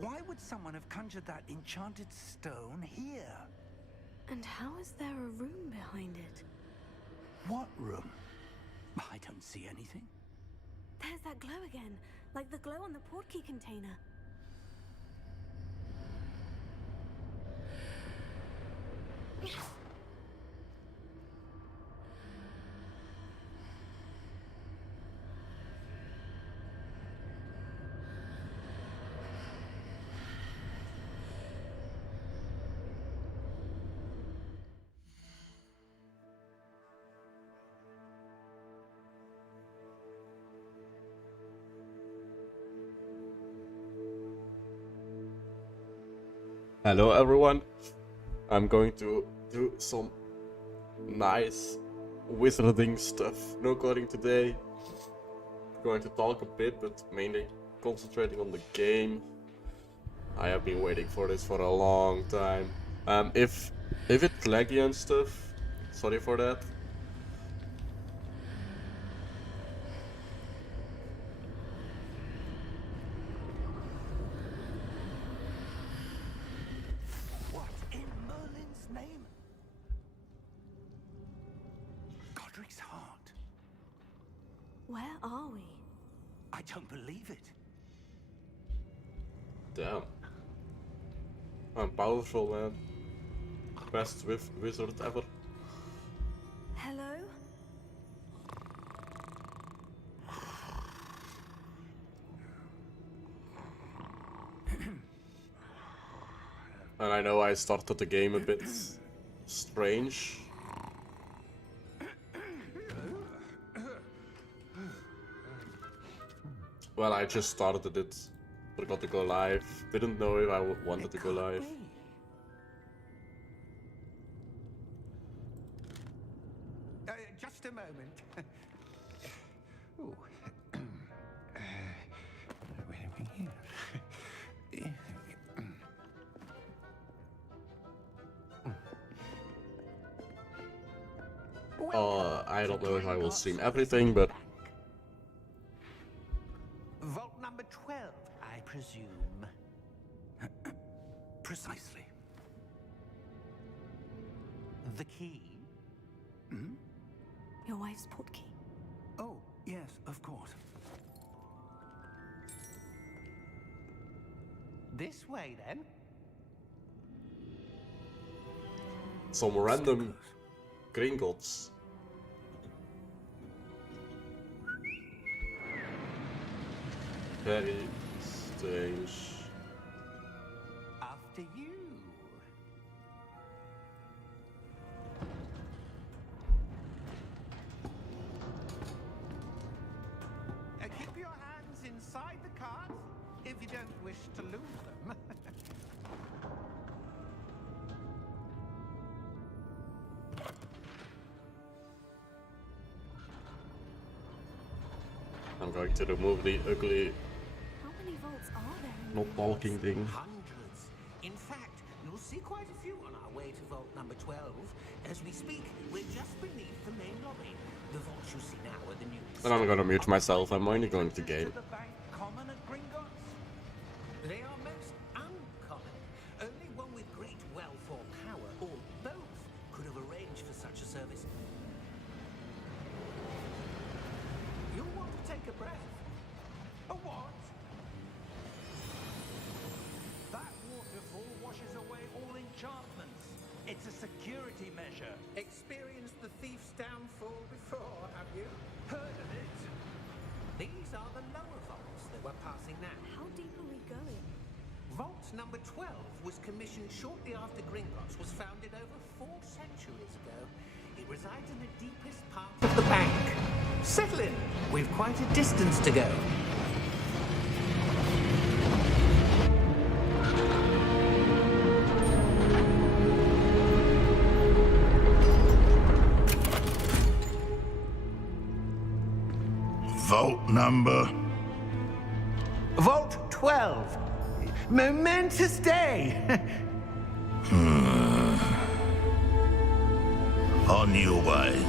Why would someone have conjured that enchanted stone here? And how is there a room behind it? What room? I don't see anything. There's that glow again, like the glow on the portkey container. Hello everyone, I'm going to do some nice wizarding stuff. No coding today. I'm going to talk a bit, but mainly concentrating on the game. I have been waiting for this for a long time. If it's laggy and stuff, sorry for that. Where are we? I don't believe it. Damn. I'm powerful, man. Best wizard ever. Hello? And I know I started the game a bit strange. Well, I just started it, forgot to go live, didn't know if I wanted to go live. Just a moment. Ooh. Where are we here? I don't know if I will stream everything, but... Vault number 12, I presume. Precisely. The key? Hmm? Your wife's portkey. Oh, yes, of course. This way, then. Some random Gringotts. Very strange. After you. Keep your hands inside the cart if you don't wish to lose them. I'm going to remove the ugly, How many vaults are there in not talking thing. Hundreds. In fact, you'll see quite a few on our way to vault number 12. As we speak, we're just beneath the main lobby. The vaults you see now are the newest. And I'm gonna mute myself, I'm only going to game. The bank common at Gringotts? They are most uncommon. Only one with great wealth or power, or both, could have arranged for such a service. You'll want to take a breath. A what? That waterfall washes away all enchantments. It's a security measure. Experienced the thief's downfall before, have you? Heard of it? These are the lower vaults that we're passing now. How deep are we going? Vault number 12 was commissioned shortly after Gringotts was founded over 4 centuries ago. It resides in the deepest part of the bank. Settle in. We've quite a distance to go. Vault number? Vault 12. Momentous day. On your way.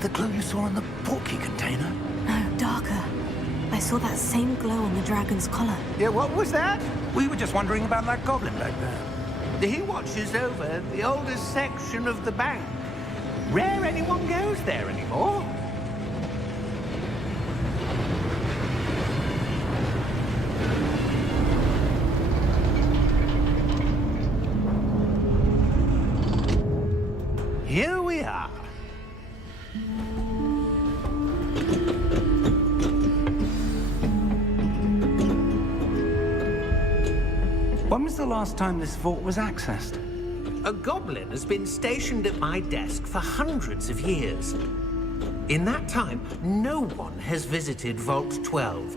like the glow you saw in the portkey container? No, darker. I saw that same glow on the dragon's collar. Yeah, what was that? We were just wondering about that goblin back there. He watches over the oldest section of the bank. Rare anyone goes there anymore. Here we are. When was the last time this vault was accessed? A goblin has been stationed at my desk for hundreds of years. In that time, no one has visited Vault 12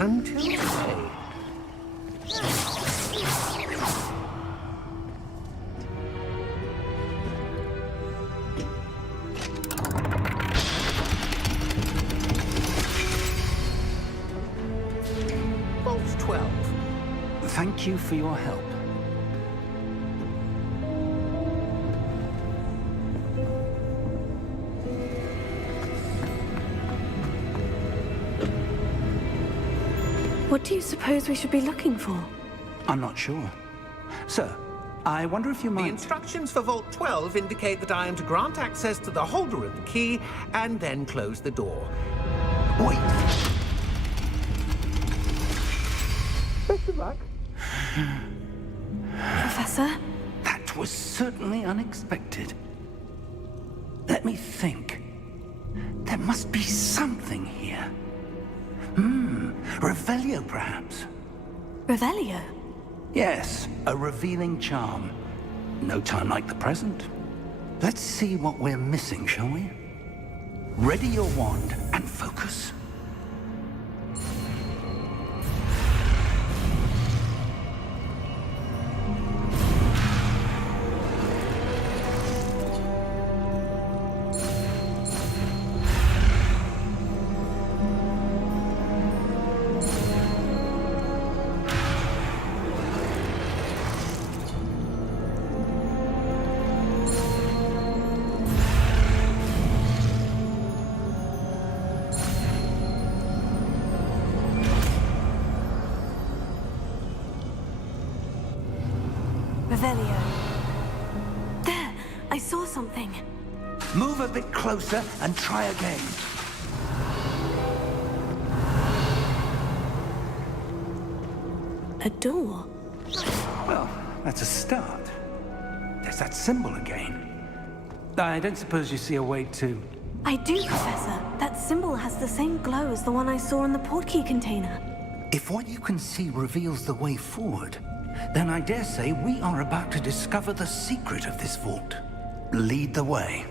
until today. Vault 12. Thank you for your help. What do you suppose we should be looking for? I'm not sure. Sir, I wonder if you The might... instructions for Vault 12 indicate that I am to grant access to the holder of the key and then close the door. Wait! Best of luck. Professor? That was certainly unexpected. Let me think. There must be something here. Revelio, perhaps? Revelio? Yes, a revealing charm. No time like the present. Let's see what we're missing, shall we? Ready your wand and focus. Revelio. There! I saw something. Move a bit closer and try again. A door. Well, that's a start. There's that symbol again. I don't suppose you see a way to... I do, Professor. That symbol has the same glow as the one I saw in the portkey container. If what you can see reveals the way forward, then I dare say we are about to discover the secret of this vault. Lead the way.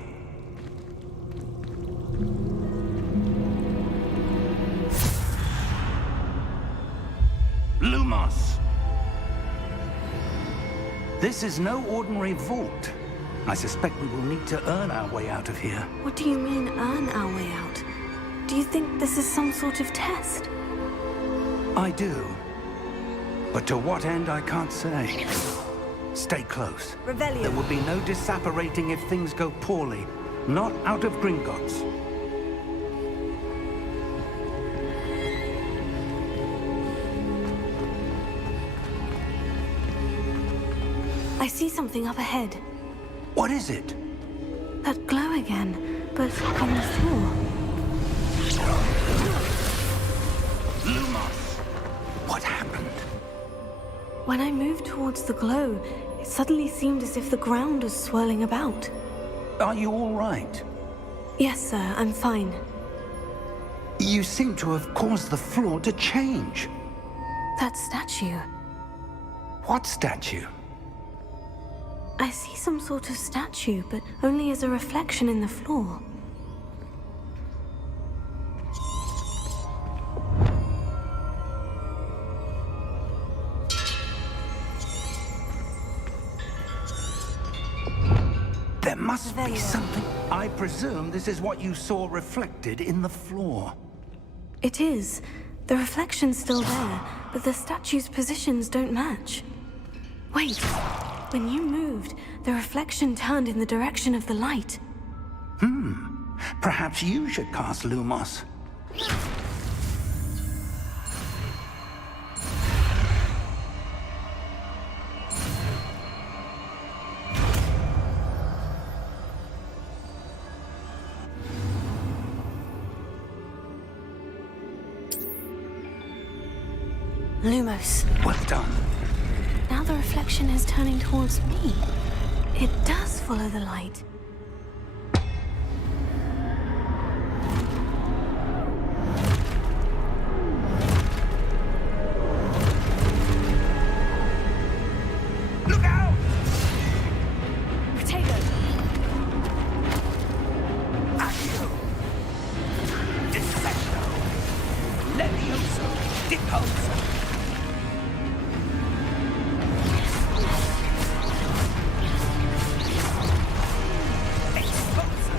Lumos! This is no ordinary vault. I suspect we will need to earn our way out of here. What do you mean, earn our way out? Do you think this is some sort of test? I do. But to what end, I can't say. Stay close. Revelio. There will be no disapparating if things go poorly. Not out of Gringotts. I see something up ahead. What is it? That glow again, but on the floor. Lumos! What happened? When I moved towards the glow, it suddenly seemed as if the ground was swirling about. Are you all right? Yes, sir, I'm fine. You seem to have caused the floor to change. That statue. What statue? I see some sort of statue, but only as a reflection in the floor. There must be Revelio. something. I presume this is what you saw reflected in the floor. It is. The reflection's still there, but the statue's positions don't match. Wait. When you moved, the reflection turned in the direction of the light. Perhaps you should cast Lumos. Lumos. Well done. Now the reflection is turning towards me. It does follow the light. Look out! Potato! Accio! Dissecto! Levioso! Deposo! Exposo!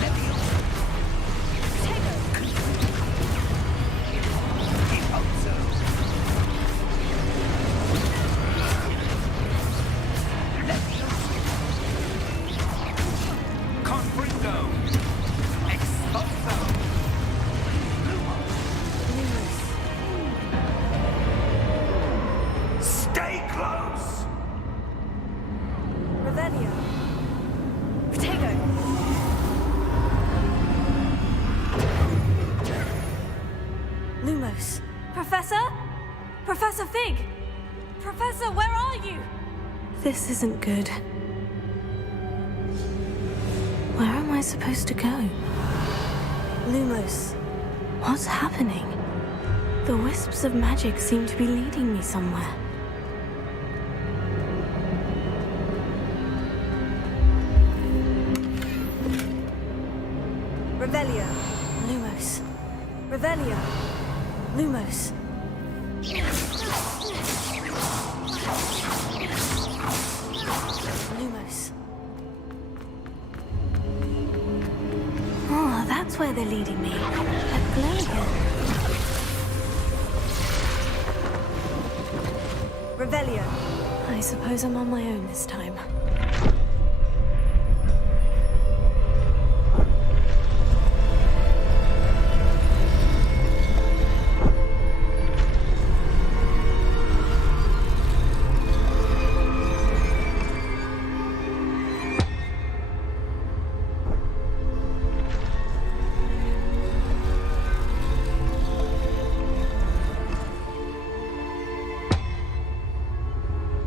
Levioso! Potato! Deposo! Levioso! Confringo! Exposo! Lumos. Stay close! Revelio. Potato. Lumos. Professor? Professor Fig! Professor, where are you? This isn't good. Where am I supposed to go? Lumos. What's happening? The wisps of magic seem to be leading me somewhere. Revelio. Lumos. Revelio. Lumos. Lumos. Oh, that's where they're leading me. That glow again. Revelio. I suppose I'm on my own this time.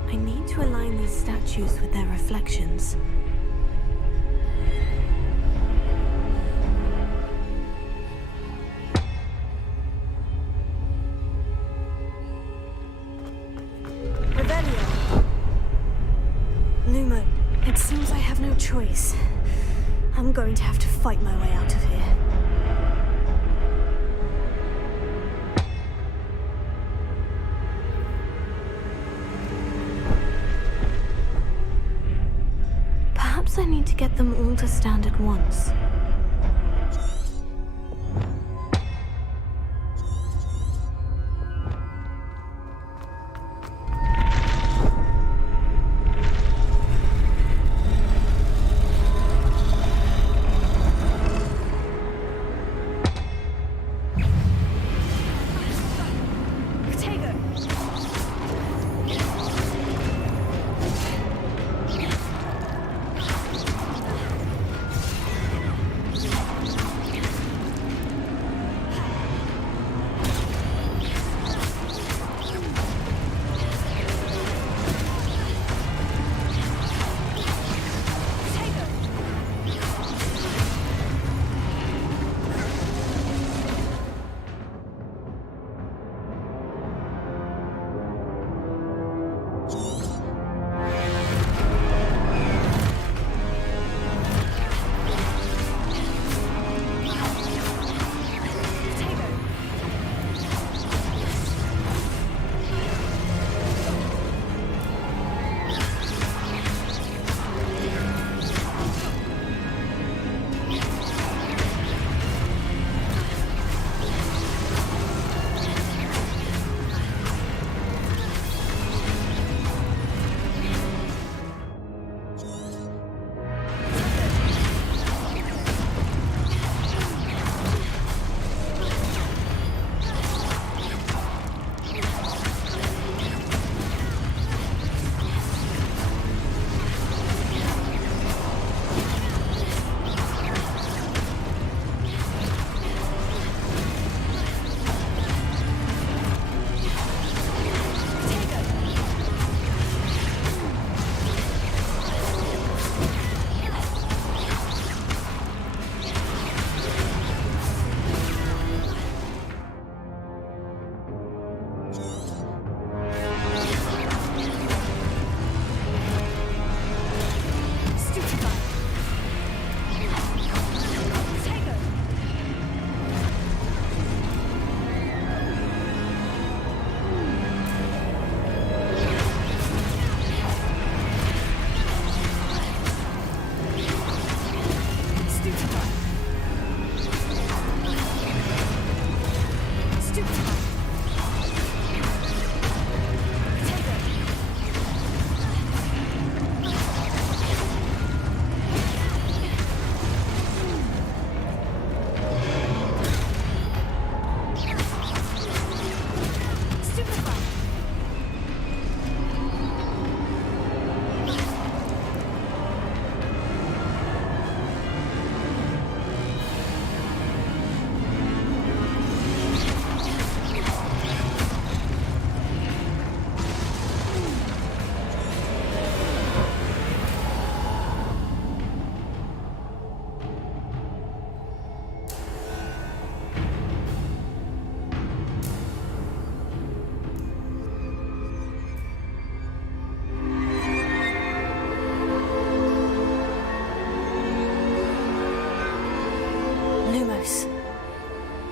I need to align these statues with their reflections. Revelio. Lumo, it seems I have no choice. I'm going to have to fight my way out of here. Perhaps I need to get them all to stand at once. Potato!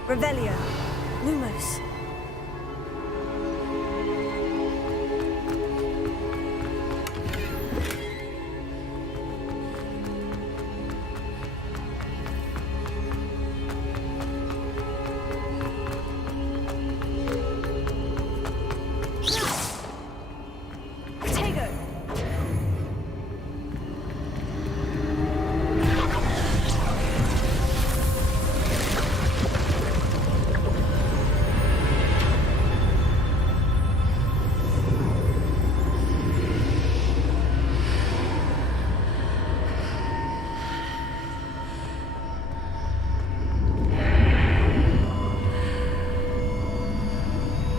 Revelio. Lumos.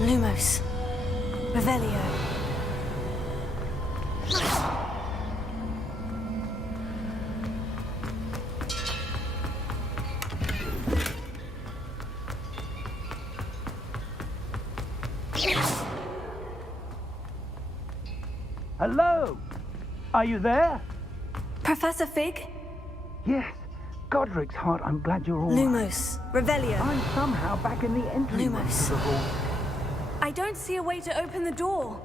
Lumos. Revelio. Hello? Are you there? Professor Fig? Yes. Godric's heart, I'm glad you're all right. Lumos. Revelio. I'm somehow back in the entry room Lumos. to the hall. I don't see a way to open the door.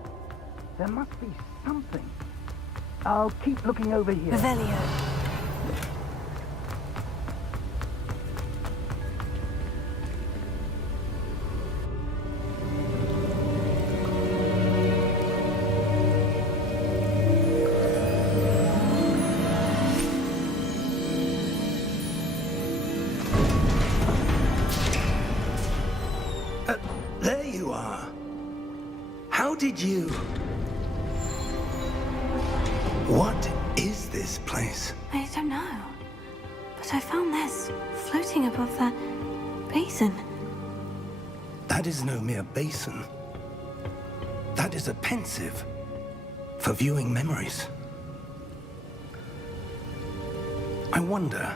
There must be something. I'll keep looking over here. Revelio. There you are. How did you... What is this place? I don't know. But I found this floating above that basin. That is no mere basin. That is a pensive for viewing memories. I wonder...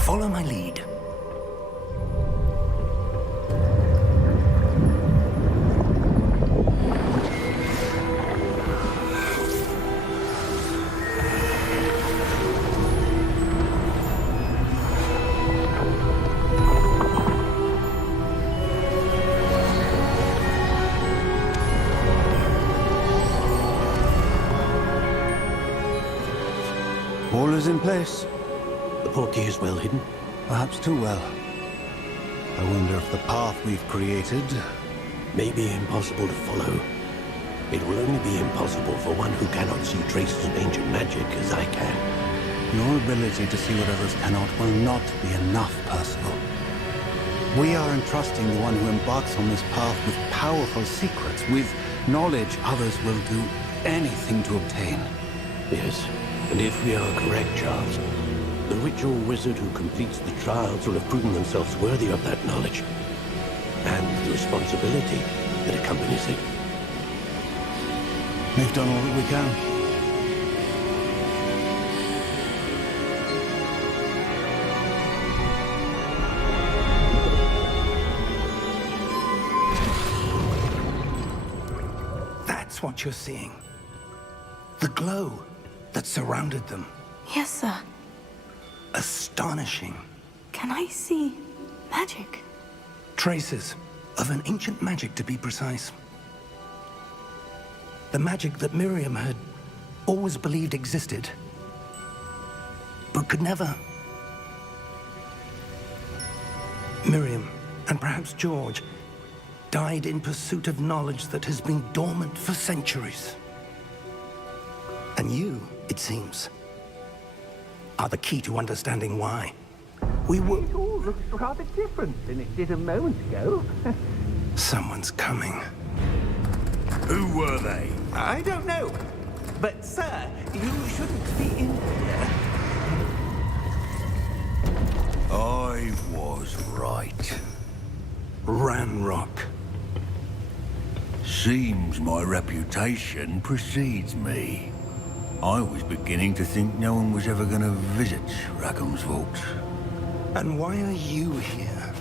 Follow my lead. All is in place. The portkey is well hidden. Perhaps too well. I wonder if the path we've created... May be impossible to follow. It will only be impossible for one who cannot see traces of ancient magic as I can. Your ability to see what others cannot will not be enough, Percival. We are entrusting the one who embarks on this path with powerful secrets, with knowledge others will do anything to obtain. Yes, and if we are correct, Charles, the ritual wizard who completes the trials will have proven themselves worthy of that knowledge, and the responsibility that accompanies it. We've done all that we can. That's what you're seeing. The glow that surrounded them. Yes, sir. Astonishing. Can I see magic? Traces of an ancient magic, to be precise. The magic that Miriam had always believed existed, but could never. Miriam, and perhaps George, died in pursuit of knowledge that has been dormant for centuries. And you, it seems, are the key to understanding why. We were... It all looks rather different than it did a moment ago. Someone's coming. Who were they? I don't know. But, sir, you shouldn't be in here. I was right. Ranrock. Seems my reputation precedes me. I was beginning to think no one was ever going to visit Rackham's vault. And why are you here?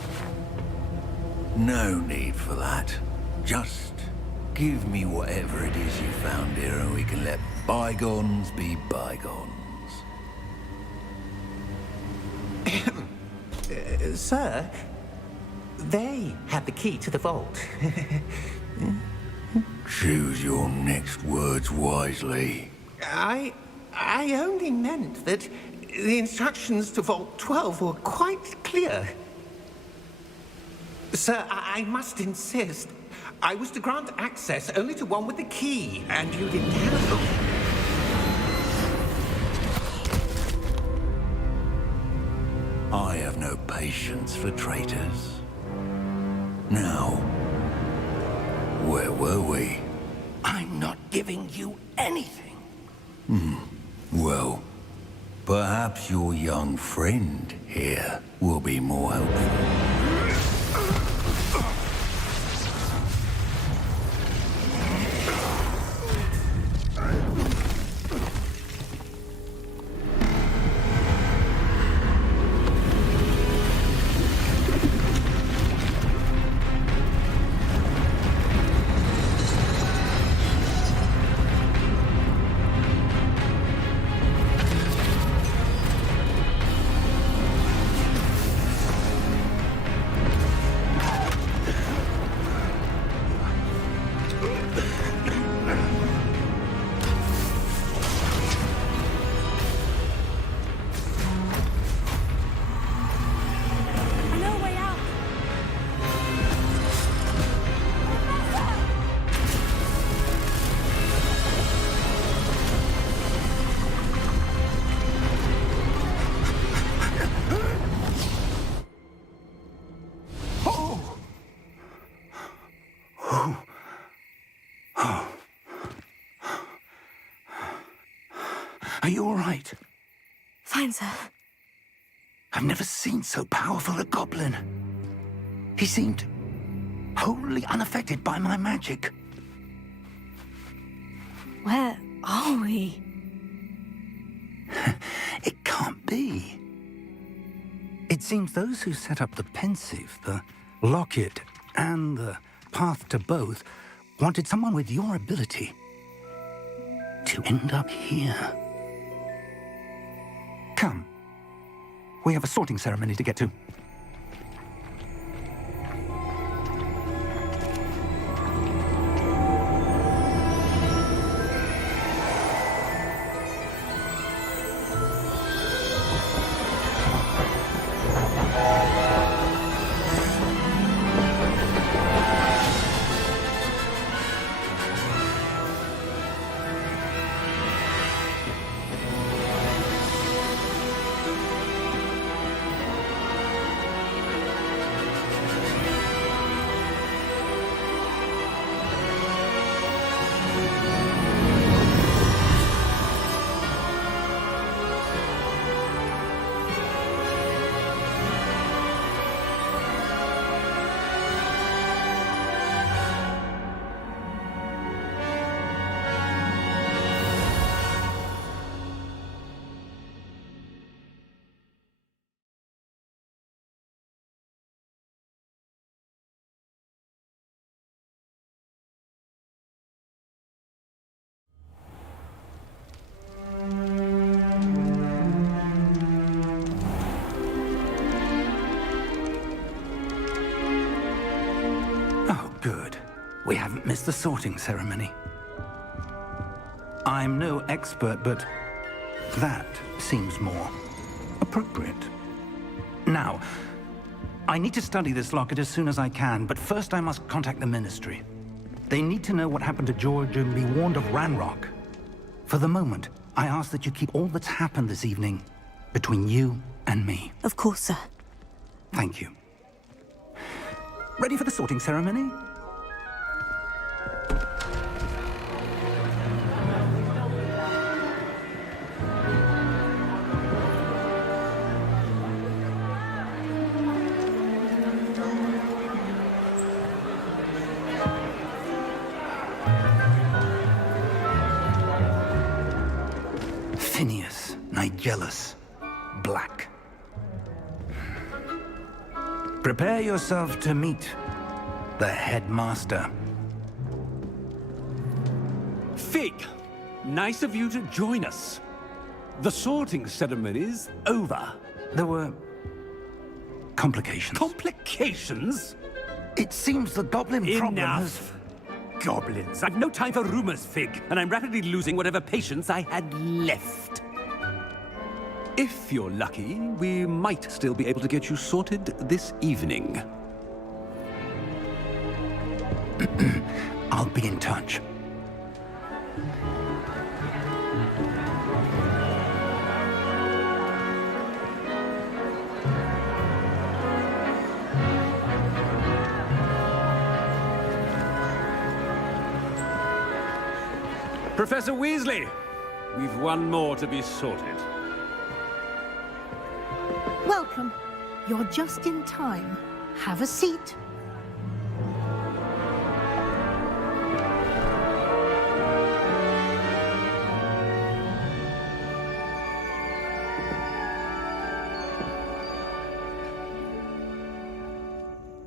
No need for that. Just give me whatever it is you found here and we can let bygones be bygones. Sir, they have the key to the vault. Choose your next words wisely. I only meant that the instructions to Vault 12 were quite clear. Sir, I must insist. I was to grant access only to one with the key, and you didn't have them. I have no patience for traitors. Now, where were we? I'm not giving you anything. Well, perhaps your young friend here will be more helpful. I know a way out. Are you all right? Fine, sir. I've never seen so powerful a goblin. He seemed wholly unaffected by my magic. Where are we? It can't be. It seems those who set up the pensive, the locket, and the path to both wanted someone with your ability to end up here. Come. We have a sorting ceremony to get to. Oh, good. We haven't missed the sorting ceremony. I'm no expert, but that seems more appropriate. Now, I need to study this locket as soon as I can, but first I must contact the Ministry. They need to know what happened to George and be warned of Ranrock. For the moment, I ask that you keep all that's happened this evening between you and me. Of course, sir. Thank you. Ready for the sorting ceremony? Phineas, Nigellus, Black. Prepare yourself to meet the headmaster. Fig, nice of you to join us. The sorting ceremony's over. There were complications. Complications? It seems the goblin problem has... Enough! Goblins. I've no time for rumors, Fig, and I'm rapidly losing whatever patience I had left. If you're lucky, we might still be able to get you sorted this evening. I'll be in touch. Professor Weasley, we've one more to be sorted. Welcome. You're just in time. Have a seat.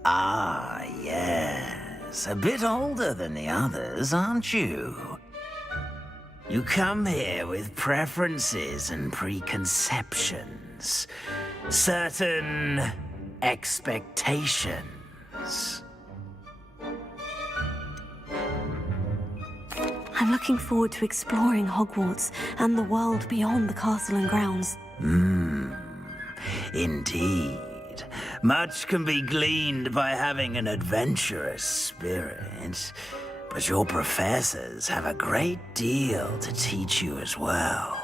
Ah, yes. A bit older than the others, aren't you? You come here with preferences and preconceptions. Certain expectations. I'm looking forward to exploring Hogwarts and the world beyond the castle and grounds. Indeed. Much can be gleaned by having an adventurous spirit, but your professors have a great deal to teach you as well.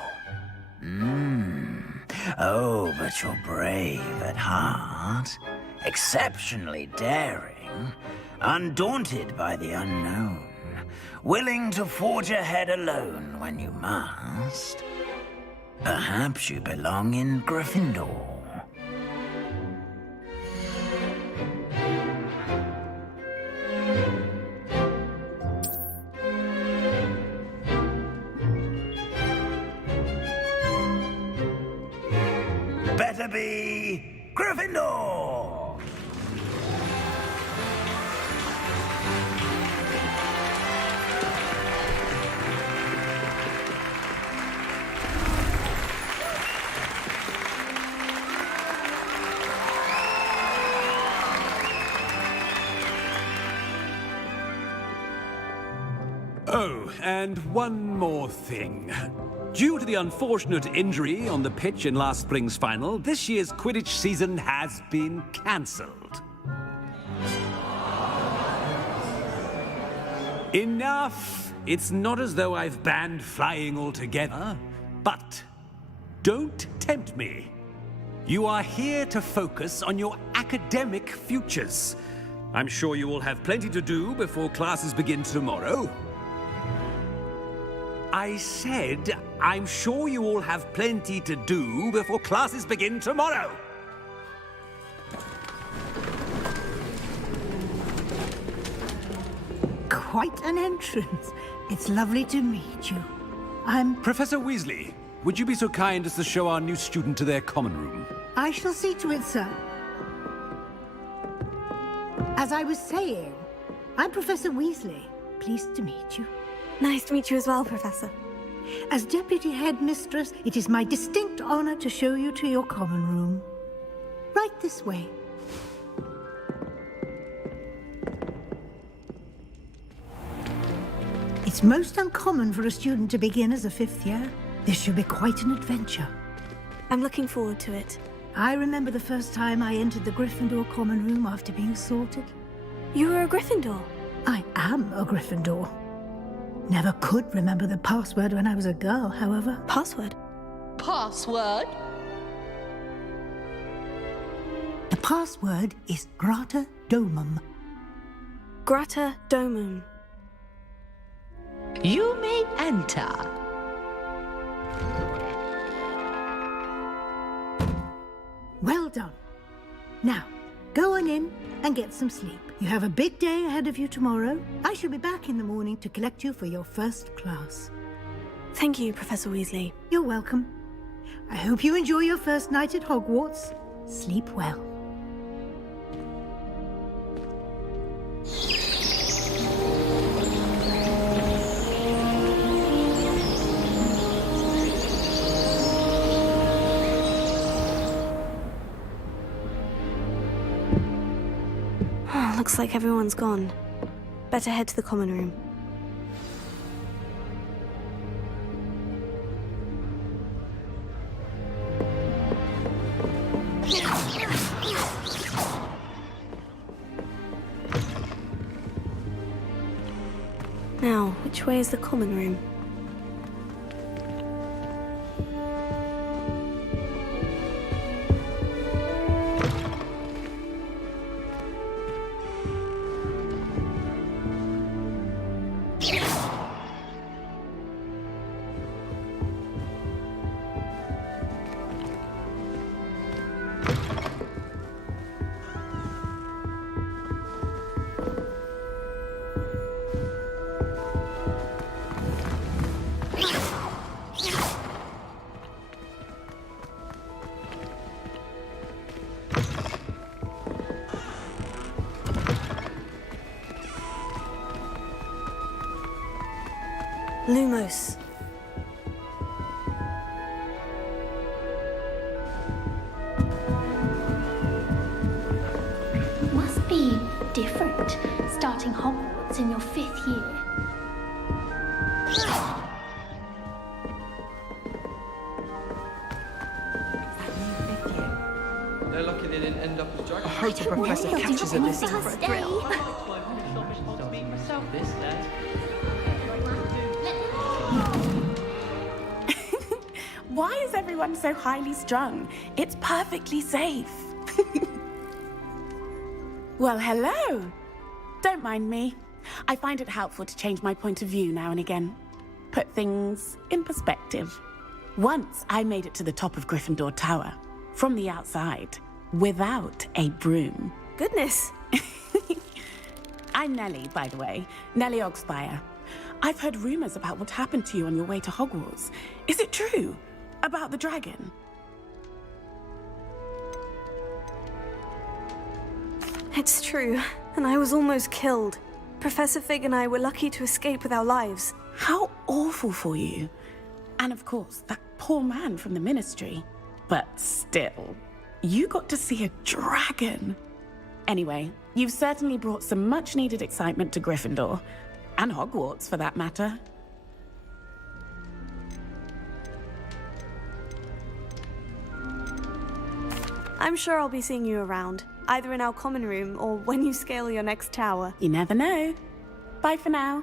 Oh, but you're brave at heart, exceptionally daring, undaunted by the unknown, willing to forge ahead alone when you must. Perhaps you belong in Gryffindor. Better be Gryffindor! Oh, and one more thing. Due to the unfortunate injury on the pitch in last spring's final, this year's Quidditch season has been cancelled. Enough! It's not as though I've banned flying altogether, but don't tempt me. You are here to focus on your academic futures. I'm sure you will have plenty to do before classes begin tomorrow. I said, I'm sure you all have plenty to do before classes begin tomorrow. Quite an entrance. It's lovely to meet you. I'm... Professor Weasley, would you be so kind as to show our new student to their common room? I shall see to it, sir. As I was saying, I'm Professor Weasley. Pleased to meet you. Nice to meet you as well, Professor. As Deputy Headmistress, it is my distinct honor to show you to your common room. Right this way. It's most uncommon for a student to begin as a fifth year. This should be quite an adventure. I'm looking forward to it. I remember the first time I entered the Gryffindor common room after being sorted. You were a Gryffindor? I am a Gryffindor. Never could remember the password when I was a girl, however. Password? Password? The password is Grata Domum. Grata Domum. You may enter. Well done. Now, go on in and get some sleep. You have a big day ahead of you tomorrow. I shall be back in the morning to collect you for your first class. Thank you, Professor Weasley. You're welcome. I hope you enjoy your first night at Hogwarts. Sleep well. Looks like everyone's gone. Better head to the common room. Now, which way is the common room? Lumos. Must be different, starting Hogwarts in your 5th year. They're lucky they didn't end up as dragons. I hope the professor catches her this time. Why is everyone so highly strung? It's perfectly safe. Well, hello. Don't mind me. I find it helpful to change my point of view now and again. Put things in perspective. Once I made it to the top of Gryffindor Tower, from the outside, without a broom. Goodness. I'm Nellie, by the way. Nellie Ogspire. I've heard rumors about what happened to you on your way to Hogwarts. Is it true? About the dragon? It's true, and I was almost killed. Professor Fig and I were lucky to escape with our lives. How awful for you. And of course, that poor man from the Ministry. But still, you got to see a dragon. Anyway, you've certainly brought some much-needed excitement to Gryffindor. And Hogwarts, for that matter. I'm sure I'll be seeing you around, either in our common room or when you scale your next tower. You never know. Bye for now.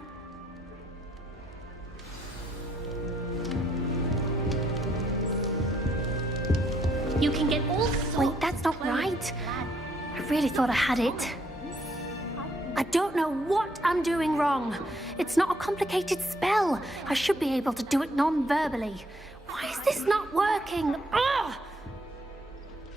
You can get all sorts. Wait, that's not right. I really thought I had it. I don't know what I'm doing wrong. It's not a complicated spell. I should be able to do it non-verbally. Why is this not working? Ugh!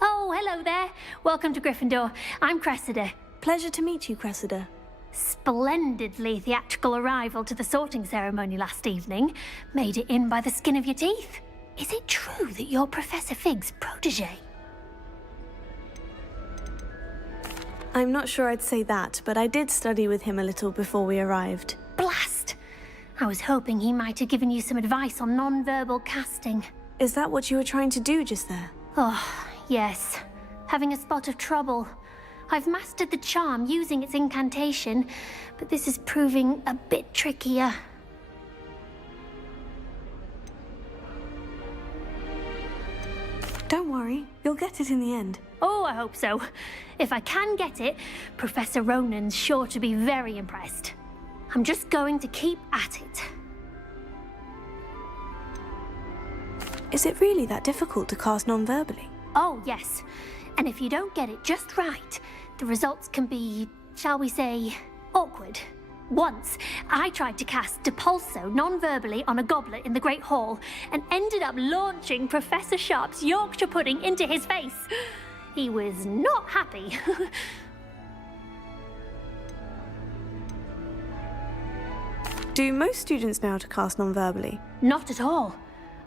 Oh, hello there. Welcome to Gryffindor. I'm Cressida. Pleasure to meet you, Cressida. Splendidly theatrical arrival to the sorting ceremony last evening. Made it in by the skin of your teeth. Is it true that you're Professor Fig's protege? I'm not sure I'd say that, but I did study with him a little before we arrived. Blast! I was hoping he might have given you some advice on non-verbal casting. Is that what you were trying to do just there? Oh, yes. Having a spot of trouble. I've mastered the charm using its incantation, but this is proving a bit trickier. Don't worry, you'll get it in the end. Oh, I hope so. If I can get it, Professor Ronan's sure to be very impressed. I'm just going to keep at it. Is it really that difficult to cast non-verbally? Oh, yes. And if you don't get it just right, the results can be, shall we say, awkward. Once, I tried to cast Depulso non-verbally on a goblet in the Great Hall and ended up launching Professor Sharp's Yorkshire pudding into his face. He was not happy. Do most students know how to cast non-verbally? Not at all.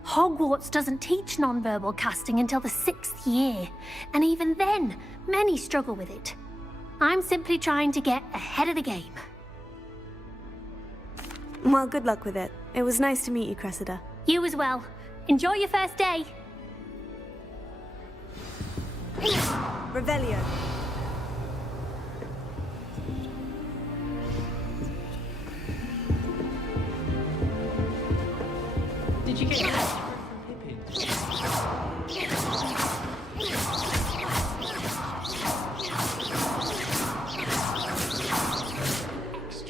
Hogwarts doesn't teach non-verbal casting until the 6th year, and even then, many struggle with it. I'm simply trying to get ahead of the game. Well, good luck with it. It was nice to meet you, Cressida. You as well. Enjoy your first day. Revelio. Extra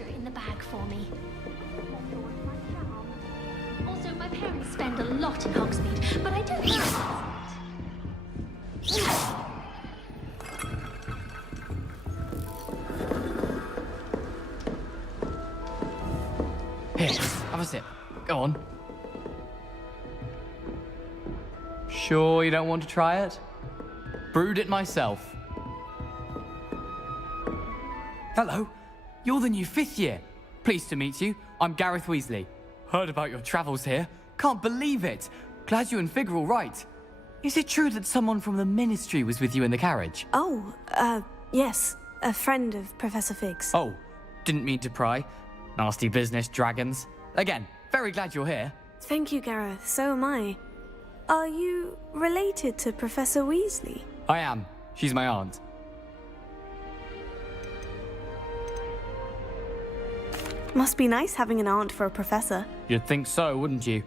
in the bag for me. Also, my parents spend a lot in Hogsmeade, but I don't know. Here, have a sip. Go on. Sure you don't want to try it? Brewed it myself. Hello, you're the new 5th year. Pleased to meet you. I'm Gareth Weasley. Heard about your travels here. Can't believe it. Glad you and Fig are all right. Is it true that someone from the Ministry was with you in the carriage? Oh, yes. A friend of Professor Fig's. Oh, didn't mean to pry. Nasty business, dragons. Again, very glad you're here. Thank you, Gareth. So am I. Are you related to Professor Weasley? I am. She's my aunt. Must be nice having an aunt for a professor. You'd think so, wouldn't you?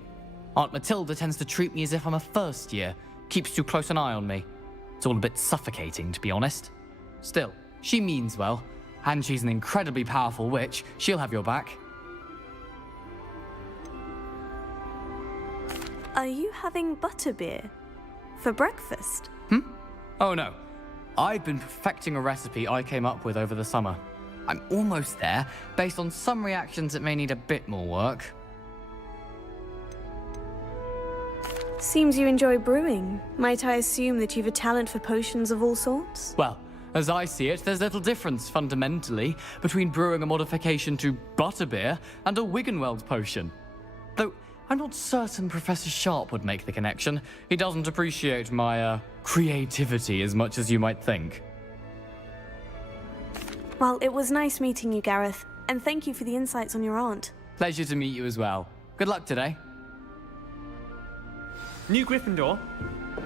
Aunt Matilda tends to treat me as if I'm a first year. Keeps too close an eye on me. It's all a bit suffocating, to be honest. Still, she means well. And she's an incredibly powerful witch. She'll have your back. Are you having butterbeer for breakfast? Oh no. I've been perfecting a recipe I came up with over the summer. I'm almost there, based on some reactions that may need a bit more work. Seems you enjoy brewing. Might I assume that you've a talent for potions of all sorts? Well, as I see it, there's little difference, fundamentally, between brewing a modification to butterbeer and a Wiggenweld potion. Though, I'm not certain Professor Sharp would make the connection. He doesn't appreciate my, creativity as much as you might think. Well, it was nice meeting you, Gareth, and thank you for the insights on your aunt. Pleasure to meet you as well. Good luck today. New Gryffindor.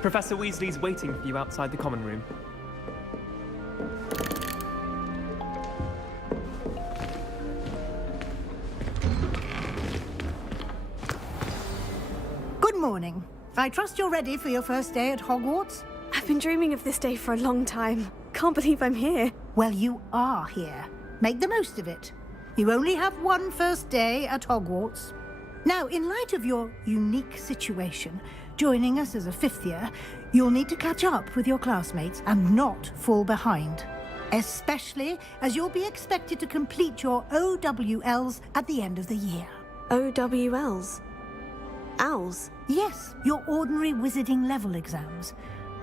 Professor Weasley's waiting for you outside the common room. Good morning. I trust you're ready for your first day at Hogwarts? I've been dreaming of this day for a long time. Can't believe I'm here. Well, you are here. Make the most of it. You only have one first day at Hogwarts. Now, in light of your unique situation, joining us as a 5th year, you'll need to catch up with your classmates and not fall behind. Especially as you'll be expected to complete your OWLs at the end of the year. OWLs? Owls? Yes, your ordinary wizarding level exams.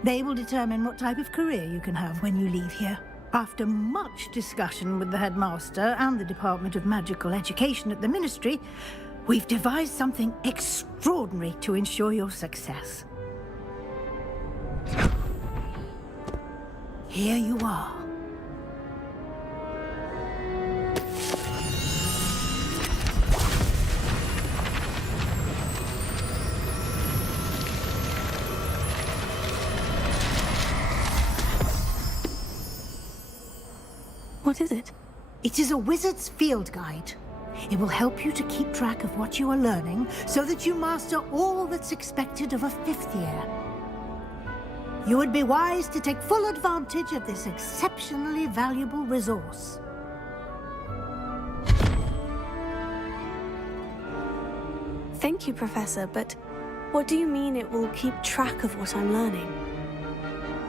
They will determine what type of career you can have when you leave here. After much discussion with the headmaster and the Department of Magical Education at the Ministry, we've devised something extraordinary to ensure your success. Here you are. What is it? It is a wizard's field guide. It will help you to keep track of what you are learning so that you master all that's expected of a 5th year. You would be wise to take full advantage of this exceptionally valuable resource. Thank you, Professor, but what do you mean it will keep track of what I'm learning?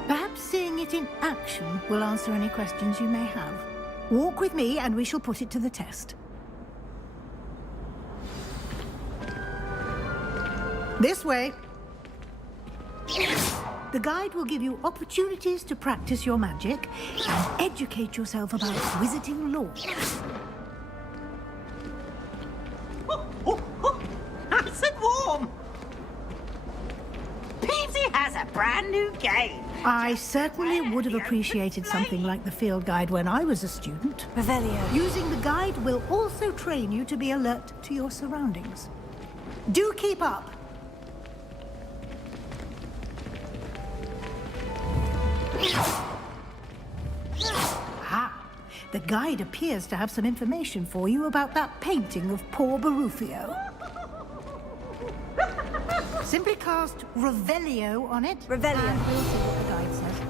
Perhaps seeing it in action will answer any questions you may have. Walk with me and we shall put it to the test. This way. The guide will give you opportunities to practice your magic and educate yourself about wizarding lore. Nice and warm. Peavesy has a brand new game. I certainly would have appreciated something like the field guide when I was a student. Revelio. Using the guide will also train you to be alert to your surroundings. Do keep up. Ah, the guide appears to have some information for you about that painting of poor Barufio. Simply cast Revelio on it. Revelio. And we'll see what the guide says.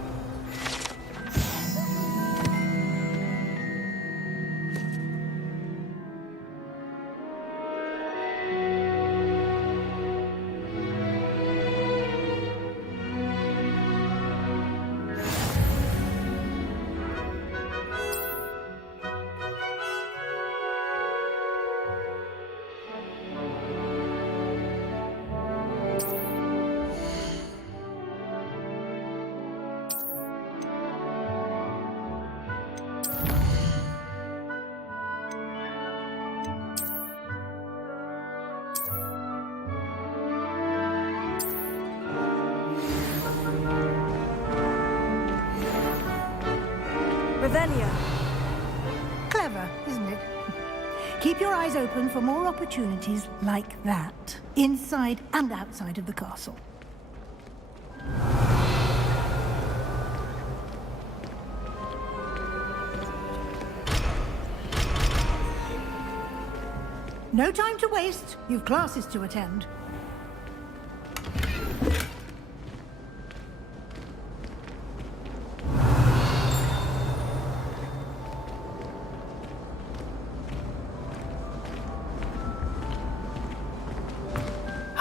Revelio. Clever, isn't it? Keep your eyes open for more opportunities like that, inside and outside of the castle. No time to waste. You've classes to attend.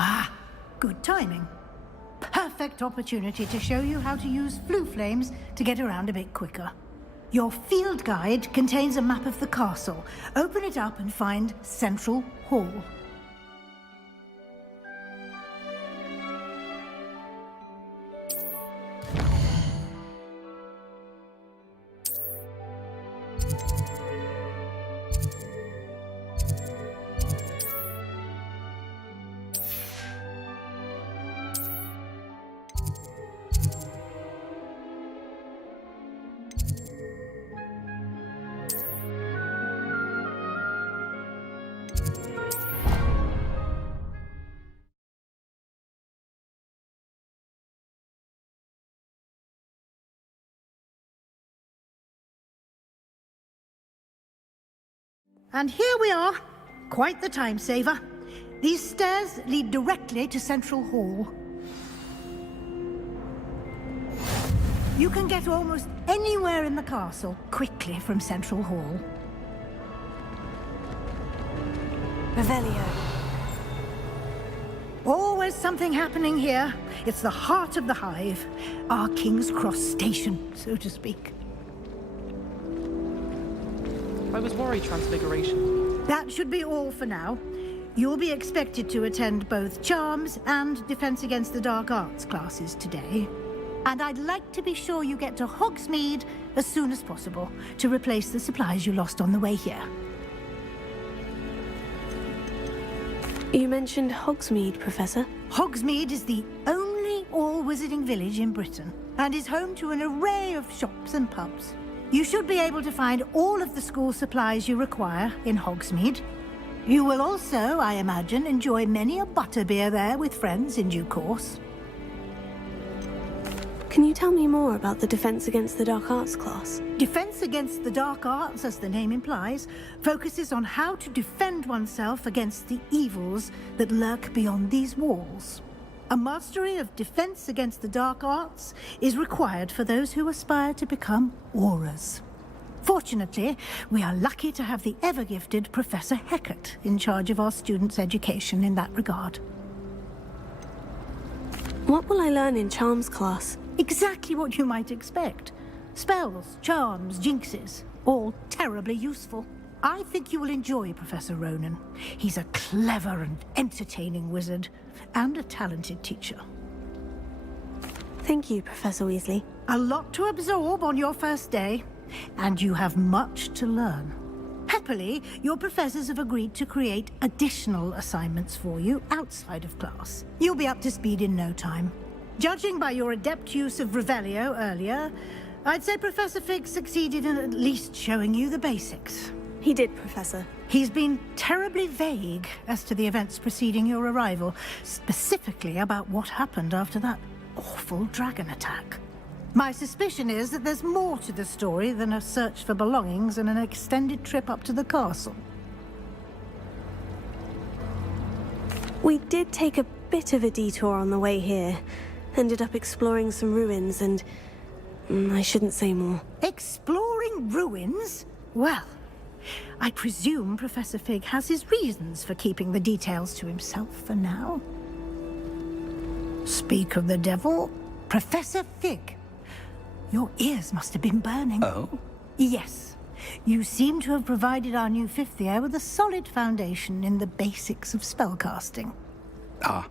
Ah, good timing. Perfect opportunity to show you how to use flue flames to get around a bit quicker. Your field guide contains a map of the castle. Open it up and find Central Hall. And here we are. Quite the time saver. These stairs lead directly to Central Hall. You can get almost anywhere in the castle quickly from Central Hall. Revelio. Always something happening here. It's the heart of the hive. Our King's Cross station, so to speak. I was worried Transfiguration. That should be all for now. You'll be expected to attend both Charms and Defense Against the Dark Arts classes today. And I'd like to be sure you get to Hogsmeade as soon as possible to replace the supplies you lost on the way here. You mentioned Hogsmeade, Professor. Hogsmeade is the only all-wizarding village in Britain and is home to an array of shops and pubs. You should be able to find all of the school supplies you require in Hogsmeade. You will also, I imagine, enjoy many a butterbeer there with friends in due course. Can you tell me more about the Defense Against the Dark Arts class? Defense Against the Dark Arts, as the name implies, focuses on how to defend oneself against the evils that lurk beyond these walls. A mastery of Defense Against the Dark Arts is required for those who aspire to become Auras. Fortunately, we are lucky to have the ever-gifted Professor Hecat in charge of our students' education in that regard. What will I learn in Charms class? Exactly what you might expect. Spells, charms, jinxes, all terribly useful. I think you will enjoy Professor Ronan. He's a clever and entertaining wizard, and a talented teacher. Thank you, Professor Weasley. A lot to absorb on your first day, and you have much to learn. Happily, your professors have agreed to create additional assignments for you outside of class. You'll be up to speed in no time. Judging by your adept use of Revelio earlier, I'd say Professor Fig succeeded in at least showing you the basics. He did, Professor. He's been terribly vague as to the events preceding your arrival, specifically about what happened after that awful dragon attack. My suspicion is that there's more to the story than a search for belongings and an extended trip up to the castle. We did take a bit of a detour on the way here. Ended up exploring some ruins and... I shouldn't say more. Exploring ruins? Well, I presume Professor Fig has his reasons for keeping the details to himself for now. Speak of the devil, Professor Fig. Your ears must have been burning. Oh? Yes. You seem to have provided our new fifth year with a solid foundation in the basics of spellcasting. Ah,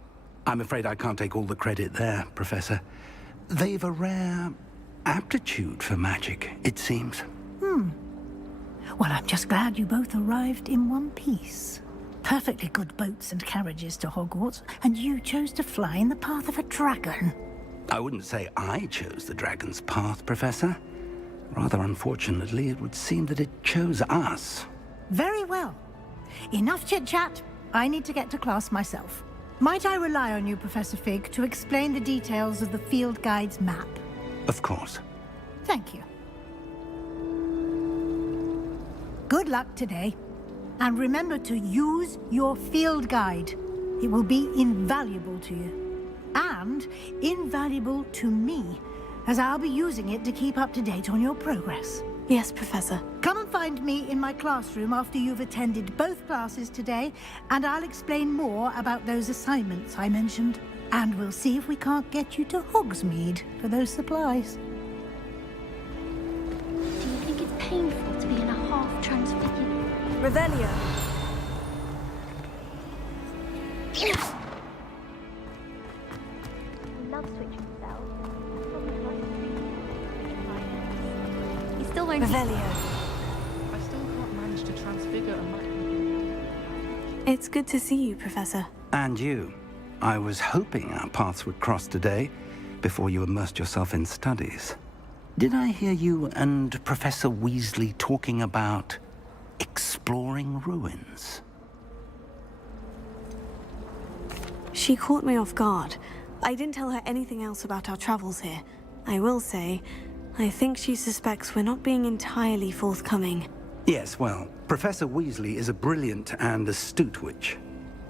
I'm afraid I can't take all the credit there, Professor. They've a rare aptitude for magic, it seems. Well, I'm just glad you both arrived in one piece. Perfectly good boats and carriages to Hogwarts, and you chose to fly in the path of a dragon. I wouldn't say I chose the dragon's path, Professor. Rather unfortunately, it would seem that it chose us. Very well. Enough chit-chat. I need to get to class myself. Might I rely on you, Professor Fig, to explain the details of the field guide's map? Of course. Thank you. Good luck today. And remember to use your field guide. It will be invaluable to you. And invaluable to me, as I'll be using it to keep up to date on your progress. Yes, Professor. Come and find me in my classroom after you've attended both classes today, and I'll explain more about those assignments I mentioned. And we'll see if we can't get you to Hogsmeade for those supplies. Do you think it's painful to be in a half-transfigured... Revelio. Love switching spells. You still won't... Revelio. I still can't manage to transfigure a mic. It's good to see you, Professor. And you. I was hoping our paths would cross today, before you immersed yourself in studies. Did I hear you and Professor Weasley talking about exploring ruins? She caught me off guard. I didn't tell her anything else about our travels here. I will say, I think she suspects we're not being entirely forthcoming. Yes, well, Professor Weasley is a brilliant and astute witch.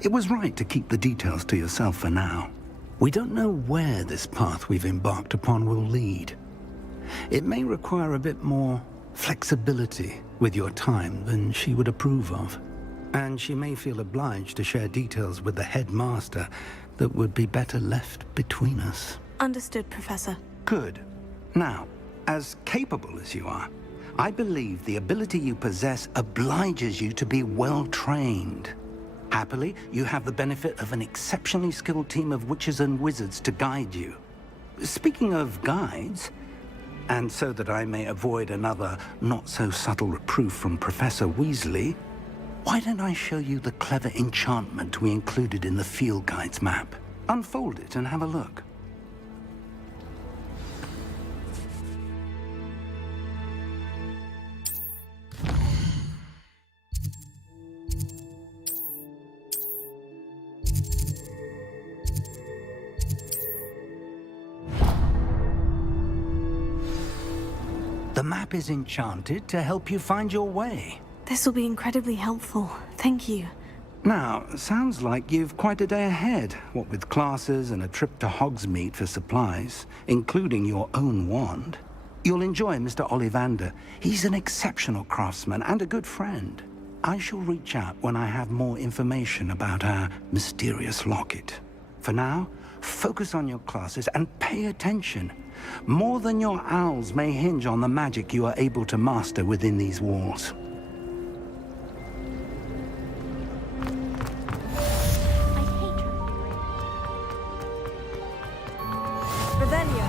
It was right to keep the details to yourself for now. We don't know where this path we've embarked upon will lead. It may require a bit more flexibility with your time than she would approve of. And she may feel obliged to share details with the headmaster that would be better left between us. Understood, Professor. Good. Now, as capable as you are, I believe the ability you possess obliges you to be well trained. Happily, you have the benefit of an exceptionally skilled team of witches and wizards to guide you. Speaking of guides, and so that I may avoid another not-so-subtle reproof from Professor Weasley, why don't I show you the clever enchantment we included in the field guide's map? Unfold it and have a look. The map is enchanted to help you find your way. This will be incredibly helpful. Thank you. Now, sounds like you've quite a day ahead, what with classes and a trip to Hogsmeade for supplies, including your own wand. You'll enjoy Mr. Ollivander. He's an exceptional craftsman and a good friend. I shall reach out when I have more information about our mysterious locket. For now, focus on your classes and pay attention. More than your owls may hinge on the magic you are able to master within these walls. Revelio.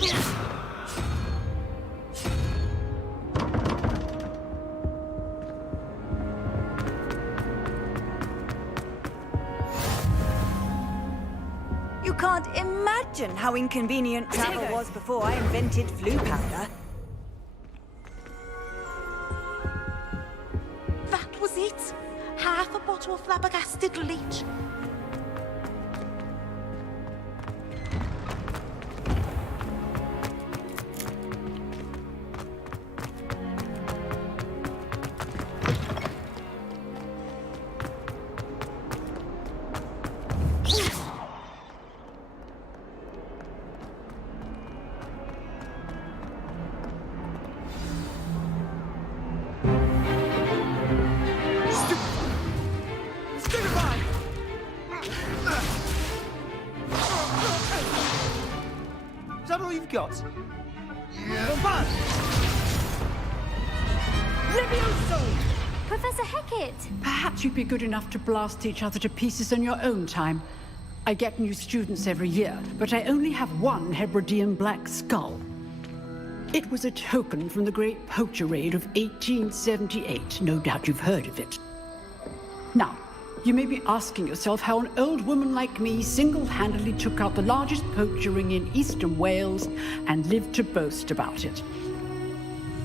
You can't imagine how inconvenient travel was before I invented flu powder. That was it. Half a bottle of flabbergasted leech. Is that all you've got? Professor Hecat! Perhaps you'd be good enough to blast each other to pieces in your own time. I get new students every year, but I only have one Hebridean black skull. It was a token from the Great Poacher Raid of 1878. No doubt you've heard of it. Now, you may be asking yourself how an old woman like me single-handedly took out the largest poacher ring in eastern Wales and lived to boast about it.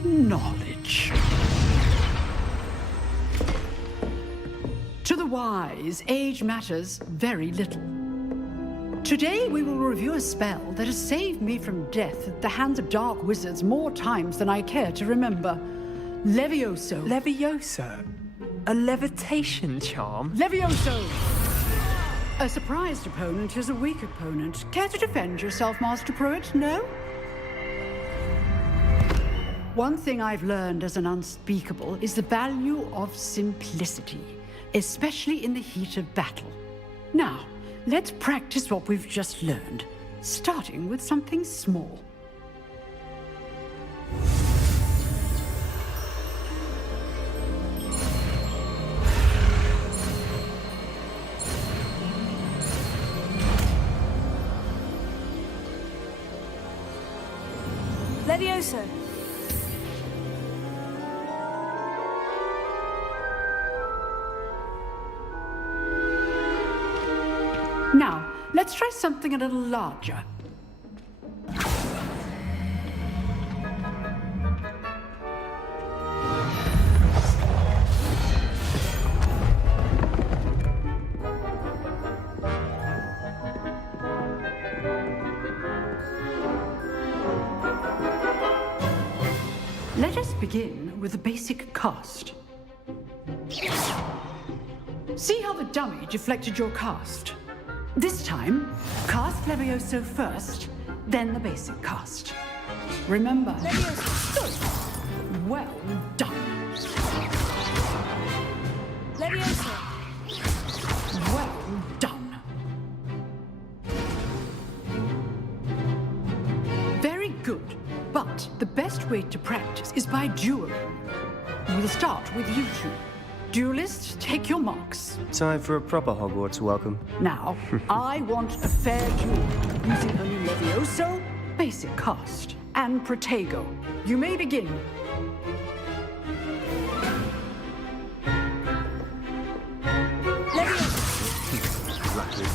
Knowledge. To the wise, age matters very little. Today we will review a spell that has saved me from death at the hands of dark wizards more times than I care to remember. Levioso. Levioso? A levitation charm? Levioso! A surprised opponent is a weak opponent. Care to defend yourself, Master Pruitt? No? One thing I've learned as an unspeakable is the value of simplicity, especially in the heat of battle. Now, let's practice what we've just learned, starting with something small. Levioso. Now, let's try something a little larger. Let us begin with the basic cast. See how the dummy deflected your cast? This time, cast Levioso first, then the basic cast. Remember, Levioso. Well done. Levioso. Well done. Very good, but the best way to practice is by dueling. We'll start with you two. Duelists, take your marks. Time for a proper Hogwarts welcome. Now, I want a fair duel, using only Levioso, basic cast, and Protego. You may begin. Levioso. Lucky.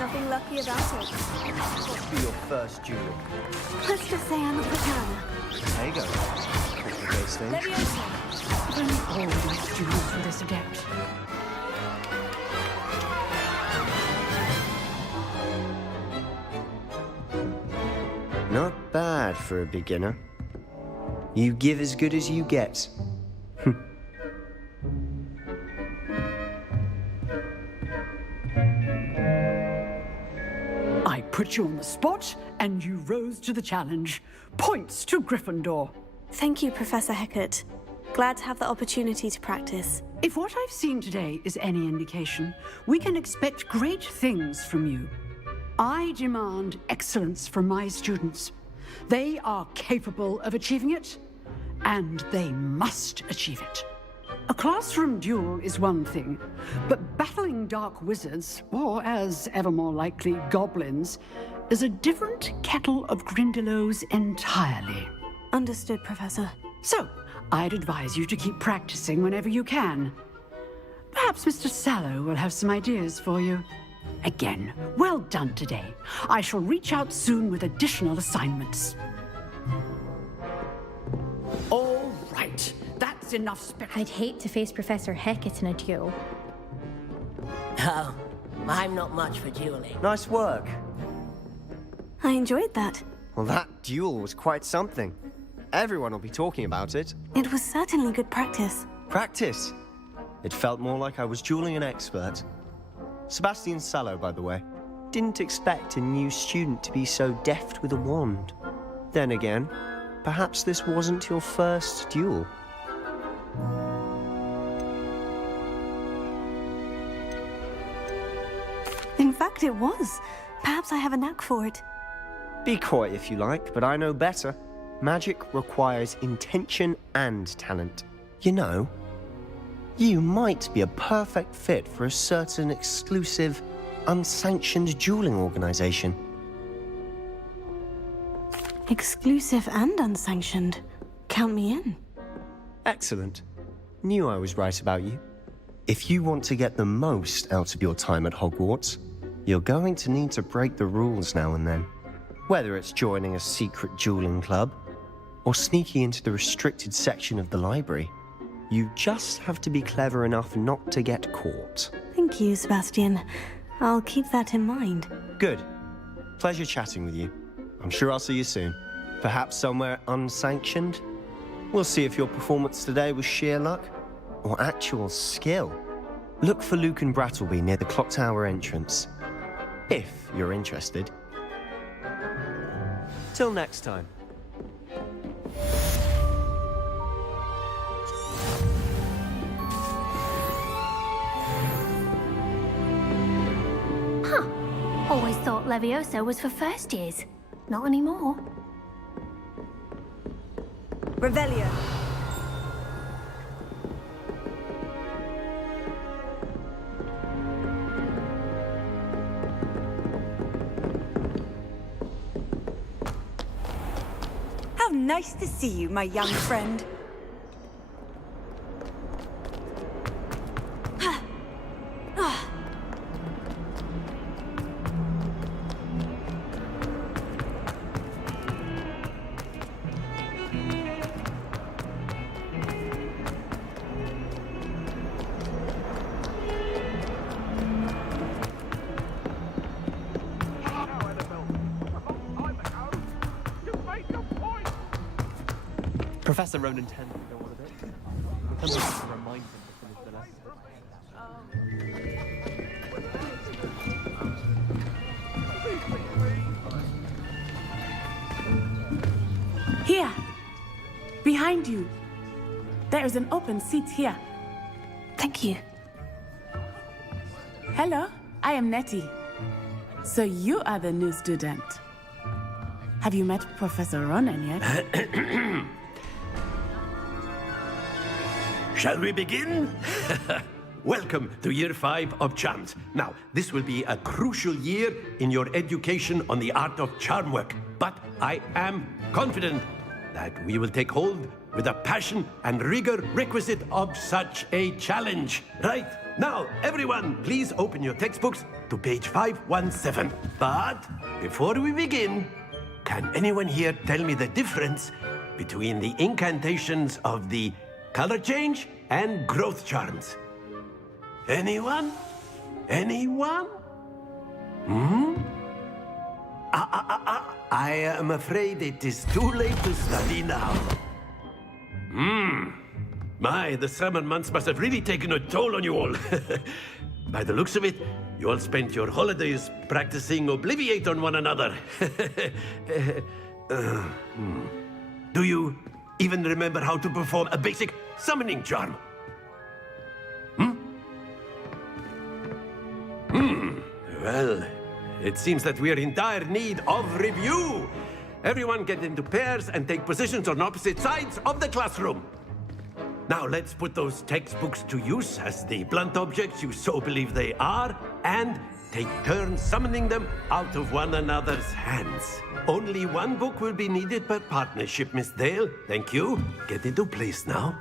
Nothing lucky about it. What's be your first duel? Let's just say I'm a Picana. There you go. Complicates things. Levioso. If only all of my students were this adept. Not bad for a beginner. You give as good as you get. I put you on the spot, and you rose to the challenge. Points to Gryffindor. Thank you, Professor Hecat. Glad to have the opportunity to practice. If what I've seen today is any indication, we can expect great things from you. I demand excellence from my students. They are capable of achieving it, and they must achieve it. A classroom duel is one thing, but battling dark wizards, or as ever more likely, goblins, is a different kettle of Grindylows entirely. Understood, Professor. So, I'd advise you to keep practicing whenever you can. Perhaps Mr. Sallow will have some ideas for you. Again, well done today. I shall reach out soon with additional assignments. All right, that's enough I'd hate to face Professor Hecat in a duel. Oh, I'm not much for dueling. Nice work. I enjoyed that. Well, that duel was quite something. Everyone will be talking about it. It was certainly good practice. Practice? It felt more like I was dueling an expert. Sebastian Sallow, by the way. Didn't expect a new student to be so deft with a wand. Then again, perhaps this wasn't your first duel. In fact, it was. Perhaps I have a knack for it. Be coy if you like, but I know better. Magic requires intention and talent. You know, you might be a perfect fit for a certain exclusive, unsanctioned dueling organization. Exclusive and unsanctioned. Count me in. Excellent. Knew I was right about you. If you want to get the most out of your time at Hogwarts, you're going to need to break the rules now and then. Whether it's joining a secret dueling club, or sneaking into the restricted section of the library, you just have to be clever enough not to get caught. Thank you, Sebastian. I'll keep that in mind. Good. Pleasure chatting with you. I'm sure I'll see you soon. Perhaps somewhere unsanctioned? We'll see if your performance today was sheer luck or actual skill. Look for Luke and Brattleby near the clock tower entrance, if you're interested. Till next time. Huh. Always thought Levioso was for first years. Not anymore. Revelio. How nice to see you, my young friend. Professor Ronan tends to go on a bit. Someone has to remind him to finish the lesson. Here! Behind you! There is an open seat here. Thank you. Hello, I am Nettie. So you are the new student. Have you met Professor Ronan yet? Shall we begin? Welcome to Year 5 of Charms. Now, this will be a crucial year in your education on the art of charm work. But I am confident that we will take hold with the passion and rigor requisite of such a challenge. Right? Now, everyone, please open your textbooks to page 517. But before we begin, can anyone here tell me the difference between the incantations of the color change and growth charms? Anyone? Anyone? I am afraid it is too late to study now. My, the summer months must have really taken a toll on you all. By the looks of it, you all spent your holidays practicing Obliviate on one another. Do you even remember how to perform a basic summoning charm? Well, it seems that we are in dire need of review. Everyone get into pairs and take positions on opposite sides of the classroom. Now let's put those textbooks to use as the blunt objects you so believe they are, and take turns summoning them out of one another's hands. Only one book will be needed per partnership, Miss Dale. Thank you. Get into place now.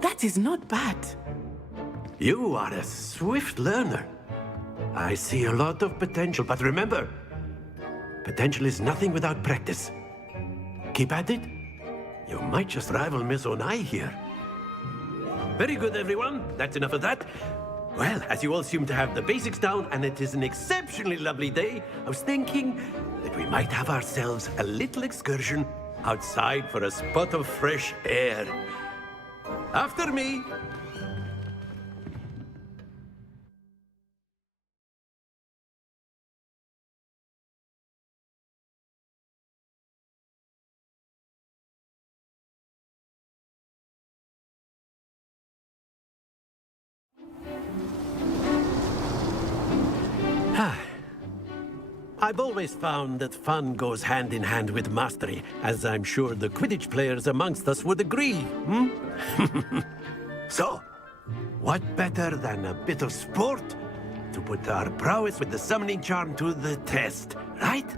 That is not bad. You are a swift learner. I see a lot of potential, but remember, potential is nothing without practice. Keep at it. You might just rival Miss Onai here. Very good, everyone. That's enough of that. Well, as you all seem to have the basics down, and it is an exceptionally lovely day, I was thinking that we might have ourselves a little excursion outside for a spot of fresh air. After me. I've always found that fun goes hand in hand with mastery, as I'm sure the Quidditch players amongst us would agree, So, what better than a bit of sport to put our prowess with the summoning charm to the test, right?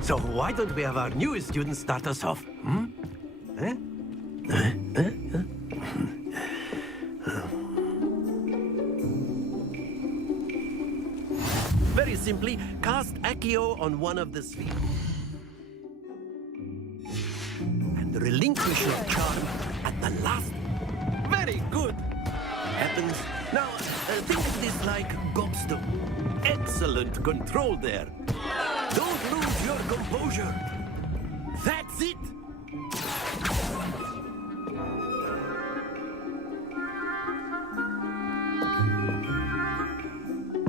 So why don't we have our newest student start us off? Very simply, cast Accio on one of the spheres. And relinquish your charm at the last. Very good. Happens. Now, think of this like gobstone. Excellent control there. Don't lose your composure. That's it.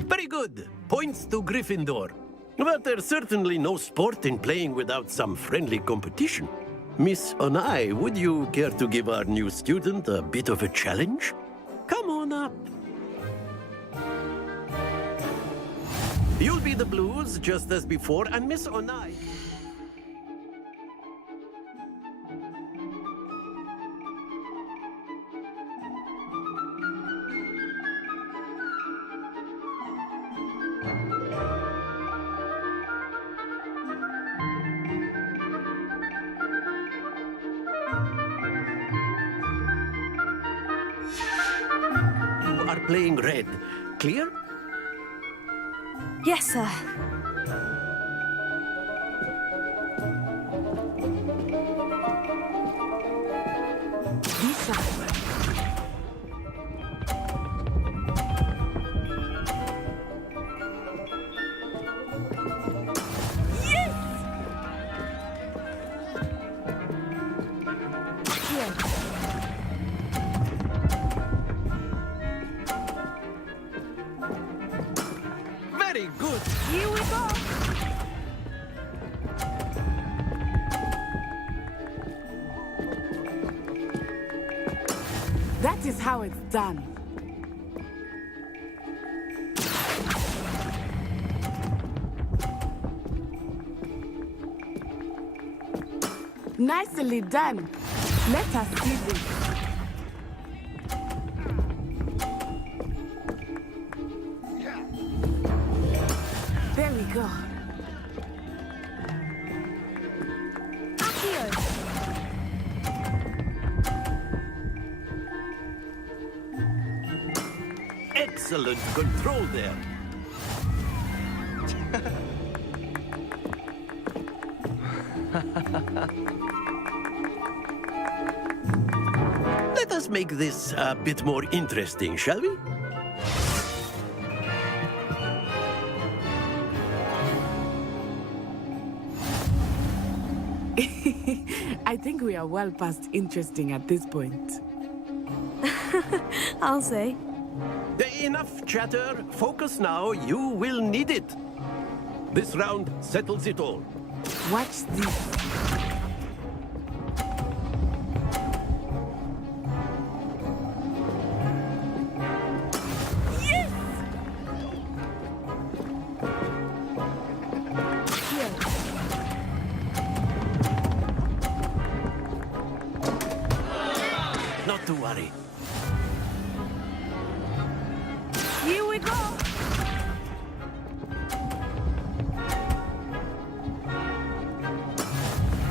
Very good. Points to Gryffindor. But there's certainly no sport in playing without some friendly competition. Miss Onai, would you care to give our new student a bit of a challenge? Come on up. You'll be the Blues, just as before, and Miss Onai... You are playing red. Clear? Yes, sir. Lisa. Very good. Here we go. That is how it's done. Nicely done. Let us see this. There we go. Excellent control there. Let us make this a bit more interesting, shall we? I think we are well past interesting at this point. I'll say. Enough chatter. Focus now. You will need it. This round settles it all. Watch this. Not to worry. Here we go.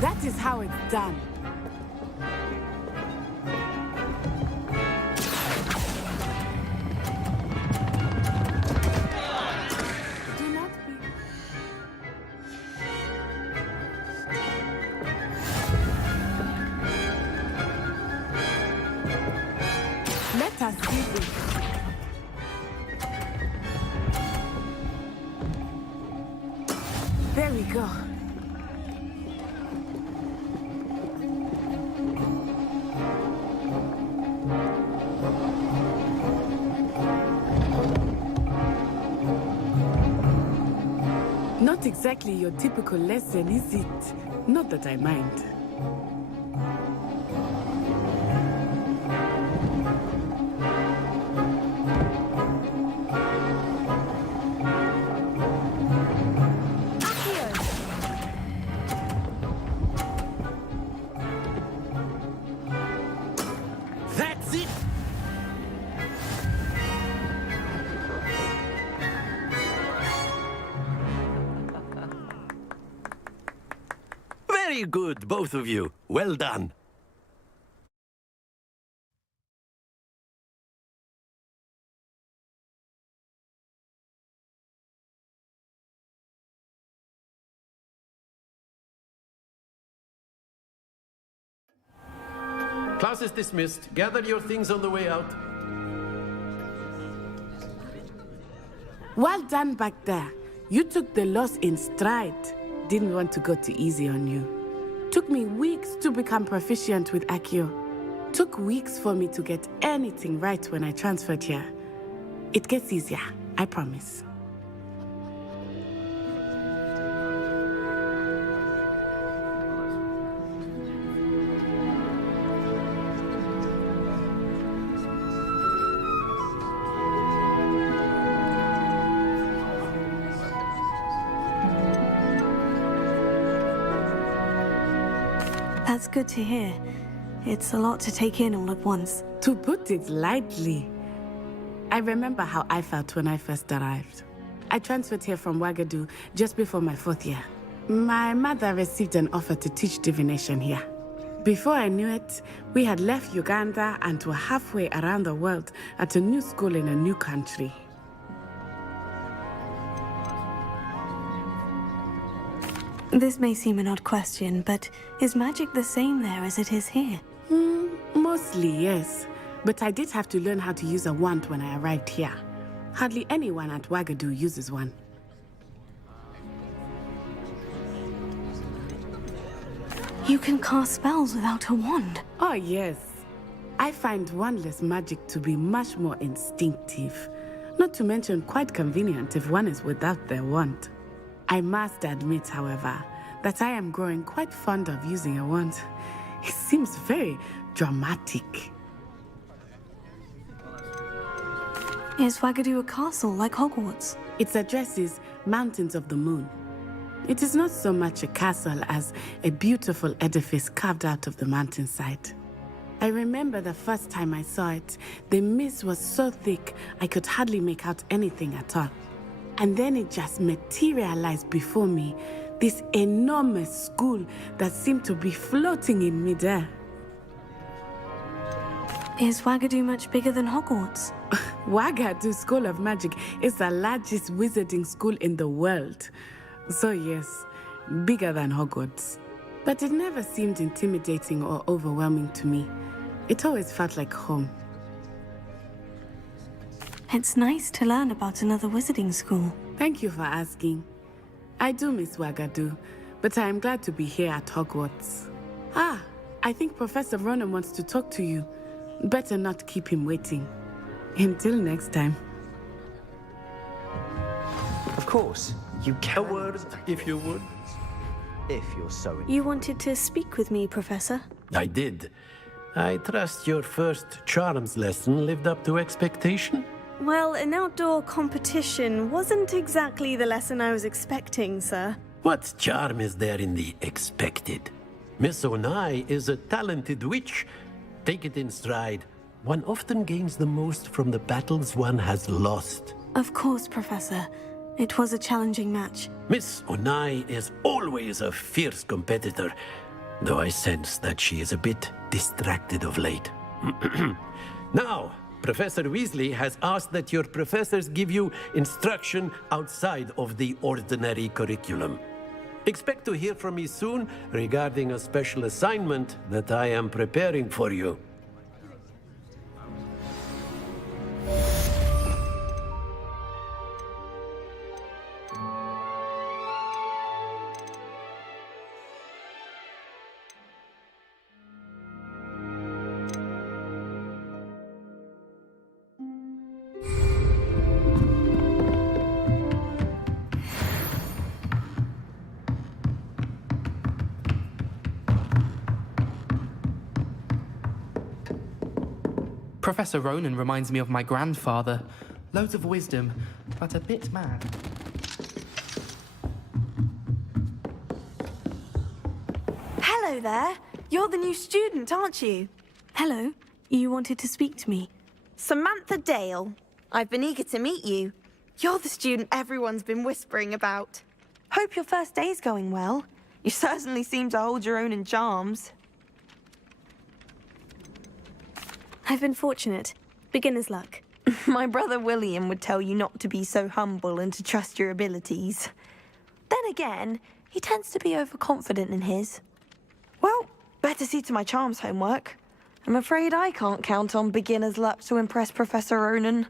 That is how it's done. Do not be... Let us see this. There we go. Not exactly your typical lesson, is it? Not that I mind. That's it! Very good, both of you. Well done. Class is dismissed. Gather your things on the way out. Well done back there. You took the loss in stride. Didn't want to go too easy on you. Took me weeks to become proficient with Accio. Took weeks for me to get anything right when I transferred here. It gets easier, I promise. That's good to hear. It's a lot to take in all at once. To put it lightly, I remember how I felt when I first arrived. I transferred here from Wagadu just before my 4th year. My mother received an offer to teach divination here. Before I knew it, we had left Uganda and were halfway around the world at a new school in a new country. This may seem an odd question, but is magic the same there as it is here? Mostly, yes. But I did have to learn how to use a wand when I arrived here. Hardly anyone at Wagadu uses one. You can cast spells without a wand? Oh, yes. I find wandless magic to be much more instinctive. Not to mention quite convenient if one is without their wand. I must admit, however, that I am growing quite fond of using a wand. It seems very dramatic. Is Wagadu a castle like Hogwarts? Its address is Mountains of the Moon. It is not so much a castle as a beautiful edifice carved out of the mountainside. I remember the first time I saw it, the mist was so thick I could hardly make out anything at all. And then it just materialized before me, this enormous school that seemed to be floating in midair. Is Wagadu much bigger than Hogwarts? Wagadu School of Magic is the largest wizarding school in the world. So yes, bigger than Hogwarts. But it never seemed intimidating or overwhelming to me. It always felt like home. It's nice to learn about another wizarding school. Thank you for asking. I do miss Wagadu, but I am glad to be here at Hogwarts. Ah, I think Professor Ronan wants to talk to you. Better not keep him waiting. Until next time. Of course, you can. A word, if you would. If you're so... You wanted to speak with me, Professor? I did. I trust your first charms lesson lived up to expectation? Well, an outdoor competition wasn't exactly the lesson I was expecting, sir. What charm is there in the expected? Miss Onai is a talented witch. Take it in stride. One often gains the most from the battles one has lost. Of course, Professor. It was a challenging match. Miss Onai is always a fierce competitor, though I sense that she is a bit distracted of late. Now, Professor Weasley has asked that your professors give you instruction outside of the ordinary curriculum. Expect to hear from me soon regarding a special assignment that I am preparing for you. Professor Ronan reminds me of my grandfather. Loads of wisdom, but a bit mad. Hello there. You're the new student, aren't you? Hello. You wanted to speak to me. Samantha Dale. I've been eager to meet you. You're the student everyone's been whispering about. Hope your first day's going well. You certainly seem to hold your own in charms. I've been fortunate. Beginner's luck. My brother William would tell you not to be so humble and to trust your abilities. Then again, he tends to be overconfident in his. Well, better see to my charms homework. I'm afraid I can't count on beginner's luck to impress Professor Ronan.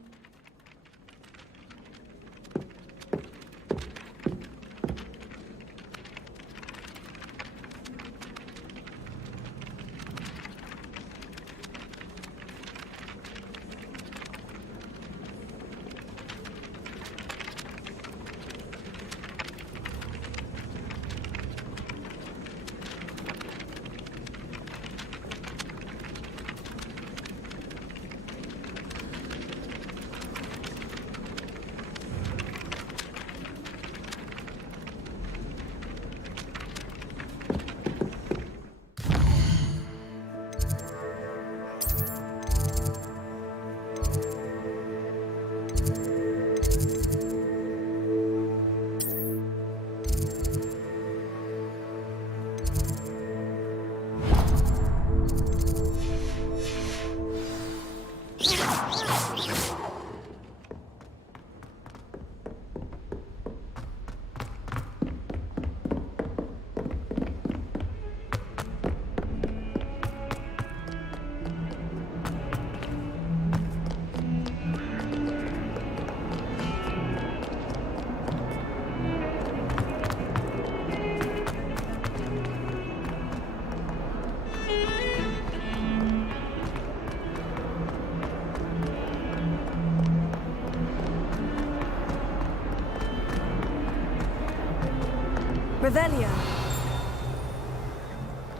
Revelio.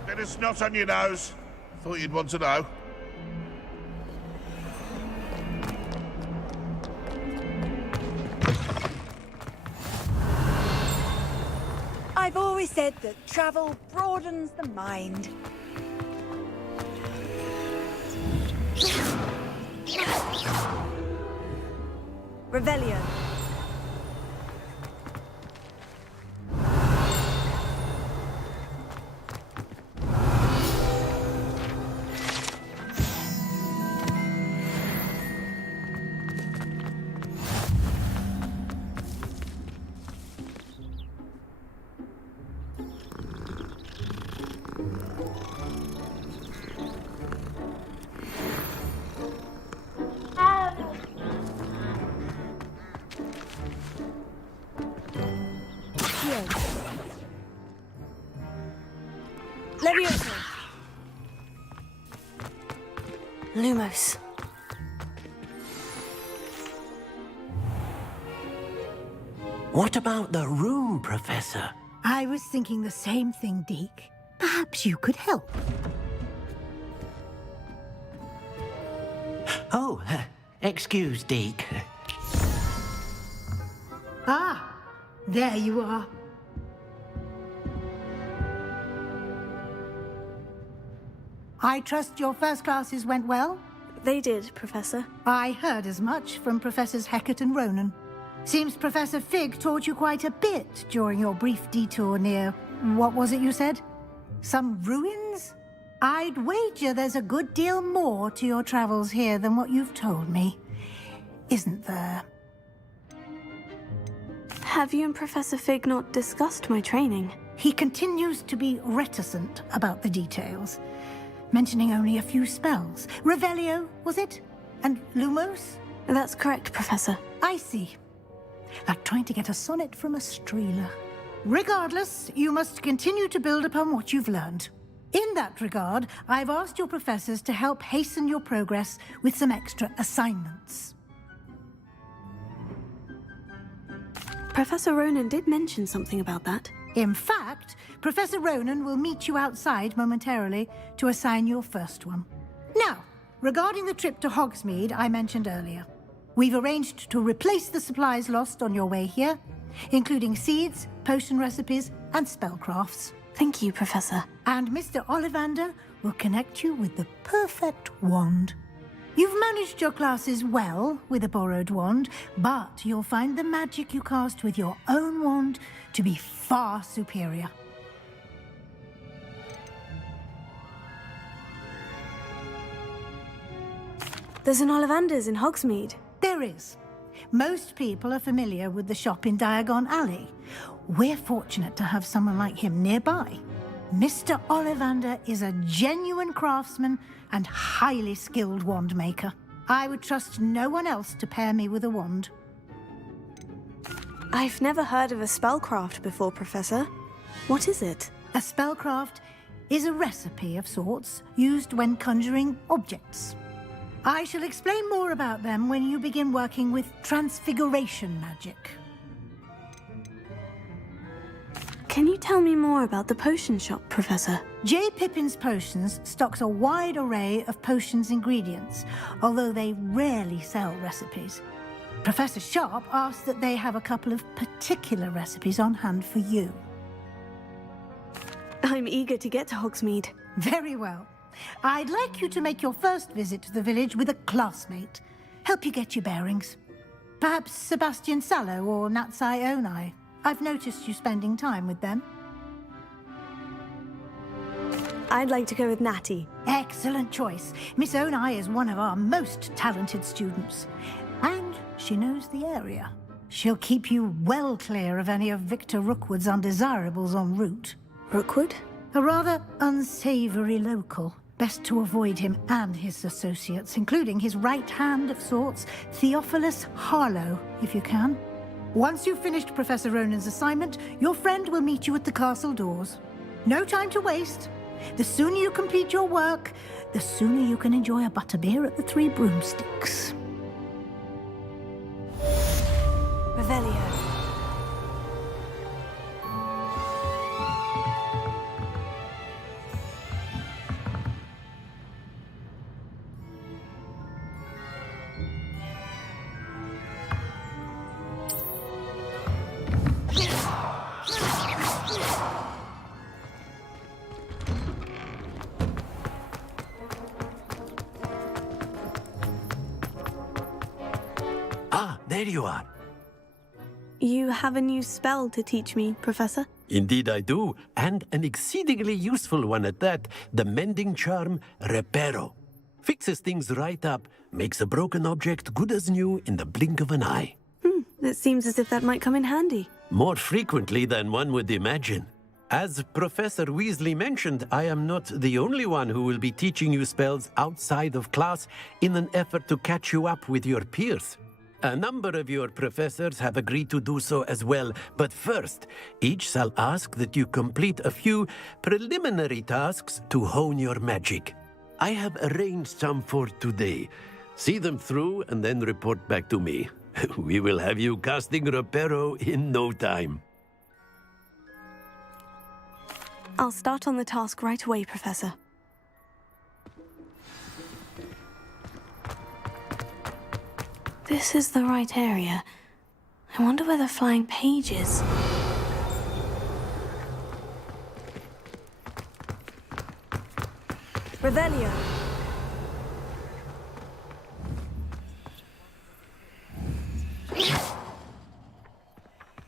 Bit of snot on your nose. Thought you'd want to know. I've always said that travel broadens the mind. Revelio. Lumos. What about the room, Professor? I was thinking the same thing, Deke. Perhaps you could help. Oh, excuse, Deke. Ah, there you are. I trust your first classes went well? They did, Professor. I heard as much from Professors Hecat and Ronan. Seems Professor Fig taught you quite a bit during your brief detour near... what was it you said? Some ruins? I'd wager there's a good deal more to your travels here than what you've told me. Isn't there? Have you and Professor Fig not discussed my training? He continues to be reticent about the details, mentioning only a few spells. Revelio, was it? And Lumos? That's correct, Professor. I see. Like trying to get a sonnet from a streeler. Regardless, you must continue to build upon what you've learned. In that regard, I've asked your professors to help hasten your progress with some extra assignments. Professor Ronan did mention something about that. In fact, Professor Ronan will meet you outside momentarily to assign your first one. Now, regarding the trip to Hogsmeade I mentioned earlier, we've arranged to replace the supplies lost on your way here, including seeds, potion recipes, and spellcrafts. Thank you, Professor. And Mr. Ollivander will connect you with the perfect wand. You've managed your classes well with a borrowed wand, but you'll find the magic you cast with your own wand to be far superior. There's an Ollivander's in Hogsmeade. There is. Most people are familiar with the shop in Diagon Alley. We're fortunate to have someone like him nearby. Mr. Ollivander is a genuine craftsman and highly skilled wand maker. I would trust no one else to pair me with a wand. I've never heard of a spellcraft before, Professor. What is it? A spellcraft is a recipe of sorts used when conjuring objects. I shall explain more about them when you begin working with transfiguration magic. Can you tell me more about the potion shop, Professor? J. Pippin's Potions stocks a wide array of potions ingredients, although they rarely sell recipes. Professor Sharp asked that they have a couple of particular recipes on hand for you. I'm eager to get to Hogsmeade. Very well. I'd like you to make your first visit to the village with a classmate. Help you get your bearings. Perhaps Sebastian Sallow or Natsai Onai. I've noticed you spending time with them. I'd like to go with Natty. Excellent choice. Miss Onai is one of our most talented students. And she knows the area. She'll keep you well clear of any of Victor Rookwood's undesirables en route. Rookwood? A rather unsavory local. Best to avoid him and his associates, including his right hand of sorts, Theophilus Harlow, if you can. Once you've finished Professor Ronan's assignment, your friend will meet you at the castle doors. No time to waste. The sooner you complete your work, the sooner you can enjoy a butterbeer at the Three Broomsticks. Revelio. Ah, there you are. You have a new spell to teach me, Professor? Indeed I do, and an exceedingly useful one at that, the mending charm Reparo. Fixes things right up, makes a broken object good as new in the blink of an eye. It seems as if that might come in handy. More frequently than one would imagine. As Professor Weasley mentioned, I am not the only one who will be teaching you spells outside of class in an effort to catch you up with your peers. A number of your professors have agreed to do so as well, but first, each shall ask that you complete a few preliminary tasks to hone your magic. I have arranged some for today. See them through and then report back to me. We will have you casting Reparo in no time. I'll start on the task right away, Professor. This is the right area. I wonder where the flying page is. Revelio.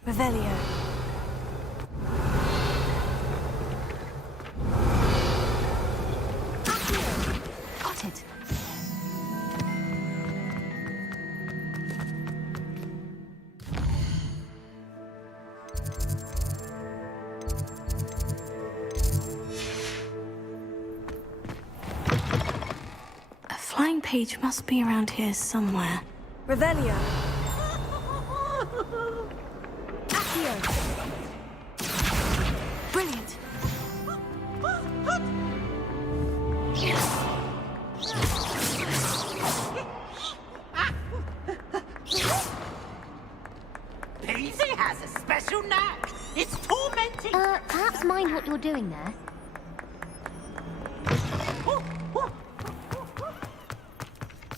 Revelio. Got it. A flying page must be around here somewhere. Revelio. Brilliant. Paisley has a special knack. It's tormenting. Perhaps mind what you're doing there.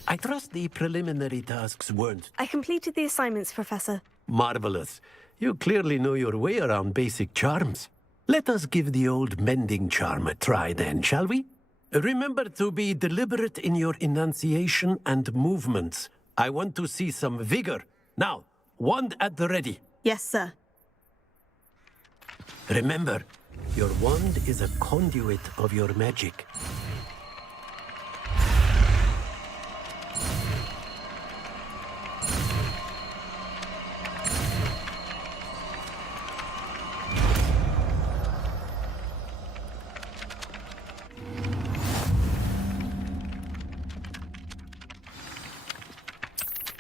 I trust the preliminary tasks weren't I completed the assignments, Professor. marvelous. You clearly know your way around basic charms. Let us give the old mending charm a try then, shall we? Remember to be deliberate in your enunciation and movements. I want to see some vigor. Now, wand at the ready. Yes, sir. Remember, your wand is a conduit of your magic.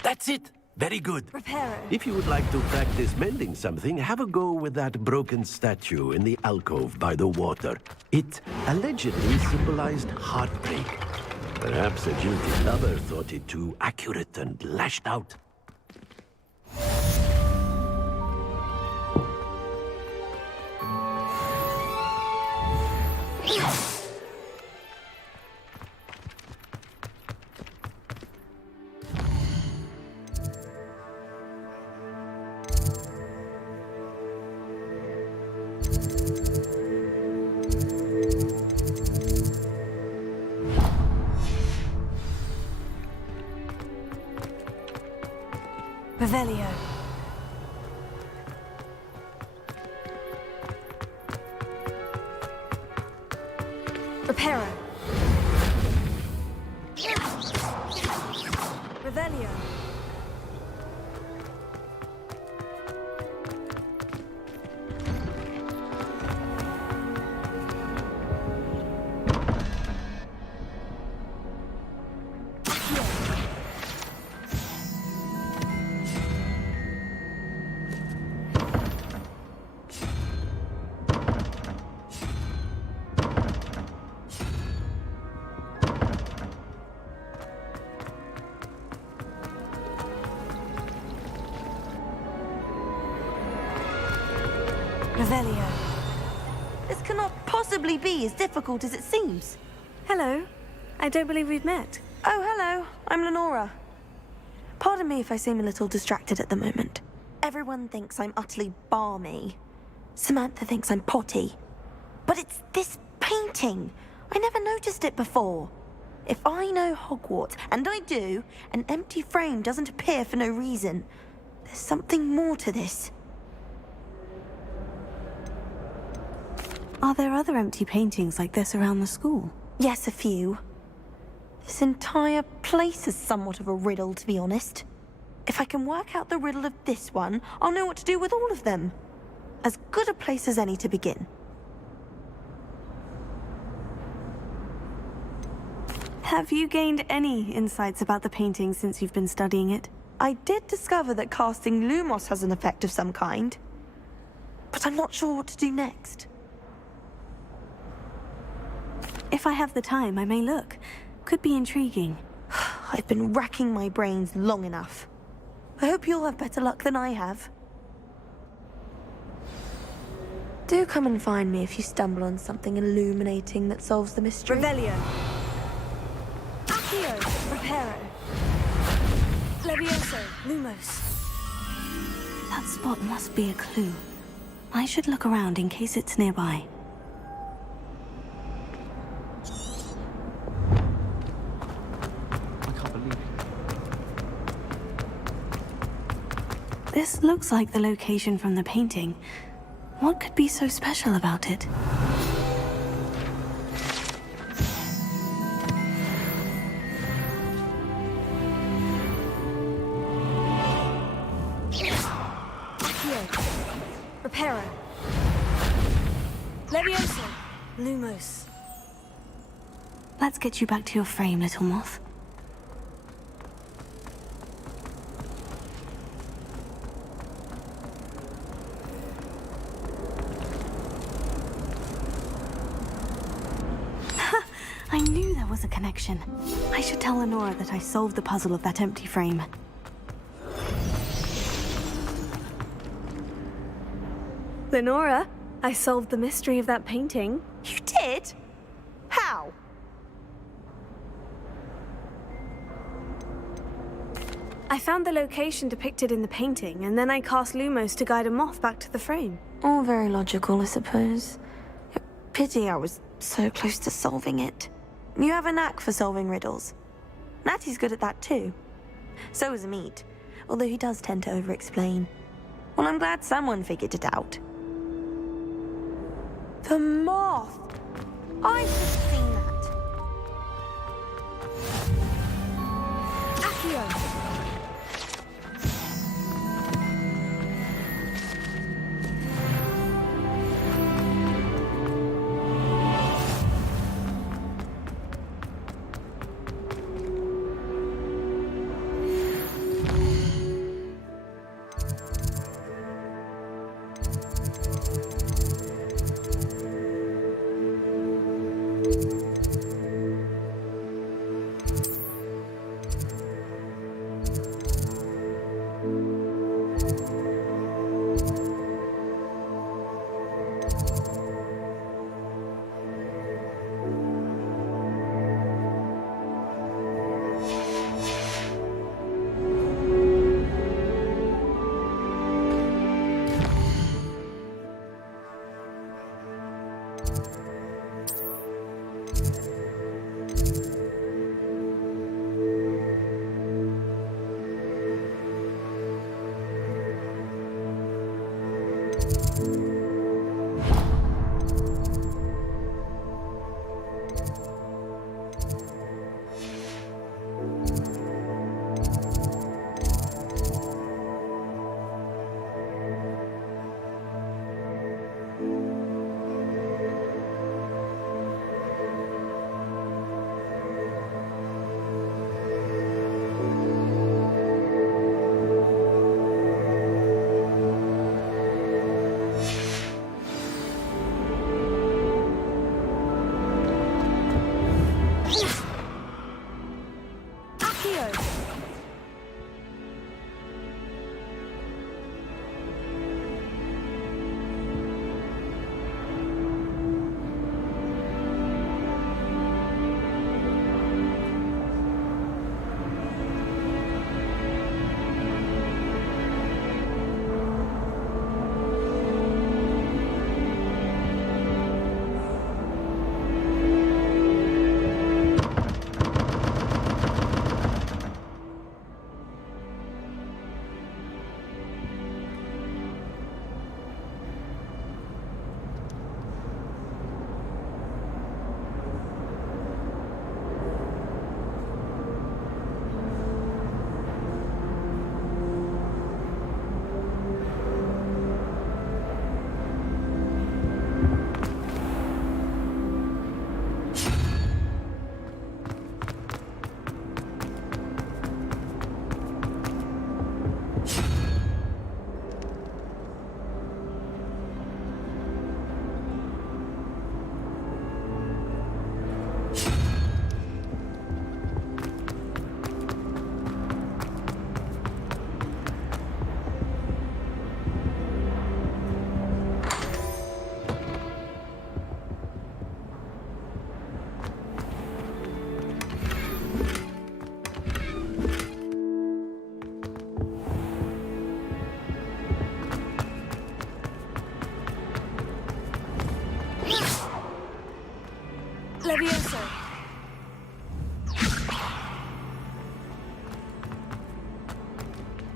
That's it. Very good. Reparo. If you would like to practice mending something, have a go with that broken statue in the alcove by the water. It allegedly symbolized heartbreak. Perhaps a guilty lover thought it too accurate and lashed out. Revelio. Reparo. Revelio. Revelio. This cannot possibly be as difficult as it seems. Hello. I don't believe we've met. Oh, hello. I'm Lenora. Pardon me if I seem a little distracted at the moment. Everyone thinks I'm utterly balmy. Samantha thinks I'm potty. But it's this painting. I never noticed it before. If I know Hogwarts, and I do, an empty frame doesn't appear for no reason. There's something more to this. Are there other empty paintings like this around the school? Yes, a few. This entire place is somewhat of a riddle, to be honest. If I can work out the riddle of this one, I'll know what to do with all of them. As good a place as any to begin. Have you gained any insights about the painting since you've been studying it? I did discover that casting Lumos has an effect of some kind. But I'm not sure what to do next. If I have the time, I may look. Could be intriguing. I've been racking my brains long enough. I hope you'll have better luck than I have. Do come and find me if you stumble on something illuminating that solves the mystery. Revelio. Accio. Reparo. Levioso. Lumos. That spot must be a clue. I should look around in case it's nearby. I can't believe it. This looks like the location from the painting. What could be so special about it? Reparo. Levioso. Lumos. Let's get you back to your frame, little moth. I knew there was a connection. I should tell Lenora that I solved the puzzle of that empty frame. Lenora, I solved the mystery of that painting. You did? How? I found the location depicted in the painting, and then I cast Lumos to guide a moth back to the frame. All very logical, I suppose. Pity I was so close to solving it. You have a knack for solving riddles. Natty's good at that too. So is Amit, although he does tend to over-explain. Well, I'm glad someone figured it out. The moth! I should have seen that. Accio!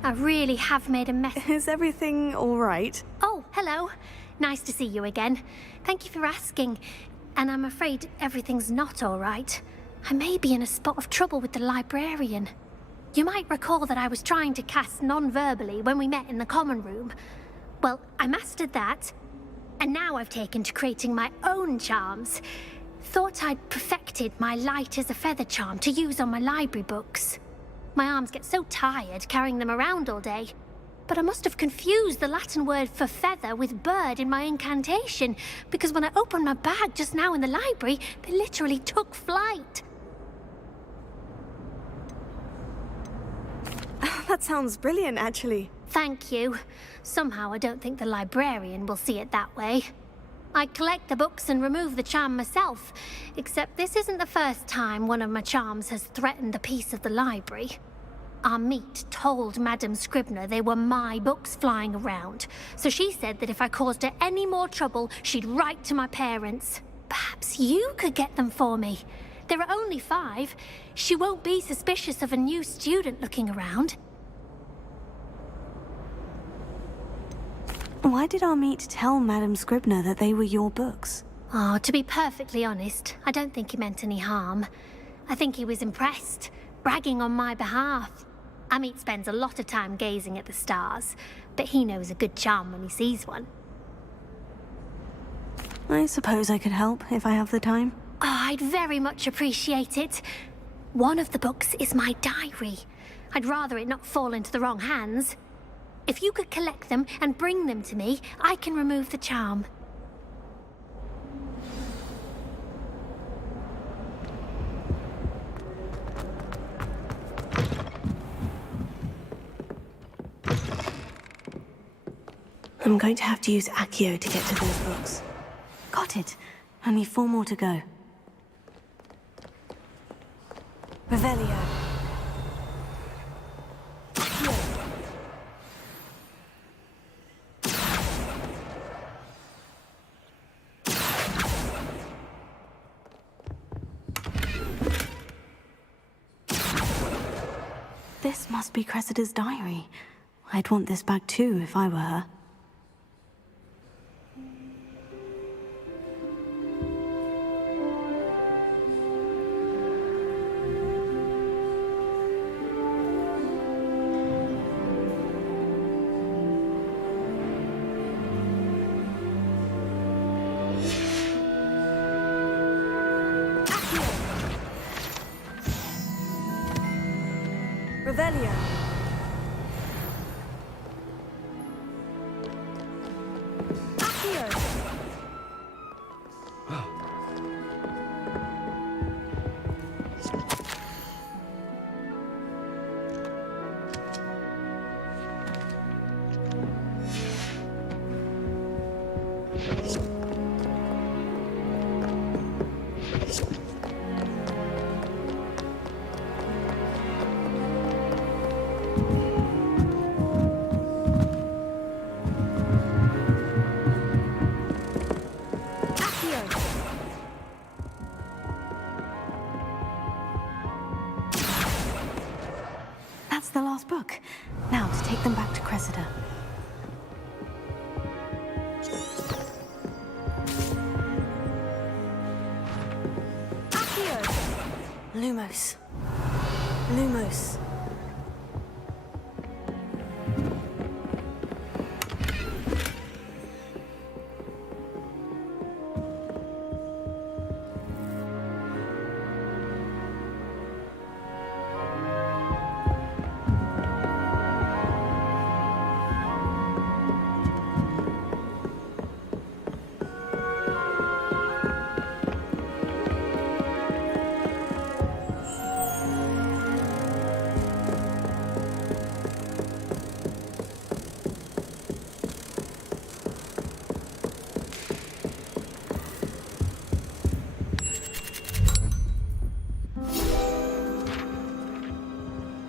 I really have made a mess. Is everything all right? Oh, hello. Nice to see you again. Thank you for asking. And I'm afraid everything's not all right. I may be in a spot of trouble with the librarian. You might recall that I was trying to cast non-verbally when we met in the common room. Well, I mastered that, and now I've taken to creating my own charms. Thought I'd perfected my light as a feather charm to use on my library books. My arms get so tired carrying them around all day. But I must have confused the Latin word for feather with bird in my incantation, because when I opened my bag just now in the library, they literally took flight. That sounds brilliant, actually. Thank you. Somehow I don't think the librarian will see it that way. I collect the books and remove the charm myself, except this isn't the first time one of my charms has threatened the peace of the library. Our meet told Madame Scribner they were my books flying around, so she said that if I caused her any more trouble, she'd write to my parents. Perhaps you could get them for me. There are only 5. She won't be suspicious of a new student looking around. Why did our meet tell Madame Scribner that they were your books? Oh, to be perfectly honest, I don't think he meant any harm. I think he was impressed, bragging on my behalf. Amit spends a lot of time gazing at the stars, but he knows a good charm when he sees one. I suppose I could help if I have the time. Oh, I'd very much appreciate it. One of the books is my diary. I'd rather it not fall into the wrong hands. If you could collect them and bring them to me, I can remove the charm. I'm going to have to use Accio to get to those books. Got it. Only 4 more to go. Revelio. This must be Cressida's diary. I'd want this back too if I were her. Revelio. Accio. That's the last book. Now to take them back to Cressida. Accio! Lumos. Lumos.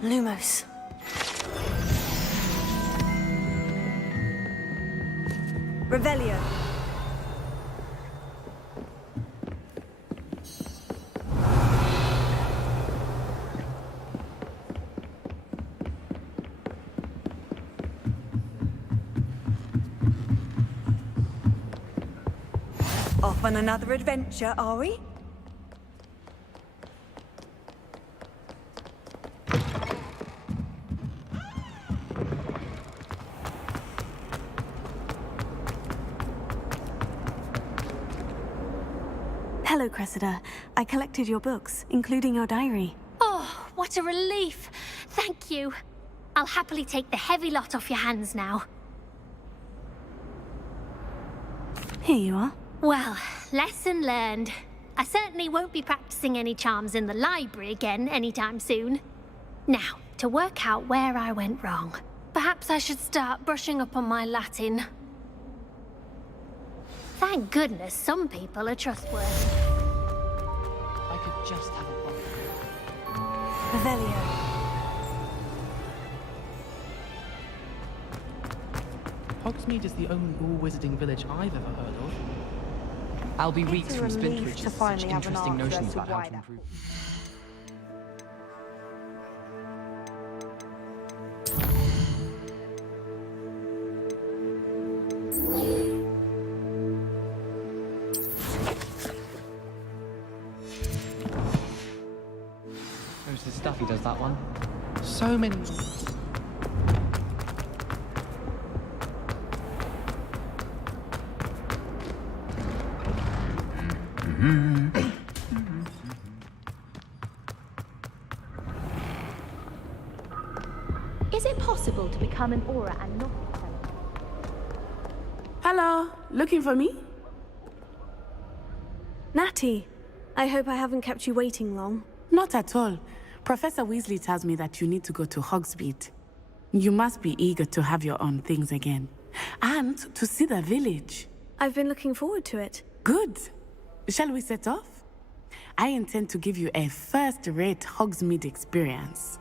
Lumos. Revelio. Off on another adventure, are we? Hello, Cressida. I collected your books, including your diary. Oh, what a relief. Thank you. I'll happily take the heavy lot off your hands now. Here you are. Well, lesson learned. I certainly won't be practicing any charms in the library again anytime soon. Now, to work out where I went wrong. Perhaps I should start brushing up on my Latin. Thank goodness some people are trustworthy. I could just have a bottle. Revelio. Hogsmeade is the only all-wizarding village I've ever heard of. I'll be weeks from Spintridge to with such finally have an interesting answer notions as to about how why to that improve. Notice Staffy does that one. So many. Is it possible to become an aura and not... Hello, looking for me? Natty, I hope I haven't kept you waiting long. Not at all. Professor Weasley tells me that you need to go to Hogsmeade. You must be eager to have your own things again. And to see the village. I've been looking forward to it. Good. Shall we set off? I intend to give you a first-rate Hogsmeade experience.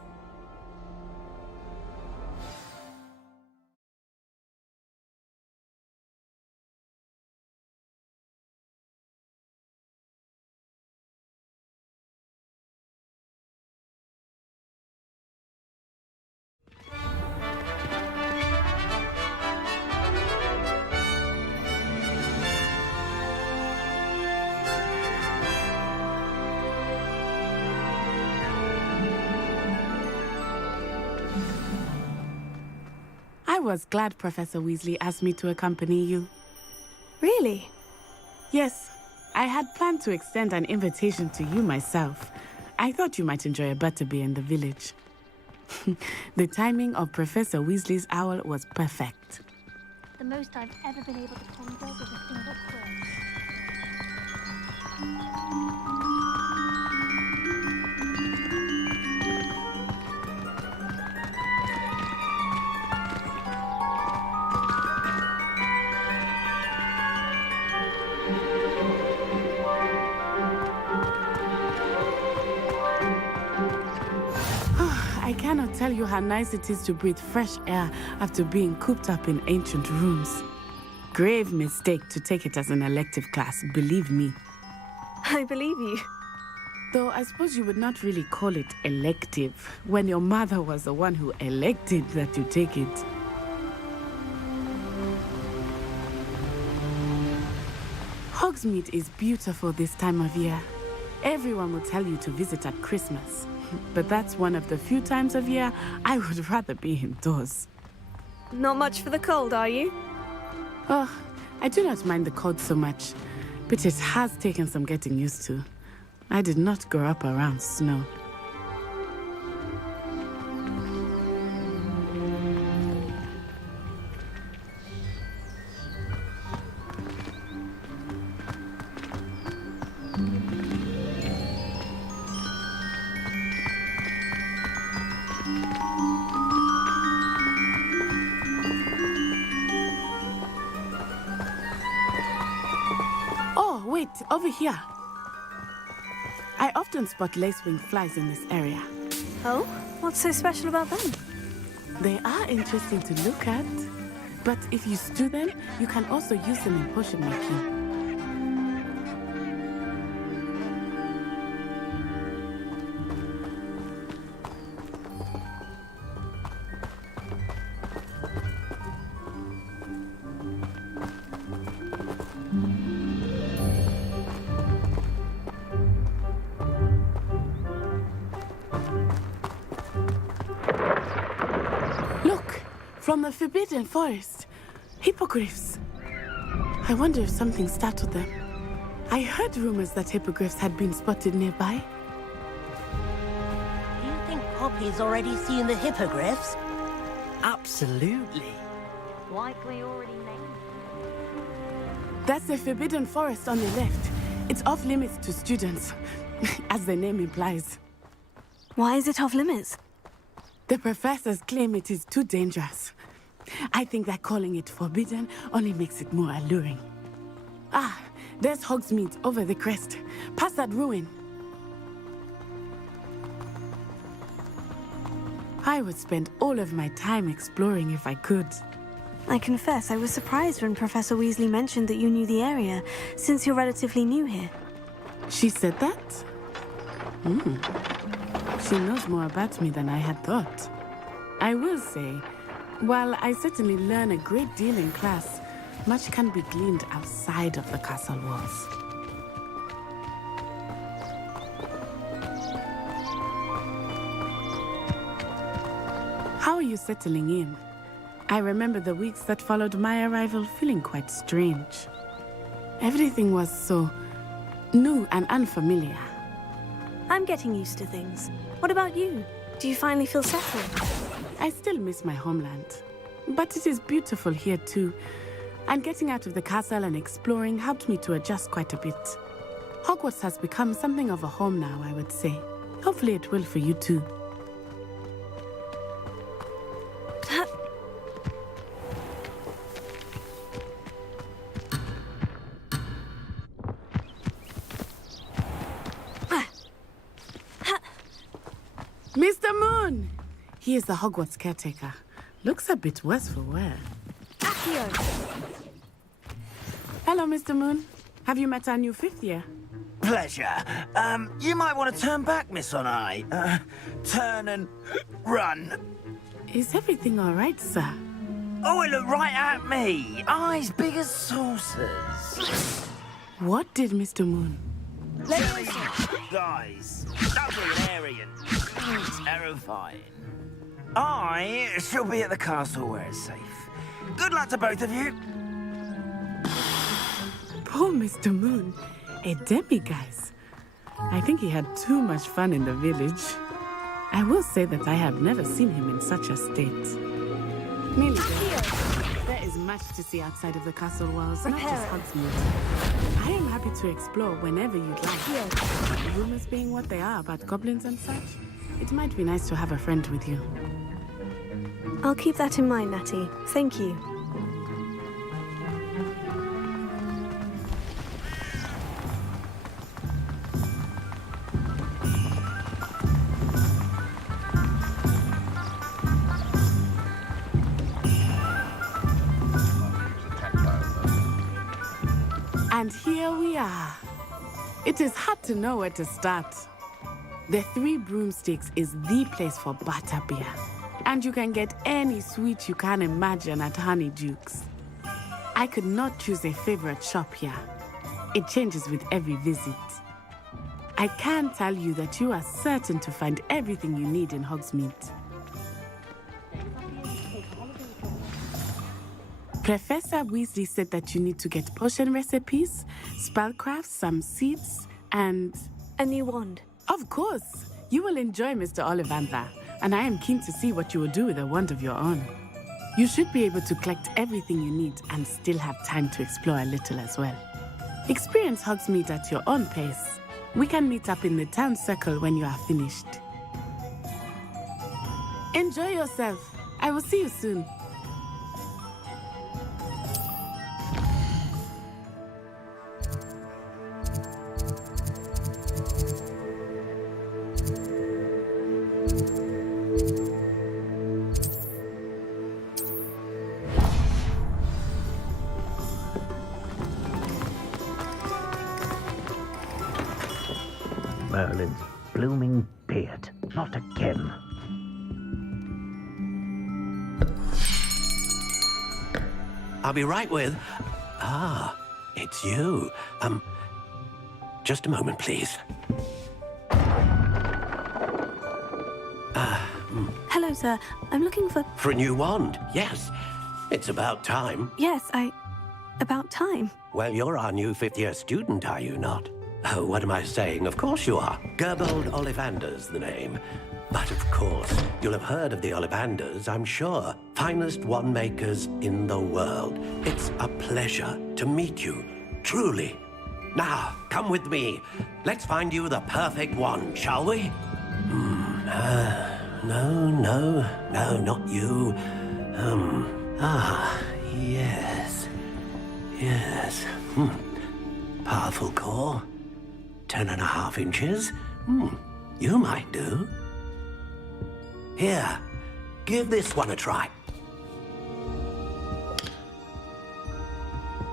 I was glad Professor Weasley asked me to accompany you. Really? Yes. I had planned to extend an invitation to you myself. I thought you might enjoy a butterbeer in the village. The timing of Professor Weasley's owl was perfect. The most I've ever been able to conjure was a single quill. I cannot tell you how nice it is to breathe fresh air after being cooped up in ancient rooms. Grave mistake to take it as an elective class, believe me. I believe you. Though I suppose you would not really call it elective when your mother was the one who elected that you take it. Hogsmeade is beautiful this time of year. Everyone will tell you to visit at Christmas. But that's one of the few times of year I would rather be indoors. Not much for the cold, are you? Oh, I do not mind the cold so much, but it has taken some getting used to. I did not grow up around snow. Oh, wait, over here. I often spot lacewing flies in this area. Oh? What's so special about them? They are interesting to look at, but if you stew them, you can also use them in potion making. From the Forbidden Forest. Hippogriffs. I wonder if something startled them. I heard rumors that hippogriffs had been spotted nearby. Do you think Poppy's already seen the hippogriffs? Absolutely. Likely already named. That's the Forbidden Forest on the left. It's off limits to students, as the name implies. Why is it off limits? The professors claim it is too dangerous. I think that calling it forbidden only makes it more alluring. Ah, there's Hogsmeade over the crest. Past that ruin. I would spend all of my time exploring if I could. I confess I was surprised when Professor Weasley mentioned that you knew the area, since you're relatively new here. She said that? She knows more about me than I had thought. I will say, while I certainly learn a great deal in class, much can be gleaned outside of the castle walls. How are you settling in? I remember the weeks that followed my arrival feeling quite strange. Everything was so new and unfamiliar. I'm getting used to things. What about you? Do you finally feel settled? I still miss my homeland, but it is beautiful here too. And getting out of the castle and exploring helped me to adjust quite a bit. Hogwarts has become something of a home now, I would say. Hopefully it will for you too. Mr. Moon! He is the Hogwarts caretaker. Looks a bit worse for wear. Accio! Hello, Mr. Moon. Have you met our new fifth year? Pleasure. You might want to turn back, Miss On-Eye. Turn and run. Is everything all right, sir? Oh, it looked right at me. Eyes big as saucers. What did Mr. Moon? Guys, Dublin terrifying. I shall be at the castle where it's safe. Good luck to both of you. Poor Mr. Moon. A demiguise. I think he had too much fun in the village. I will say that I have never seen him in such a state. Nearly there. There is much to see outside of the castle walls, not just Hogsmeade. I am happy to explore whenever you'd like. Rumors being what they are about goblins and such, it might be nice to have a friend with you. I'll keep that in mind, Natty. Thank you. And here we are. It is hard to know where to start. The Three Broomsticks is the place for butterbeer. And you can get any sweet you can imagine at Honeydukes. I could not choose a favorite shop here. It changes with every visit. I can tell you that you are certain to find everything you need in Hogsmeade. Professor Weasley said that you need to get potion recipes, spellcrafts, some seeds, and... a new wand. Of course! You will enjoy Mr. Ollivander, and I am keen to see what you will do with a wand of your own. You should be able to collect everything you need and still have time to explore a little as well. Experience Hogsmeade at your own pace. We can meet up in the town circle when you are finished. Enjoy yourself. I will see you soon. Merlin's blooming beard. Not again. I'll be right with... Ah, it's you. Just a moment, please. Hello, Hello, sir. I'm looking for... For a new wand, yes. It's about time. Yes, about time. Well, you're our new fifth-year student, are you not? Oh, what am I saying? Of course you are. Gerbold Ollivander's the name. But of course, you'll have heard of the Ollivanders, I'm sure. Finest wand makers in the world. It's a pleasure to meet you, truly. Now, come with me. Let's find you the perfect wand, shall we? No, not you. Yes. Powerful core. 10.5 inches. You might do. Here, give this one a try.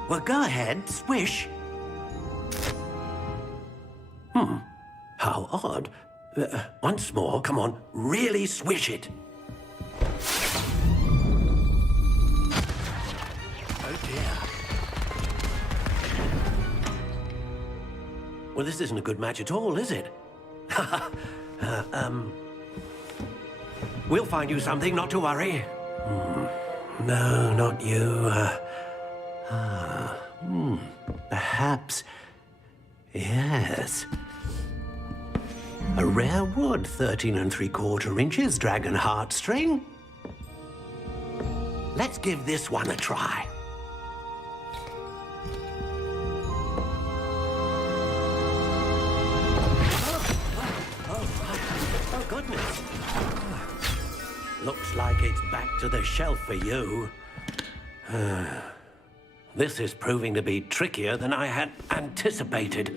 Well, go ahead, swish. How odd. Once more, come on, really swish it. Oh dear. Well, this isn't a good match at all, is it? We'll find you something, not to worry. No, not you. Perhaps. Yes. A rare wood, 13 3/4 inches, dragon heartstring. Let's give this one a try. Oh, goodness. Looks like it's back to the shelf for you. This is proving to be trickier than I had anticipated.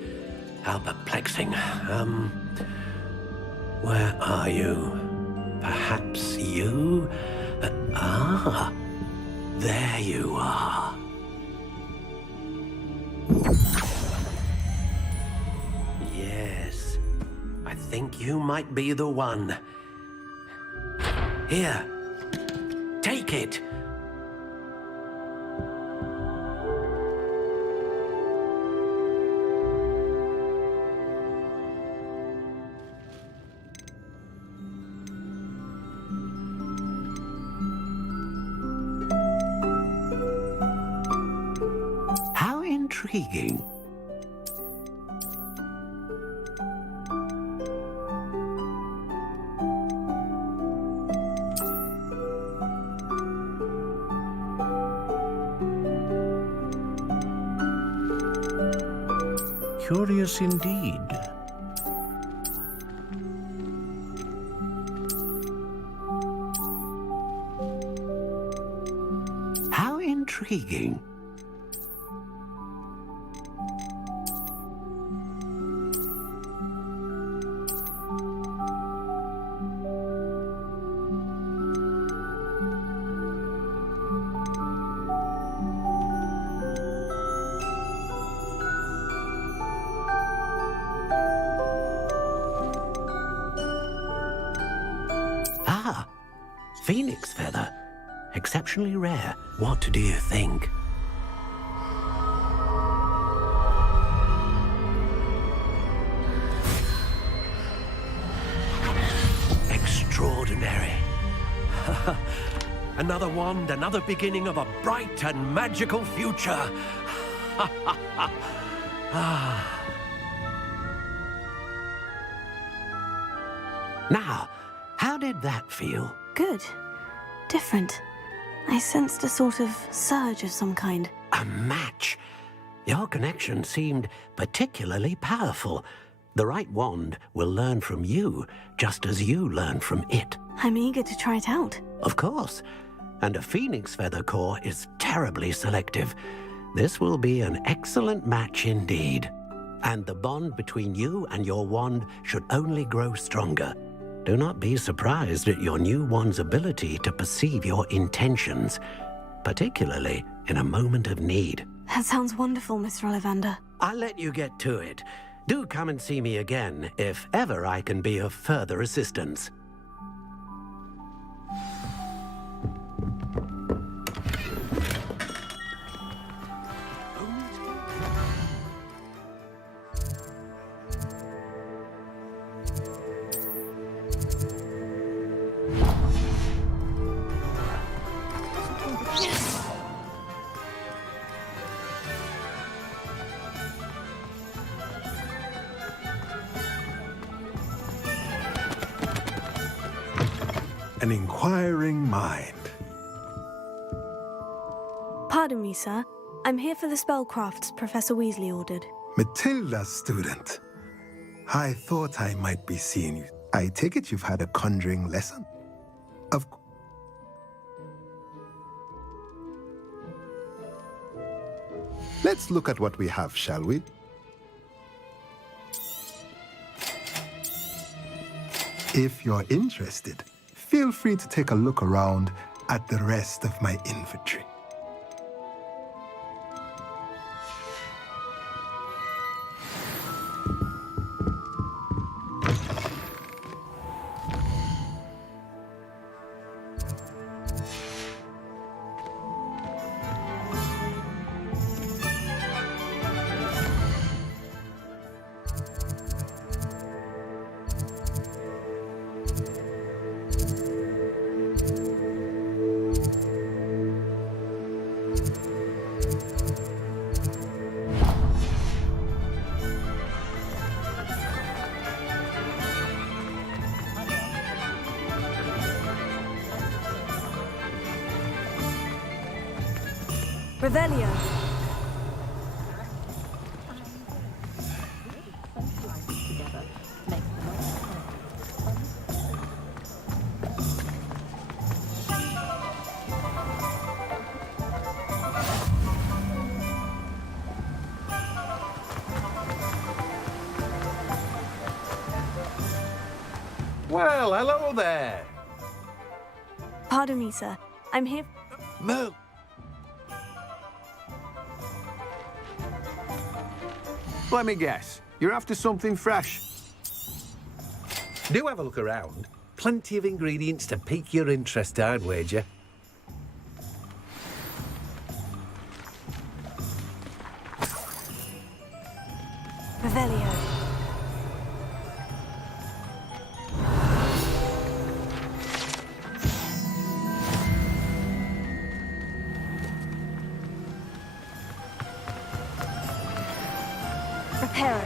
How perplexing. Where are you? Perhaps you? There you are. Yes, I think you might be the one. Here, take it. How intriguing. Curious indeed. How intriguing. Phoenix feather. Exceptionally rare. What do you think? Extraordinary. Another wand, another beginning of a bright and magical future. Now, how did that feel? Good. Different. I sensed a sort of surge of some kind. A match. Your connection seemed particularly powerful. The right wand will learn from you, just as you learn from it. I'm eager to try it out. Of course. And a phoenix feather core is terribly selective. This will be an excellent match indeed. And the bond between you and your wand should only grow stronger. Do not be surprised at your new wand's ability to perceive your intentions, particularly in a moment of need. That sounds wonderful, Mr. Ollivander. I'll let you get to it. Do come and see me again if ever I can be of further assistance. an inquiring mind. Pardon me, sir. I'm here for the spellcrafts Professor Weasley ordered. Matilda, student. I thought I might be seeing you. I take it you've had a conjuring lesson? Of course. Let's look at what we have, shall we? If you're interested, feel free to take a look around at the rest of my inventory. Revelio. Well, hello there. Pardon me, sir. I'm here... Merl. Let me guess. You're after something fresh. Do have a look around. Plenty of ingredients to pique your interest, I'd wager. Revelio. Reparo.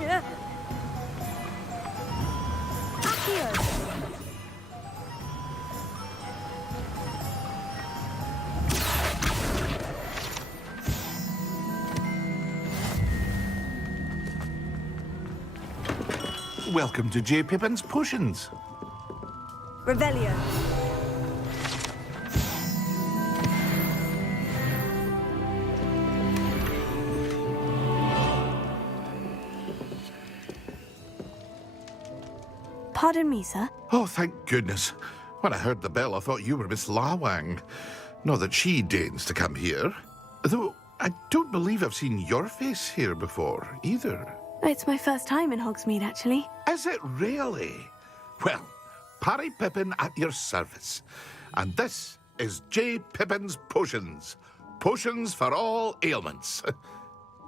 Yeah. Accio. Welcome to J. Pippin's Potions. Revelio. Pardon me, sir. Oh, thank goodness. When I heard the bell, I thought you were Miss Lawang. Not that she deigns to come here. Though I don't believe I've seen your face here before, either. It's my first time in Hogsmeade, actually. Is it really? Well, Parry Pippin at your service. And this is J. Pippin's Potions. Potions for all ailments.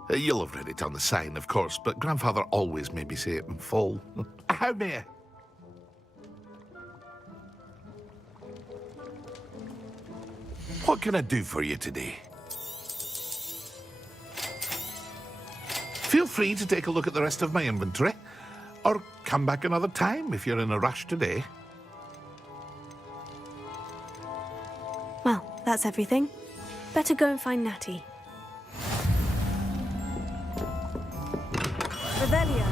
You'll have read it on the sign, of course, but Grandfather always made me say it in full. How may I? What can I do for you today? Feel free to take a look at the rest of my inventory, or come back another time if you're in a rush today. Well, that's everything. Better go and find Natty. Revelio.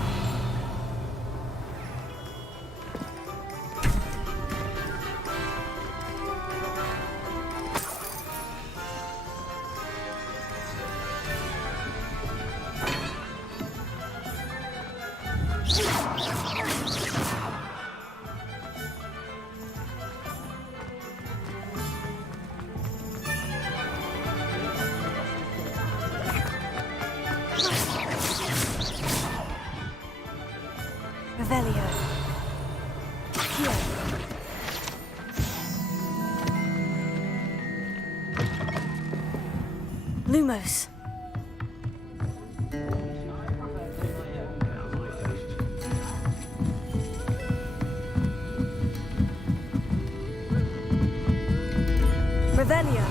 Revelio. Here. Lumos. Revelio.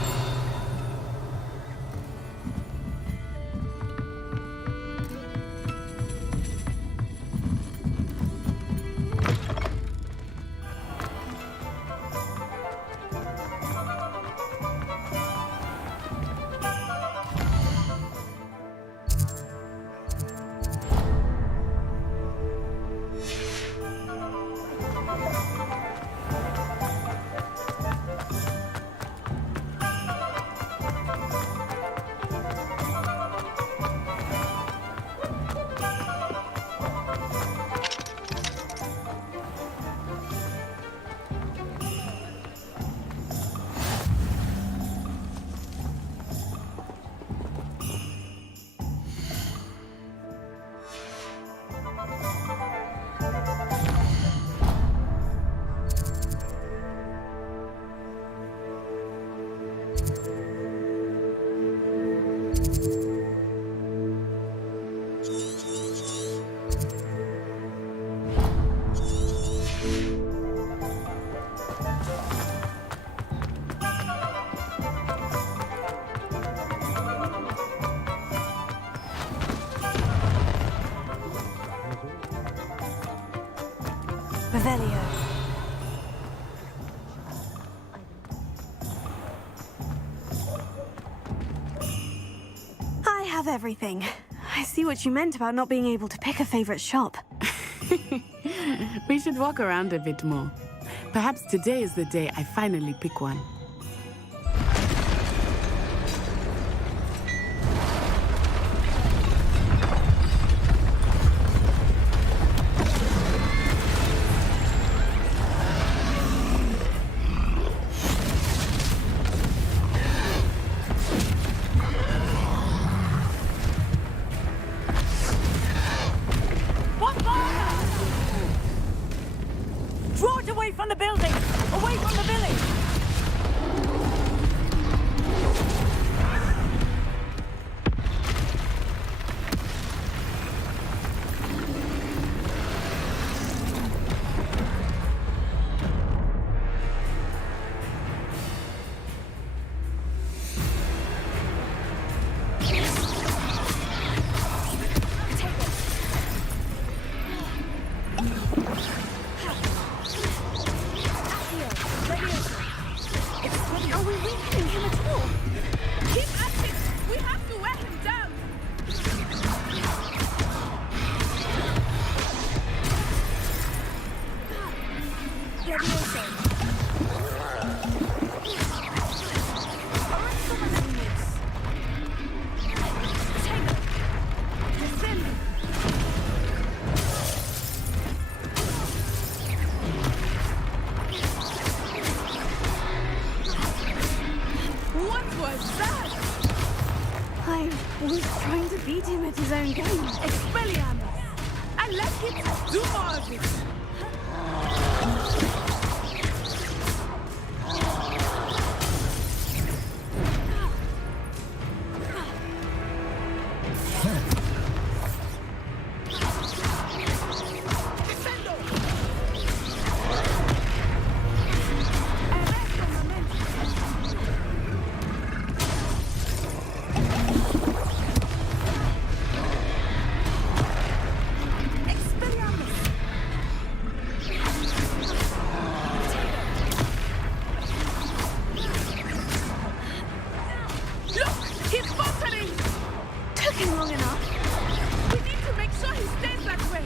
Revelio. I have everything. I see what you meant about not being able to pick a favorite shop. We should walk around a bit more. Perhaps today is the day I finally pick one. Draw it away from the building! Away from the village! Are we weakening him at all? Keep at it! We have to wear him down! What was that? I was trying to beat him at his own game. Expelliarmus! And let him do more of it! Look! He's faltering! Took him long enough. We need to make sure he stays that way!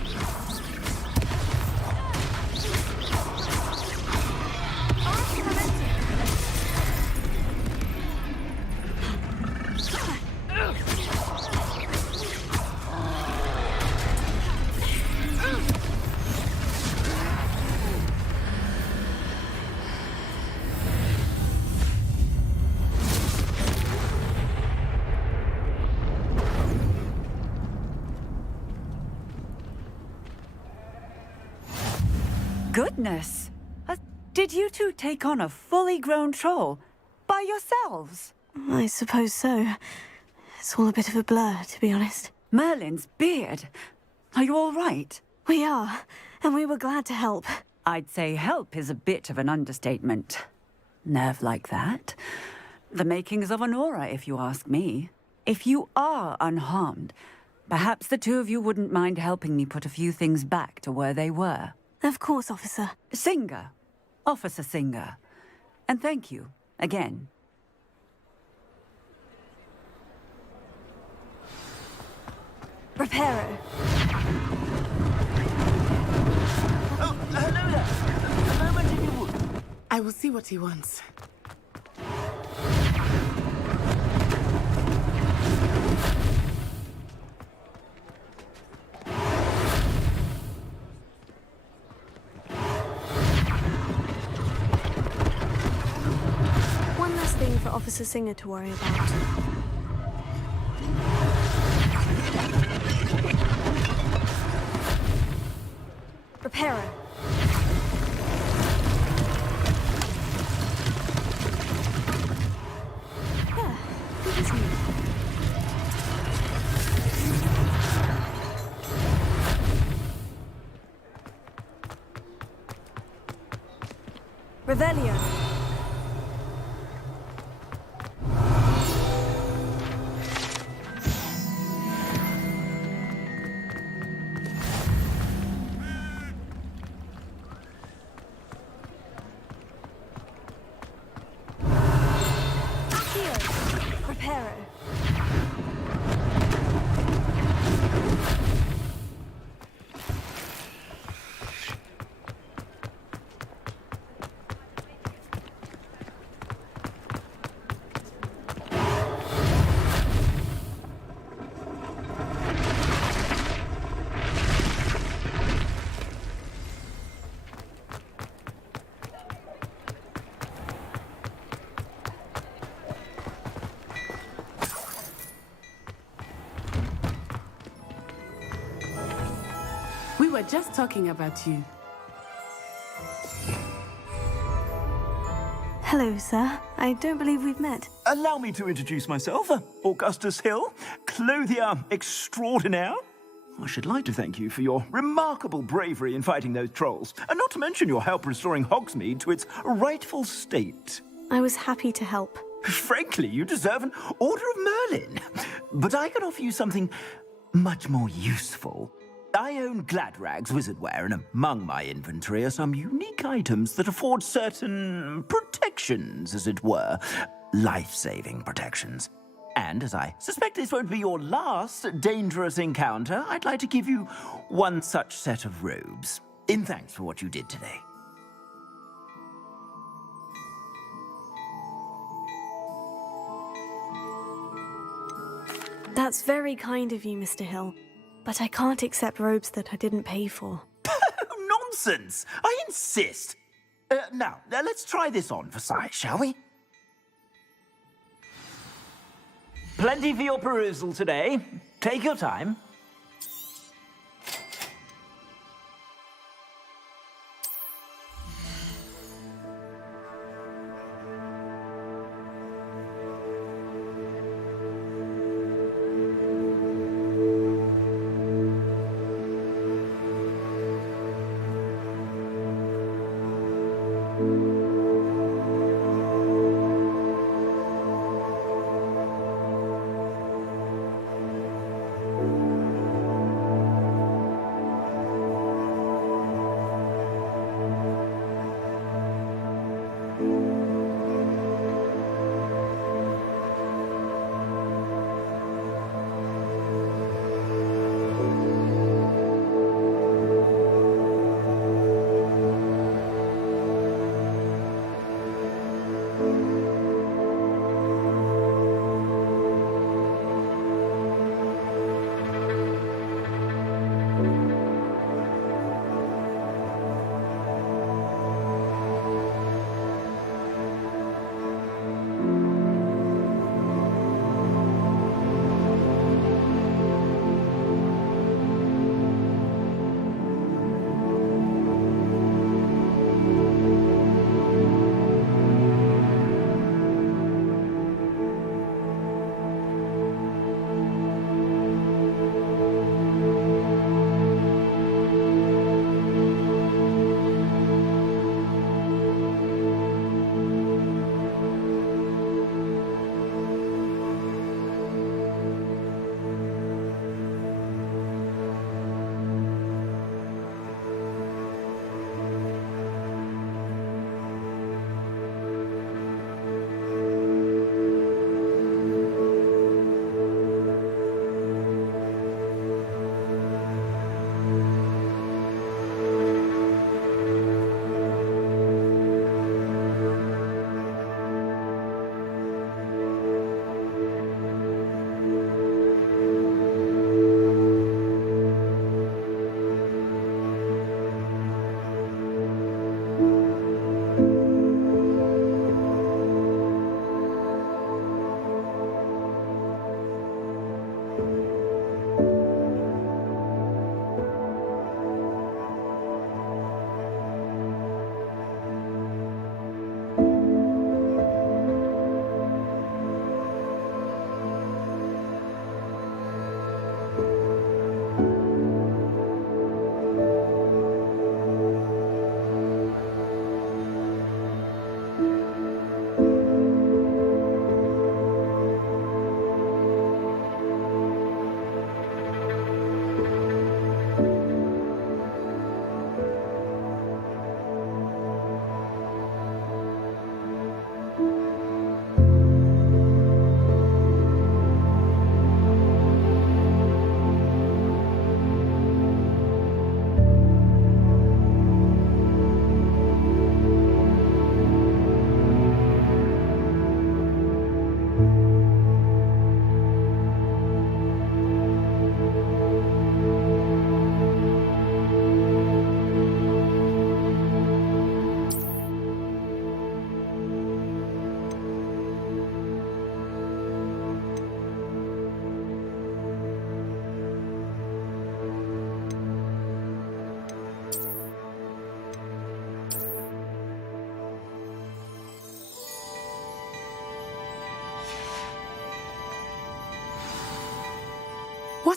Goodness! Did you two take on a fully grown troll? By yourselves? I suppose so. It's all a bit of a blur, to be honest. Merlin's beard. Are you all right? We are, and we were glad to help. I'd say help is a bit of an understatement. Nerve like that. The makings of an aura, if you ask me. If you are unharmed, perhaps the two of you wouldn't mind helping me put a few things back to where they were. Of course, officer. Singer. Officer Singer. And thank you, again. Reparo. Oh, hello there. A moment if you would. I will see what he wants. One last thing for Officer Singer to worry about. Reparo. Yeah, good as new. Revelio. were just talking about you. Hello, sir. I don't believe we've met. Allow me to introduce myself. Augustus Hill, clothier extraordinaire. I should like to thank you for your remarkable bravery in fighting those trolls, and not to mention your help restoring Hogsmeade to its rightful state. I was happy to help. Frankly, you deserve an Order of Merlin. But I can offer you something much more useful. I own Gladrag's wizardware, and among my inventory are some unique items that afford certain protections, as it were. Life-saving protections. And as I suspect this won't be your last dangerous encounter, I'd like to give you one such set of robes, in thanks for what you did today. That's very kind of you, Mr. Hill. But I can't accept robes that I didn't pay for. Nonsense! I insist! Now, let's try this on for size, shall we? Plenty for your perusal today. Take your time.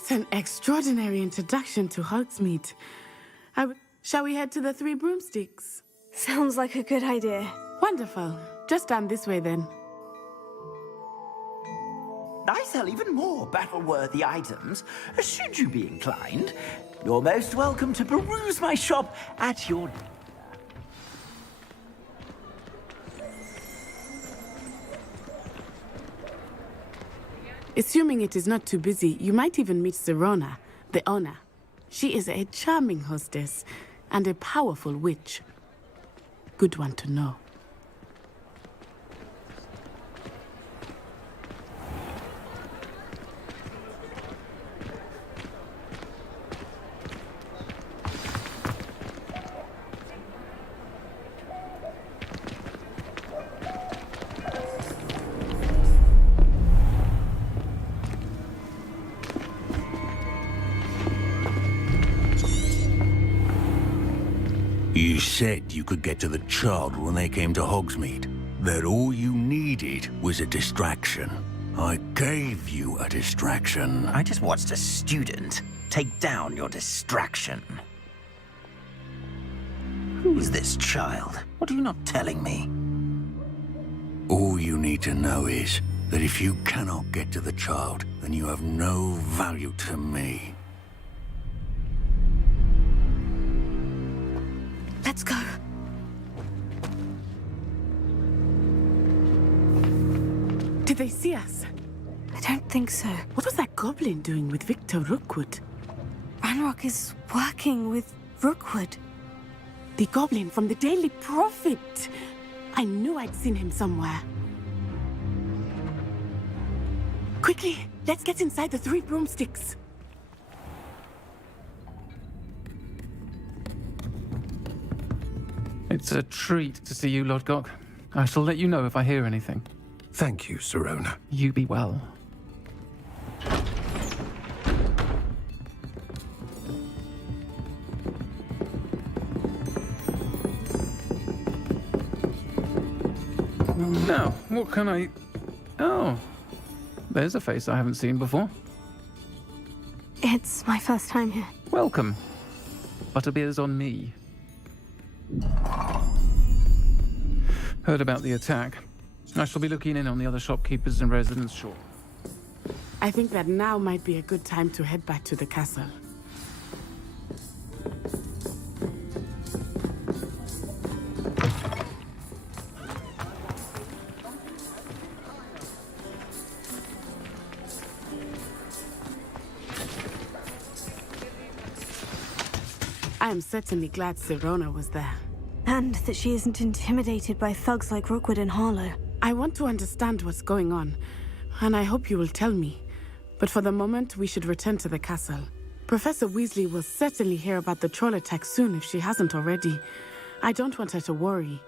What an extraordinary introduction to Hogsmeade. Shall we head to the Three Broomsticks? Sounds like a good idea. Wonderful. Just down this way then. I sell even more battle-worthy items. Should you be inclined, you're most welcome to peruse my shop at your... Assuming it is not too busy, you might even meet Sirona, the owner. She is a charming hostess and a powerful witch. Good one to know. You said you could get to the child when they came to Hogsmeade. That all you needed was a distraction. I gave you a distraction. I just watched a student take down your distraction. Who's this child? What are you not telling me? All you need to know is that if you cannot get to the child, then you have no value to me. Let's go. Did they see us? I don't think so. What was that goblin doing with Victor Rookwood? Ranrock is working with Rookwood. The goblin from the Daily Prophet. I knew I'd seen him somewhere. Quickly, let's get inside the Three Broomsticks. It's a treat to see you, Lodgok. I shall let you know if I hear anything. Thank you, Sirona. You be well. Now, what can I... Oh, there's a face I haven't seen before. It's my first time here. Welcome. Butterbeer's on me. Heard about the attack. I shall be looking in on the other shopkeepers and residents shortly. I think that now might be a good time to head back to the castle. I am certainly glad Sirona was there. And that she isn't intimidated by thugs like Rookwood and Harlow. I want to understand what's going on, and I hope you will tell me. But for the moment, we should return to the castle. Professor Weasley will certainly hear about the troll attack soon if she hasn't already. I don't want her to worry.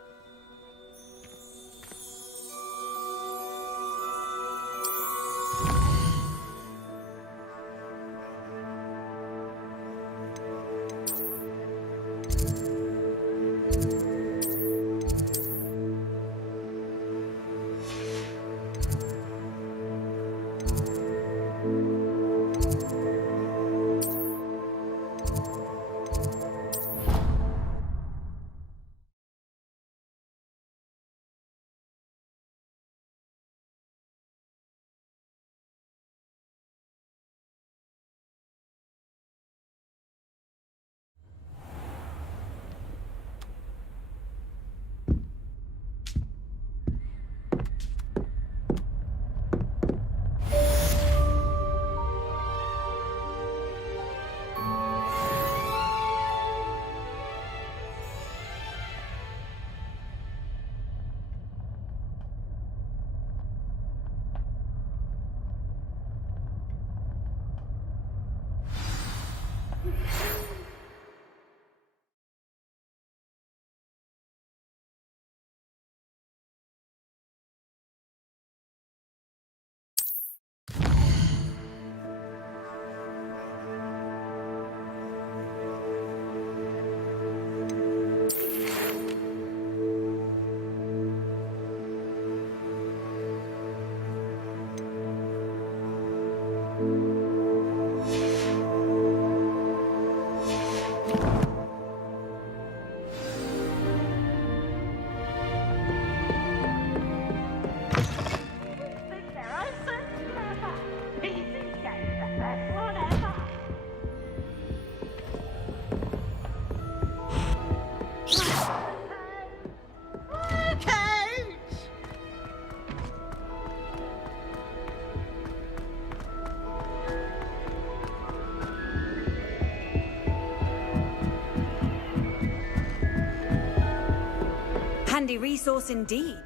handy resource indeed.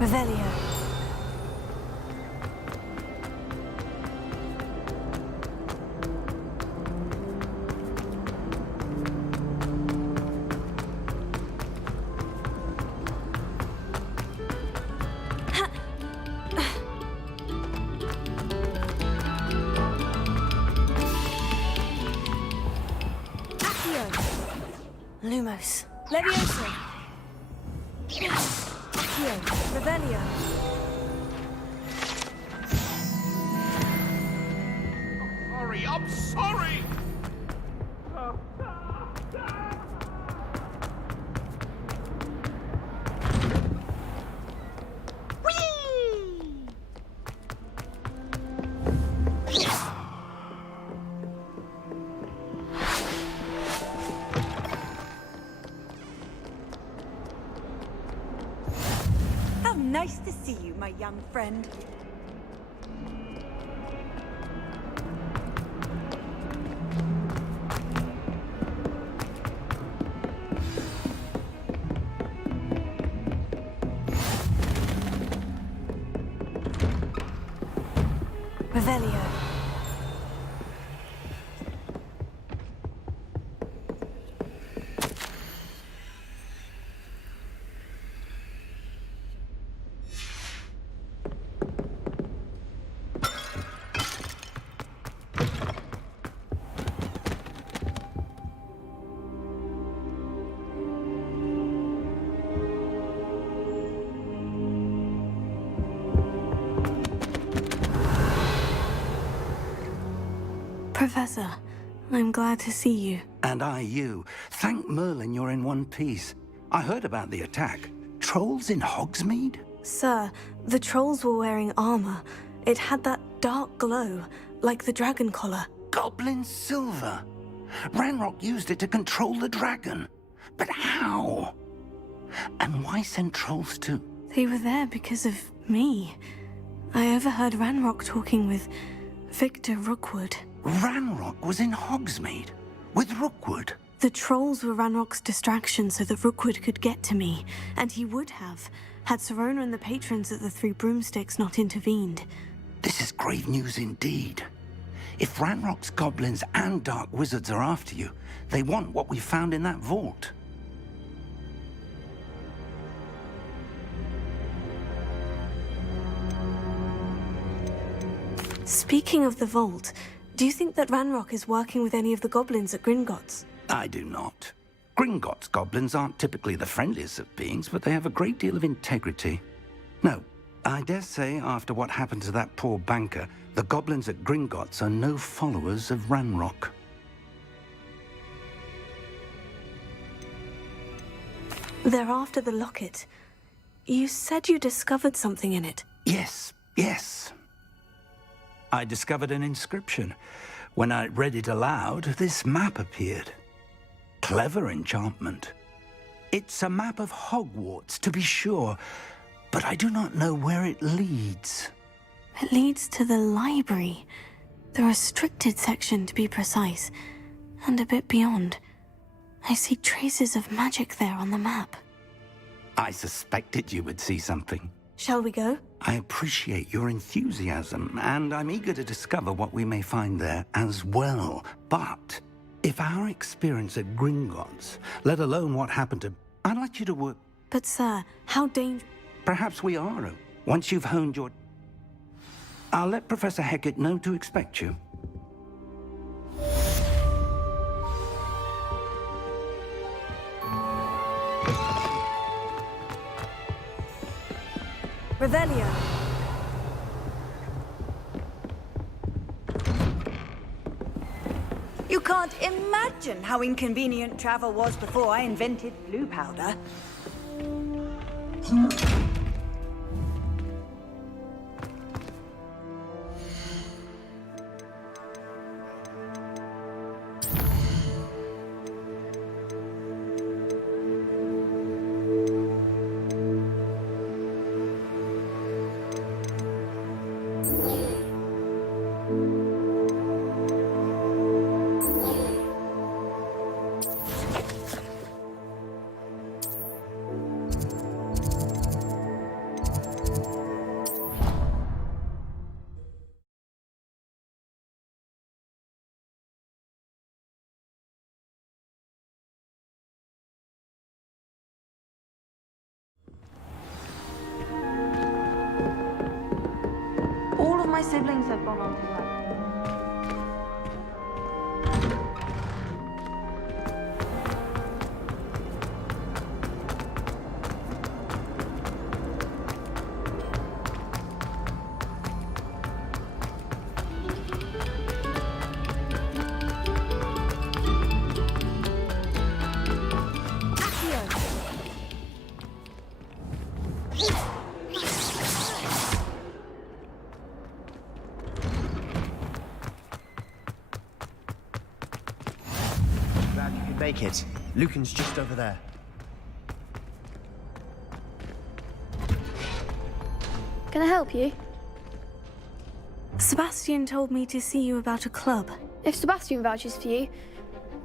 Revelio. Lumos. Levioso. Accio. Revelio. Sorry, I'm sorry! How nice to see you, my young friend. Revelio. Professor, I'm glad to see you. And I you. Thank Merlin you're in one piece. I heard about the attack. Trolls in Hogsmeade? Sir, the trolls were wearing armor. It had that dark glow, like the dragon collar. Goblin silver. Ranrock used it to control the dragon. But how? And why send trolls too? They were there because of me. I overheard Ranrock talking with Victor Rookwood. Ranrock was in Hogsmeade with Rookwood. The trolls were Ranrock's distraction so that Rookwood could get to me, and he would have, had Sirona and the patrons at the Three Broomsticks not intervened. This is grave news indeed. If Ranrock's goblins and dark wizards are after you, they want what we found in that vault. Speaking of the vault, do you think that Ranrock is working with any of the goblins at Gringotts? I do not. Gringotts goblins aren't typically the friendliest of beings, but they have a great deal of integrity. No, I dare say after what happened to that poor banker, the goblins at Gringotts are no followers of Ranrock. They're after the locket. You said you discovered something in it. Yes, yes. I discovered an inscription. When I read it aloud, this map appeared. Clever enchantment. It's a map of Hogwarts, to be sure, but I do not know where it leads. It leads to the library. The restricted section, to be precise. And a bit beyond. I see traces of magic there on the map. I suspected you would see something. Shall we go? I appreciate your enthusiasm, and I'm eager to discover what we may find there as well. But if our experience at Gringotts, let alone what happened to... I'd like you to work... But sir, how dangerous... Perhaps we are. Once you've honed your... I'll let Professor Hecat know to expect you. Revelio. You can't imagine how inconvenient travel was before I invented blue powder. my siblings have gone on to work. Glad you could make it. Lucan's just over there. Can I help you? Sebastian told me to see you about a club. If Sebastian vouches for you,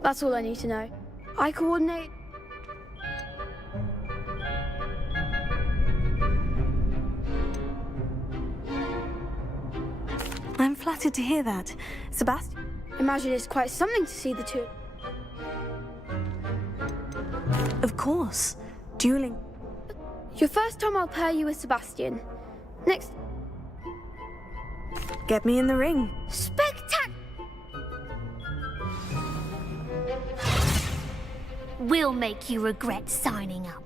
that's all I need to know. I coordinate... I'm flattered to hear that. Sebastian? Imagine it's quite something to see the two. Of course. Dueling. Your first time I'll pair you with Sebastian. Next... Get me in the ring. Spectac... We'll make you regret signing up.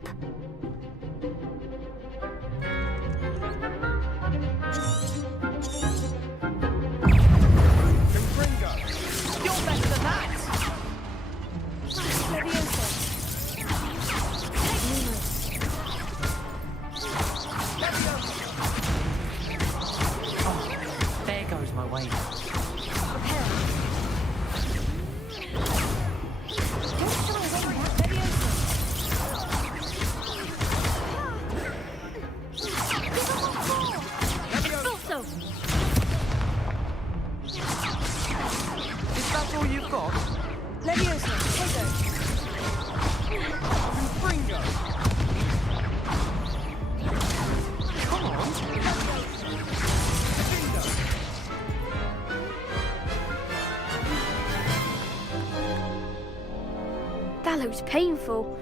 You're better than that! There goes my way. Is that all you've got? Leviosa, Tego. Confringo. Come on. That looks painful.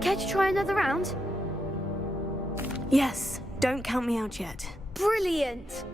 Care to try another round? Yes, don't count me out yet. Brilliant!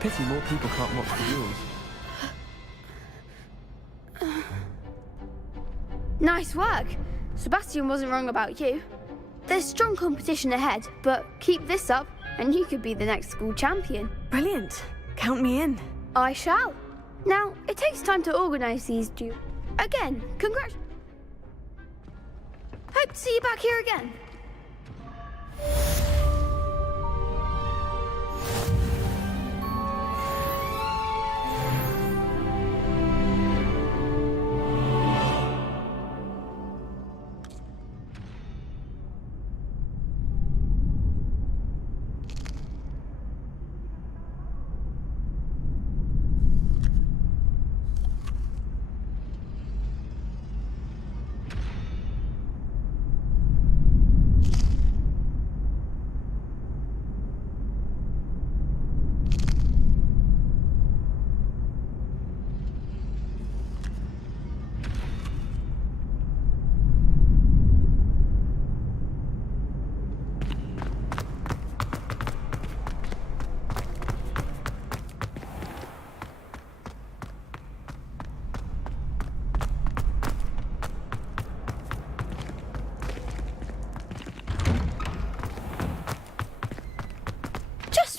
Pity more people can't watch the rules. Nice work. Sebastian wasn't wrong about you. There's strong competition ahead, but keep this up and you could be the next school champion. Brilliant. Count me in. I shall. Now, it takes time to organise these duels. Again, congrats. Hope to see you back here again.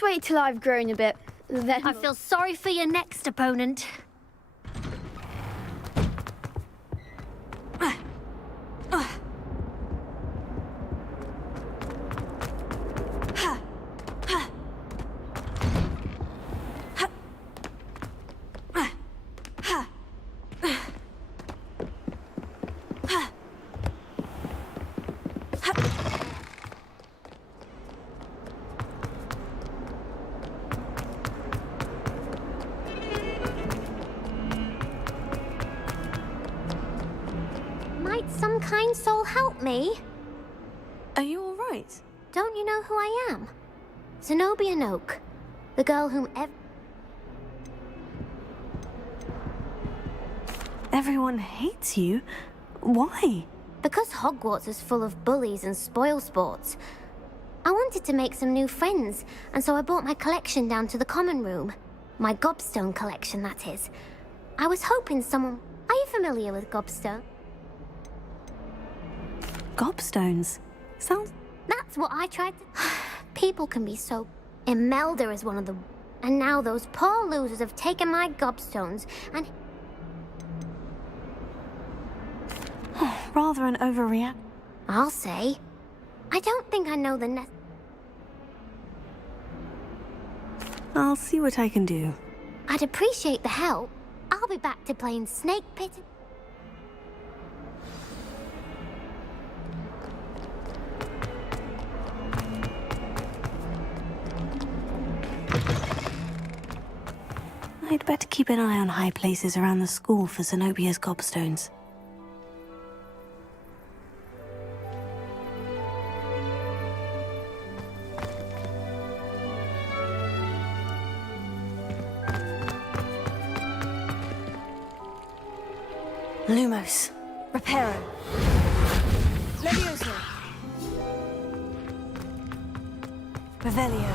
Wait till I've grown a bit, then... I feel sorry for your next opponent. help me? Are you all right? Don't you know who I am? Zenobia Noak, the girl whom Everyone hates you? Why? Because Hogwarts is full of bullies and spoilsports. I wanted to make some new friends, and so I brought my collection down to the common room. My gobstone collection, that is. I was hoping someone... Are you familiar with gobstone? Gobstones? Sounds... That's what I tried to... People can be so... Imelda is one of them. And now those poor losers have taken my gobstones and... Rather an overreact. I'll say. I don't think I know the I'll see what I can do. I'd appreciate the help. I'll be back to playing Snake Pit. I'd better keep an eye on high places around the school for Zenobia's gobstones. Lumos. Reparo. Levioso. Revelio.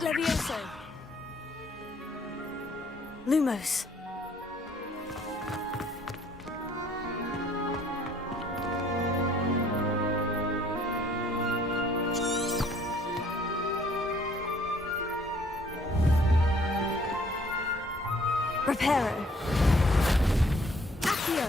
Levioso. Lumos. Reparo. Accio.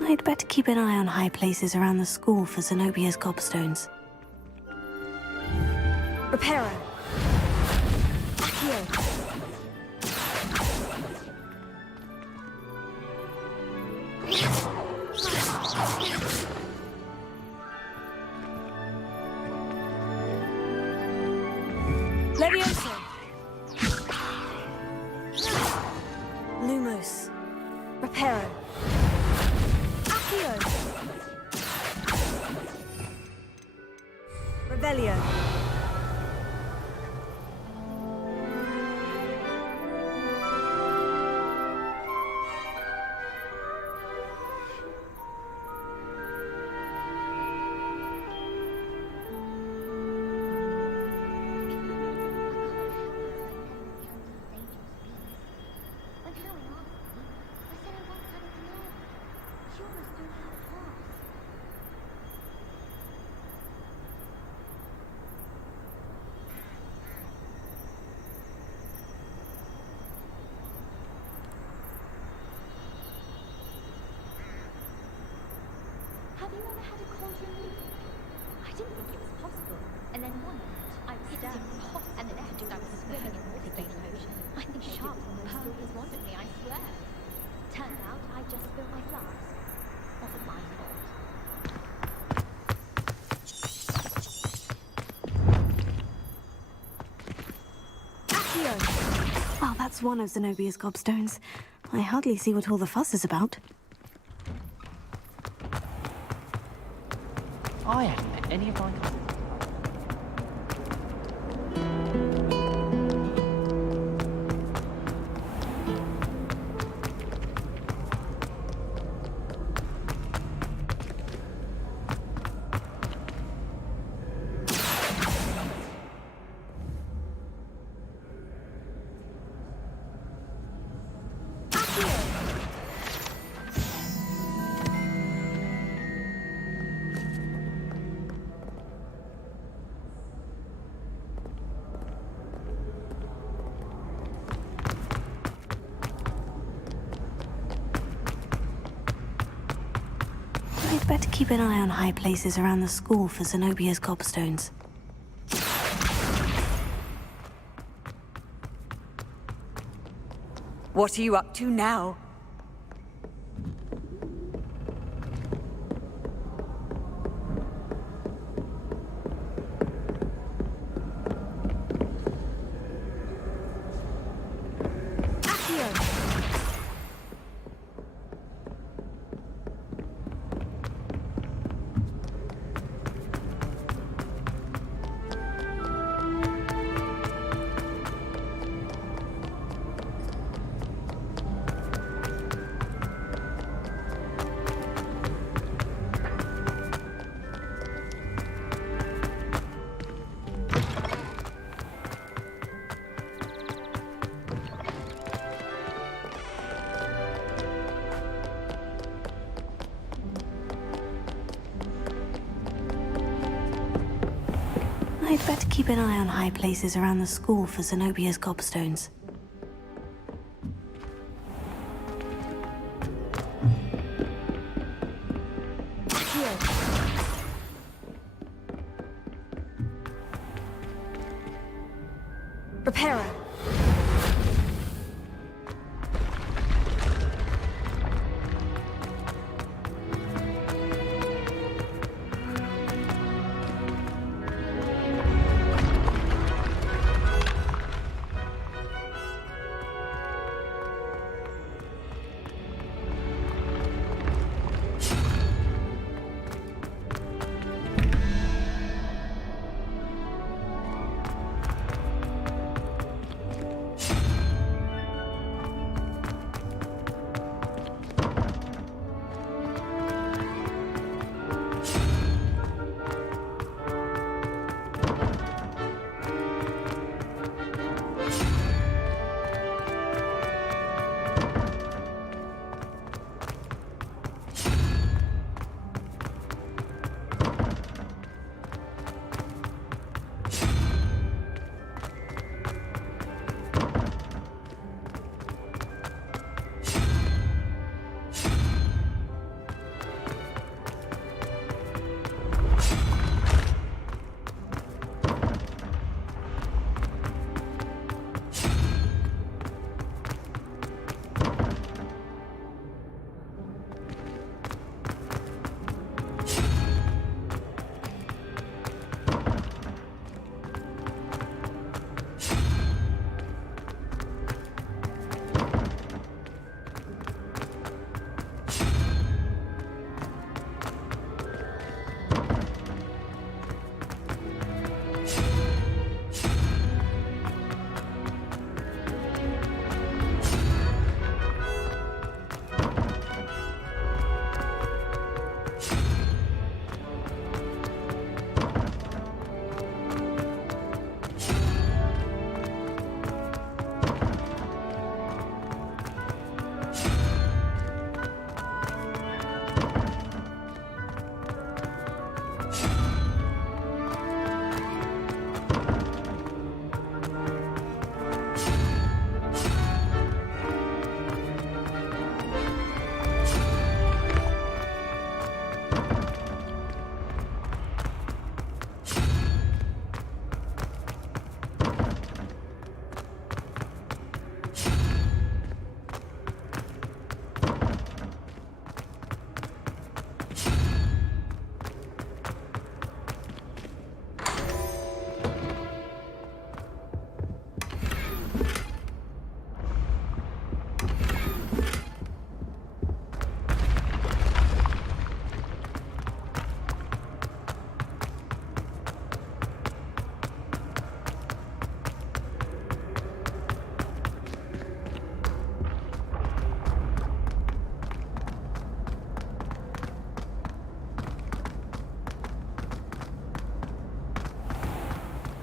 I'd better keep an eye on high places around the school for Zenobia's gobstones. Reparo. Accio. Levioso. Lumos. Reparo. Accio. Revelio. Have you ever had a conjuring leap? I didn't think it was possible. And then one night, I was down, and the next I was swimming in water space ocean. I think sharp pearl was wanted me, I swear. Turned out I just spilled my flask. Wasn't my fault. Accio. Well, that's one of Zenobia's gobstones. I hardly see what all the fuss is about. I haven't met any of my cousins. better keep an eye on high places around the school for Zenobia's gobstones. What are you up to now? I'd better keep an eye on high places around the school for Zenobia's gobstones. Repairer.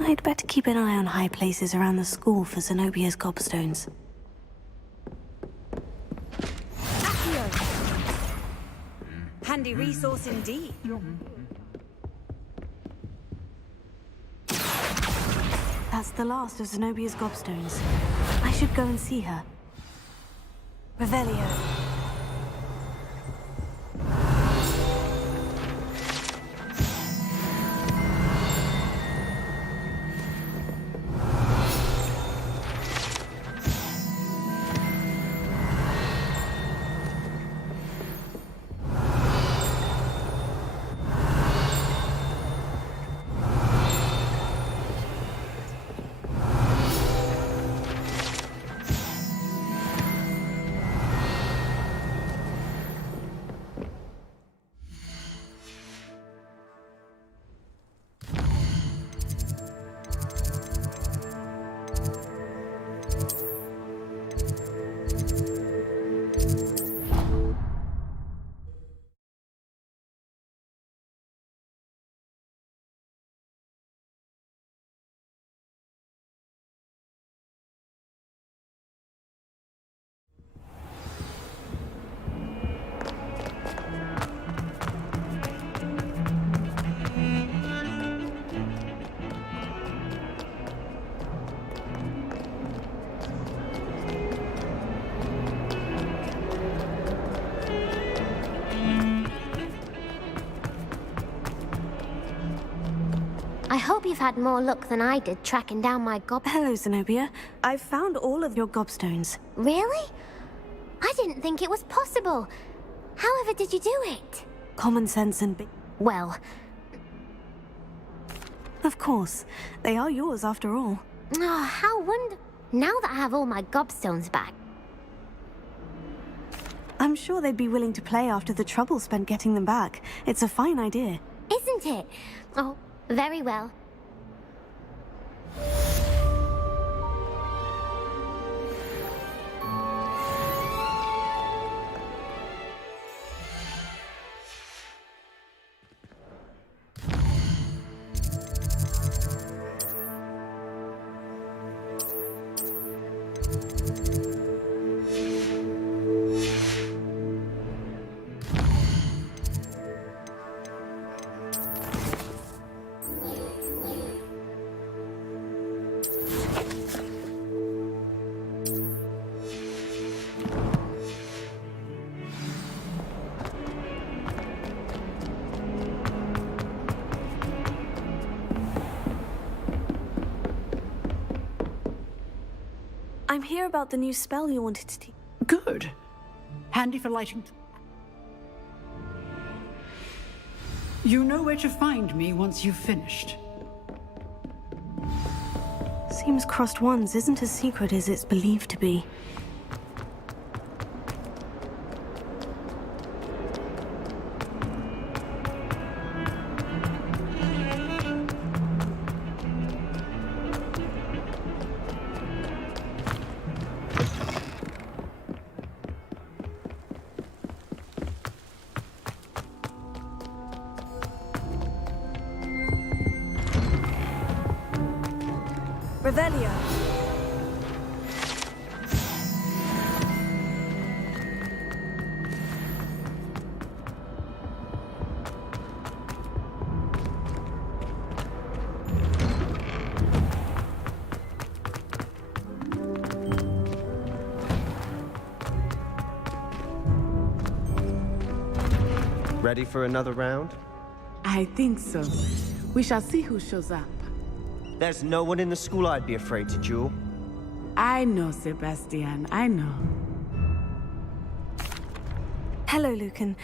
I'd better keep an eye on high places around the school for Zenobia's gobstones. Handy resource indeed. That's the last of Zenobia's gobstones. I should go and see her. Revelio. hope you've had more luck than I did tracking down my gob... Hello, Zenobia. I've found all of your gobstones. Really? I didn't think it was possible. However did you do it? Common sense and Well... Of course. They are yours after all. Oh, how wonderful. Now that I have all my gobstones back. I'm sure they'd be willing to play after the trouble spent getting them back. It's a fine idea. Isn't it? Oh, very well. I'm here about the new spell you wanted to teach. Good. Handy for lighting. You know where to find me once you've finished. Seems Crossed Wands isn't as secret as it's believed to be. Revelio. Ready for another round? I think so. We shall see who shows up. There's no one in the school I'd be afraid to duel. I know, Sebastian, I know. Hello, Lucan.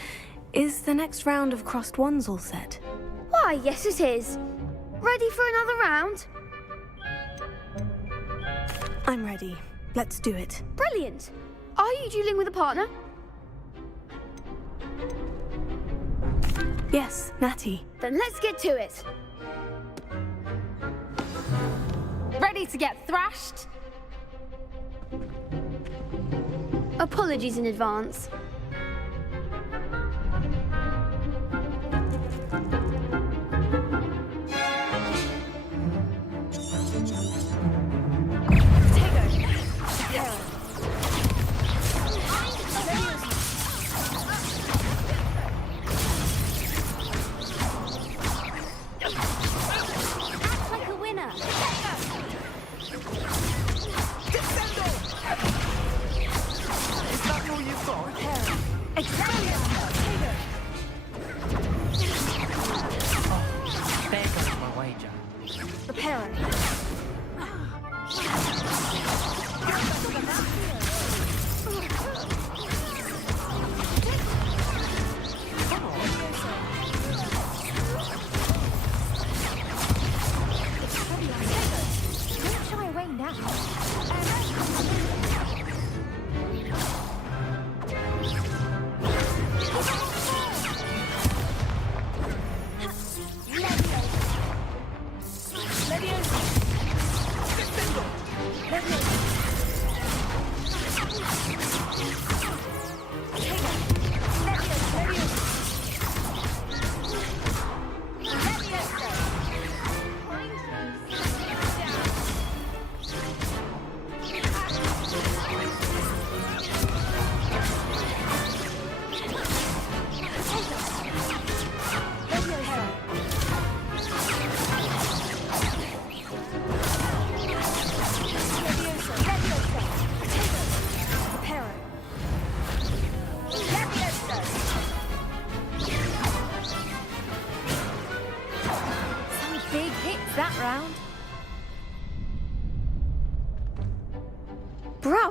Is the next round of Crossed Wands all set? Why, yes it is. Ready for another round? I'm ready. Let's do it. Brilliant. Are you dueling with a partner? Yes, Natty. Then let's get to it. Ready to get thrashed? Apologies in advance.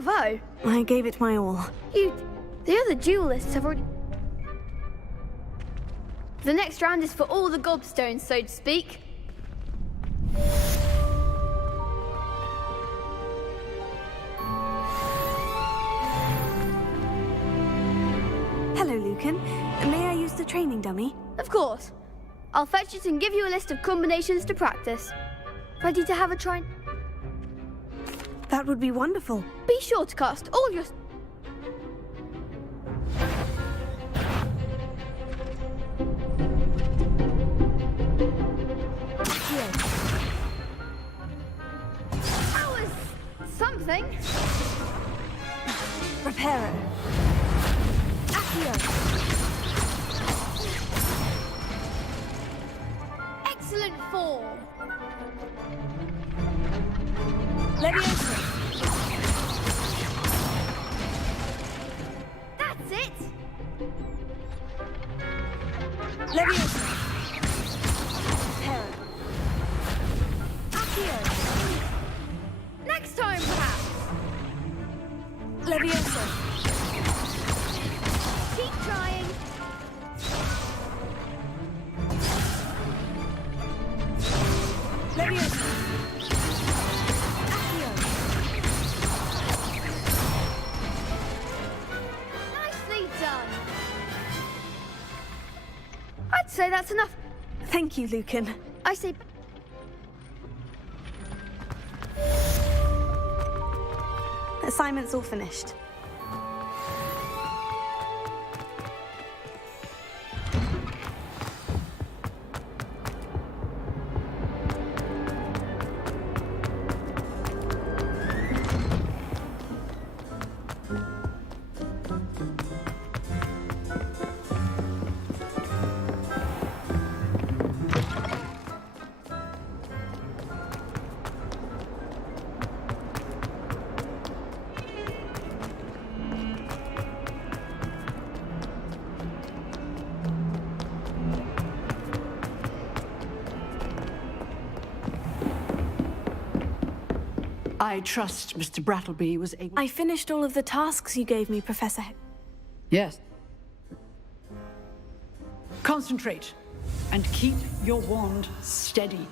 Bravo! I gave it my all. The other duelists have already... The next round is for all the gobstones, so to speak. Hello, Lucan. May I use the training dummy? Of course. I'll fetch it and give you a list of combinations to practice. Ready to have a try? That would be wonderful. Be sure to cast all your... That was something. Reparo. Accio. Excellent form. Leviosa. That's it. Leviosa. Reparo. Accio. Next time, perhaps. Leviosa. Keep trying. Leviosa. Nicely done. I'd say that's enough. Thank you, Lucan. I say... Assignment's all finished. I trust Mr. Brattleby was able... I finished all of the tasks you gave me, Professor. Yes. Concentrate and keep your wand steady.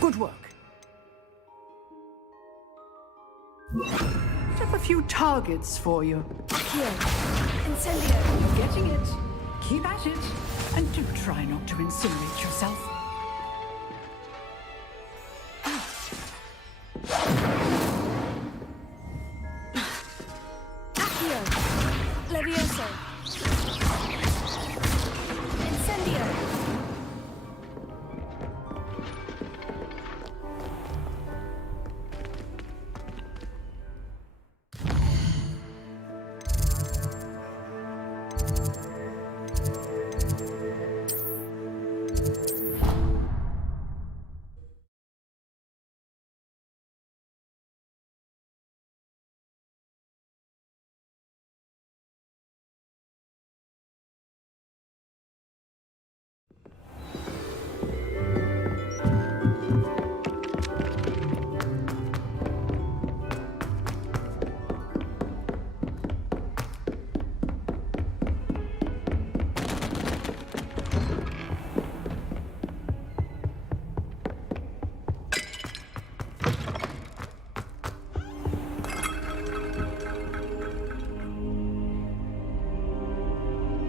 Good work. Set up a few targets for you. Here. Incendio. You're getting it. Keep at it. And do try not to incinerate yourself. Accio. Levioso. Incendio.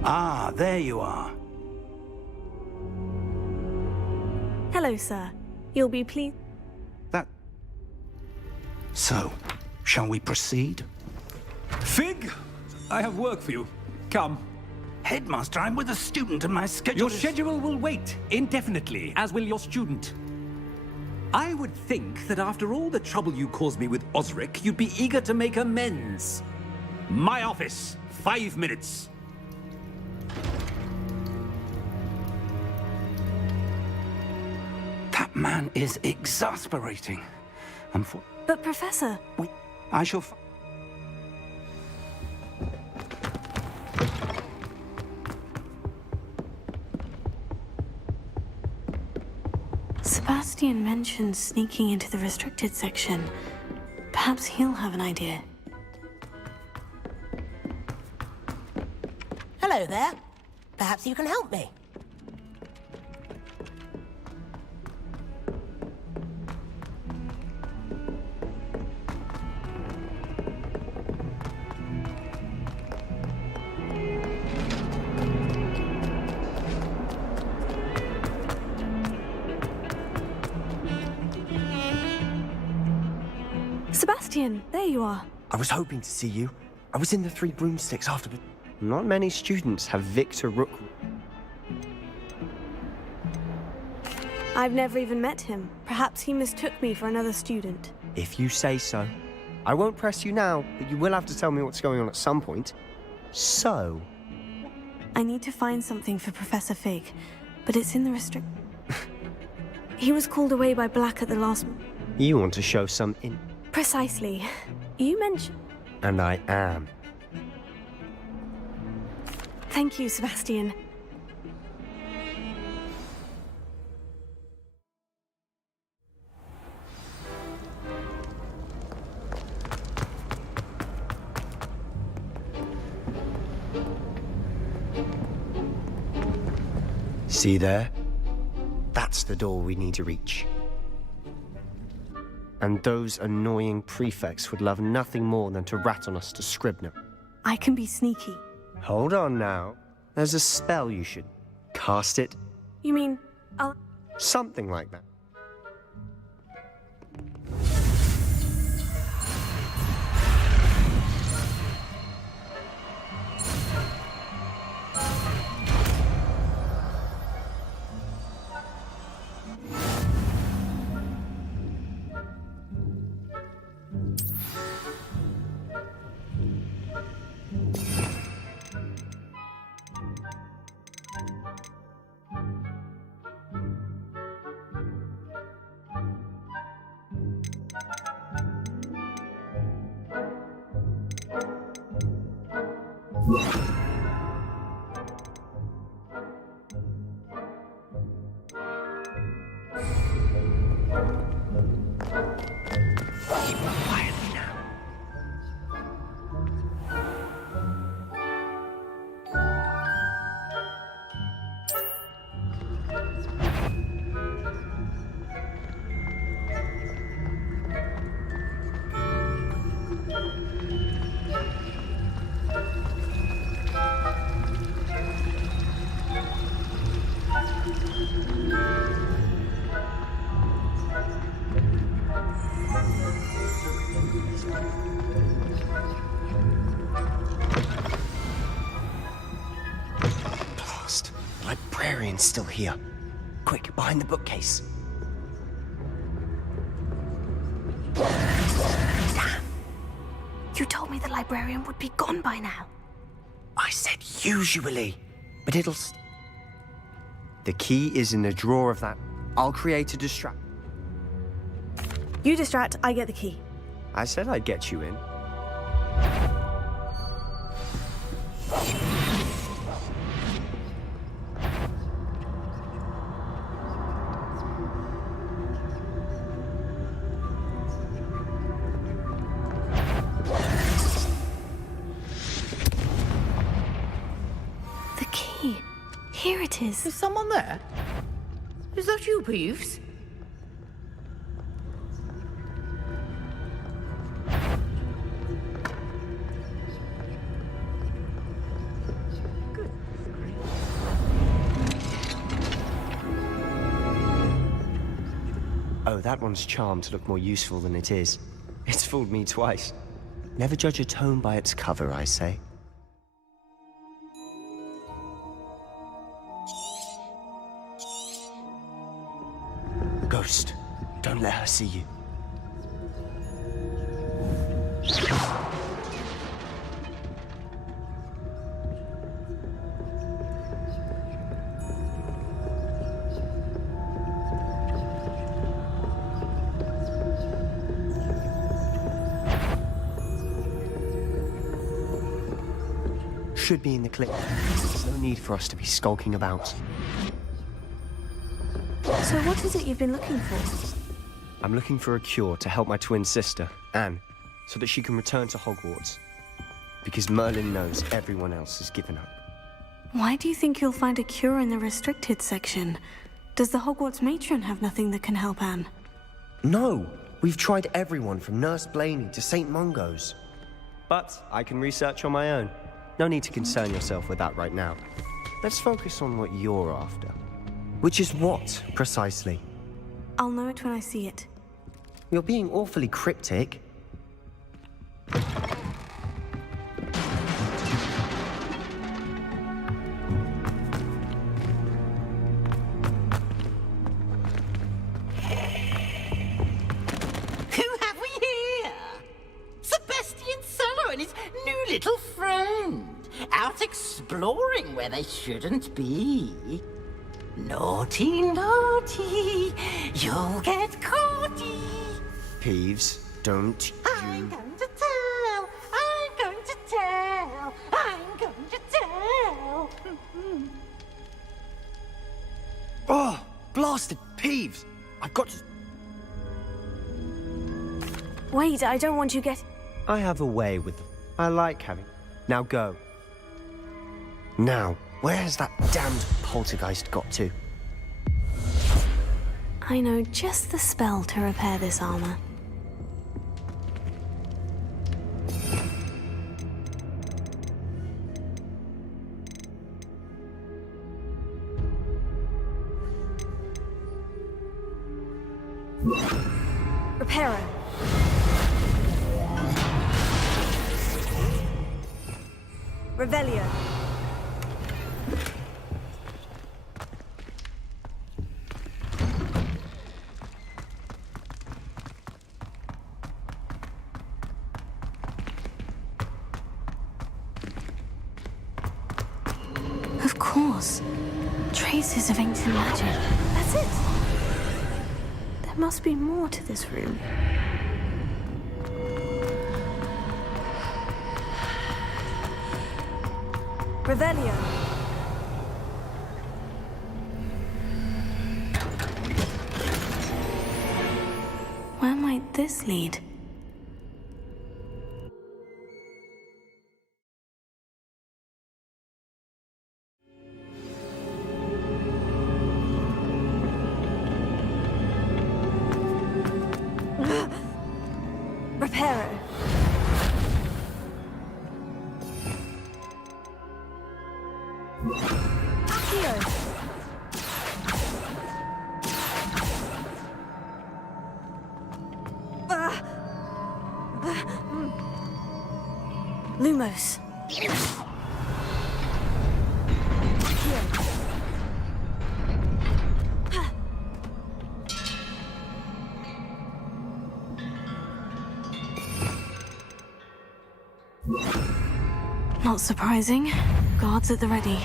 Ah, there you are. Hello, sir. You'll be pleased. So, shall we proceed? Fig, I have work for you. Come. Headmaster, I'm with a student and my schedule Your schedule will wait indefinitely, as will your student. I would think that after all the trouble you caused me with Osric, you'd be eager to make amends. My office, 5 minutes. That man is exasperating. But Professor... Wait, I shall... Sebastian mentioned sneaking into the restricted section. Perhaps he'll have an idea. Hello there. Perhaps you can help me. Sebastian, there you are. I was hoping to see you. I was in the Three Broomsticks afterward. Not many students have Victor Rook. I've never even met him. Perhaps he mistook me for another student. If you say so. I won't press you now, but you will have to tell me what's going on at some point. So... I need to find something for Professor Fig, but it's in the restrict... He was called away by Black at the last... You want to show some in... Precisely. You mentioned... And I am. Thank you, Sebastian. See there? That's the door we need to reach. And those annoying prefects would love nothing more than to rat on us to Scribner. I can be sneaky. Hold on now. There's a spell you should cast it. You mean, I'll... Something like that. Librarian's still here. Quick, behind the bookcase. You told me the librarian would be gone by now. I said usually, but it'll... The key is in the drawer of that. I'll create a distract. You distract, I get the key. I said I'd get you in. The key. Here it is. Is someone there? Is that you, Peeves? Oh, that one's charmed to look more useful than it is. It's fooled me twice. Never judge a tome by its cover, I say. Ghost, don't let her see you. should be in the clinic. There's no need for us to be skulking about. So what is it you've been looking for? I'm looking for a cure to help my twin sister, Anne, so that she can return to Hogwarts. Because Merlin knows everyone else has given up. Why do you think you'll find a cure in the restricted section? Does the Hogwarts matron have nothing that can help Anne? No! We've tried everyone from Nurse Blaney to St. Mungo's. But I can research on my own. No need to concern yourself with that right now. Let's focus on what you're after. Which is what, precisely? I'll know it when I see it. You're being awfully cryptic. Little friend, out exploring where they shouldn't be. Naughty, naughty, you'll get caughty. Peeves, don't you... I'm going to tell, I'm going to tell, I'm going to tell. Oh, blasted Peeves! I've got to... Wait, I don't want you get... I have a way with them. I like having... Now go. Now, where has that damned poltergeist got to? I know just the spell to repair this armor. Reparo. Revelio. Of course. Traces of ancient magic. That's it. There must be more to this room. Revelio. Where might this lead? Reparo. Lumos. Not surprising. Guards at the ready.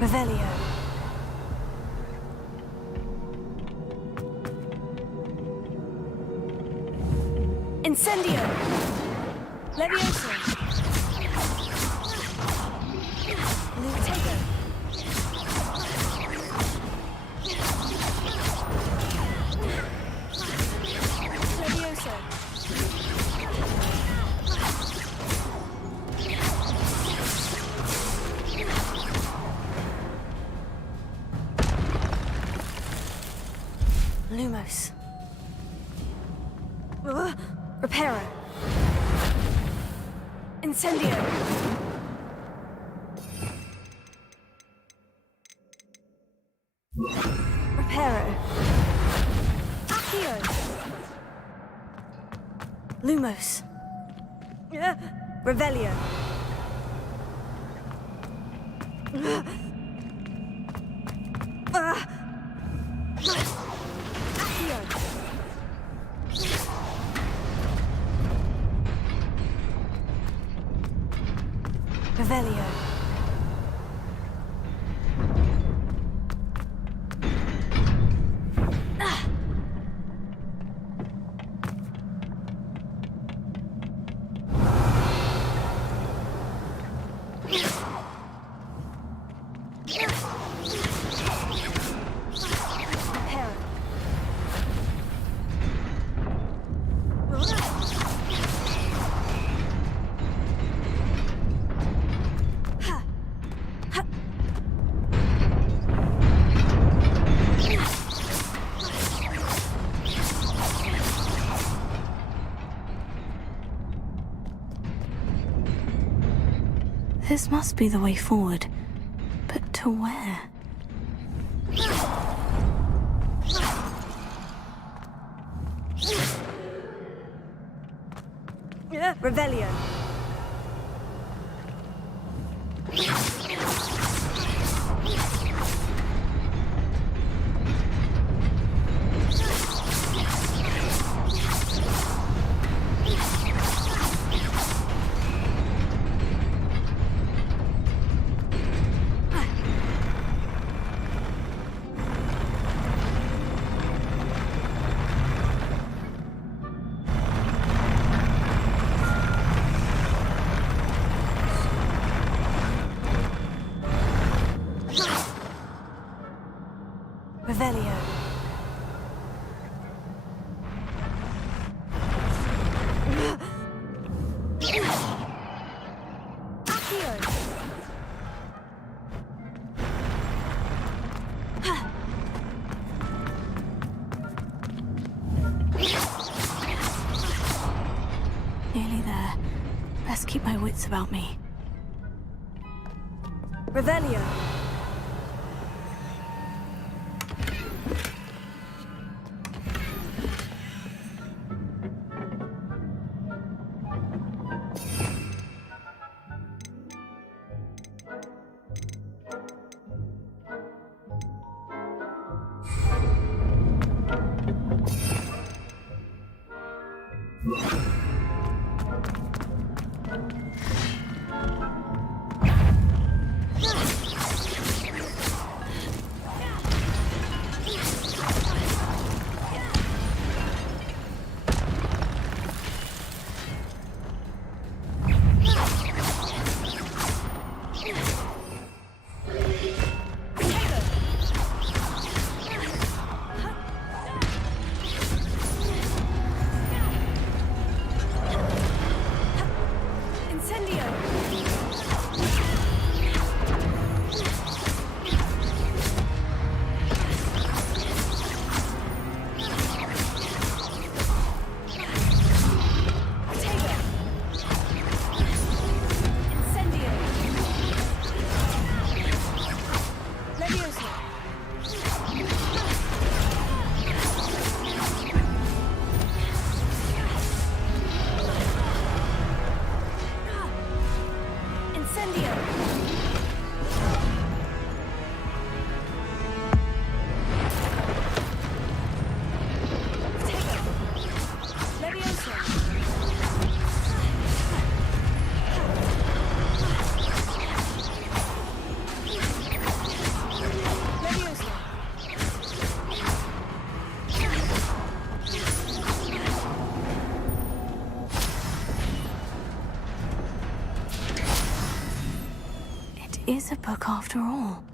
Revelio. Incendio. Levioso. Lutego. Levioso. Lumos. Reparo. Incendio. Reparo. Accio. Lumos. Revelio. Accio. Revelio. This must be the way forward. But to where? Revelio. Revelio. Accio. Nearly there. Best keep my wits about me. Revelio. Is a book after all.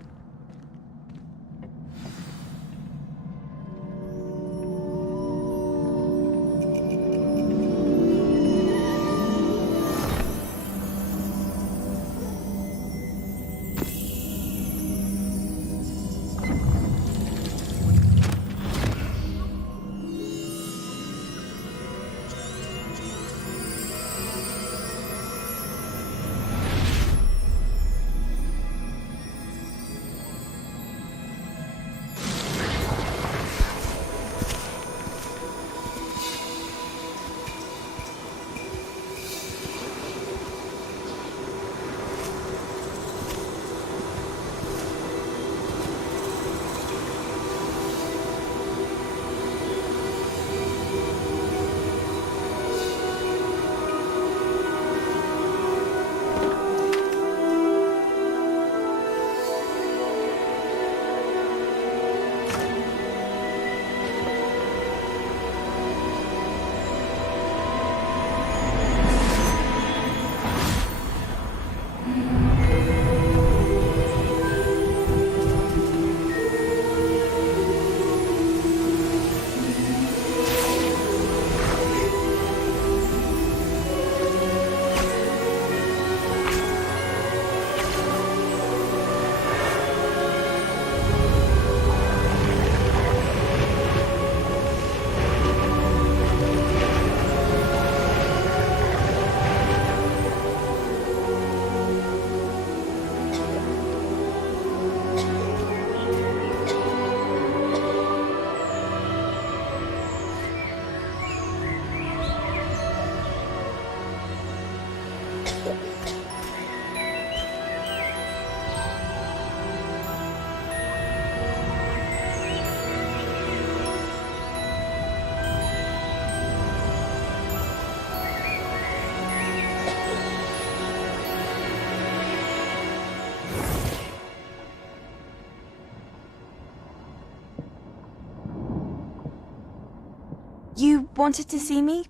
wanted to see me?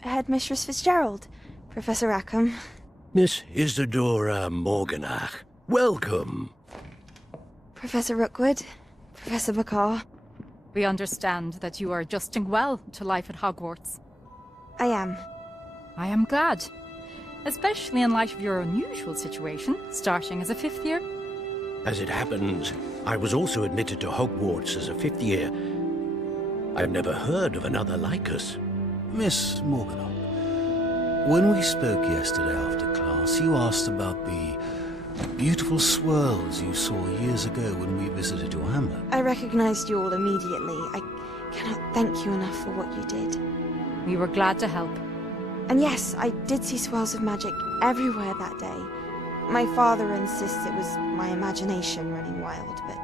Headmistress Fitzgerald, Professor Rackham. Miss Isadora Morganach, welcome. Professor Rookwood, Professor Bakar. We understand that you are adjusting well to life at Hogwarts. I am. I am glad. Especially in light of your unusual situation, starting as a 5th year. As it happens, I was also admitted to Hogwarts as a 5th year. I've never heard of another like us. Miss Morganach, when we spoke yesterday after class, you asked about the beautiful swirls you saw years ago when we visited your hamlet. I recognized you all immediately. I cannot thank you enough for what you did. We were glad to help. And yes, I did see swirls of magic everywhere that day. My father insists it was my imagination running wild, but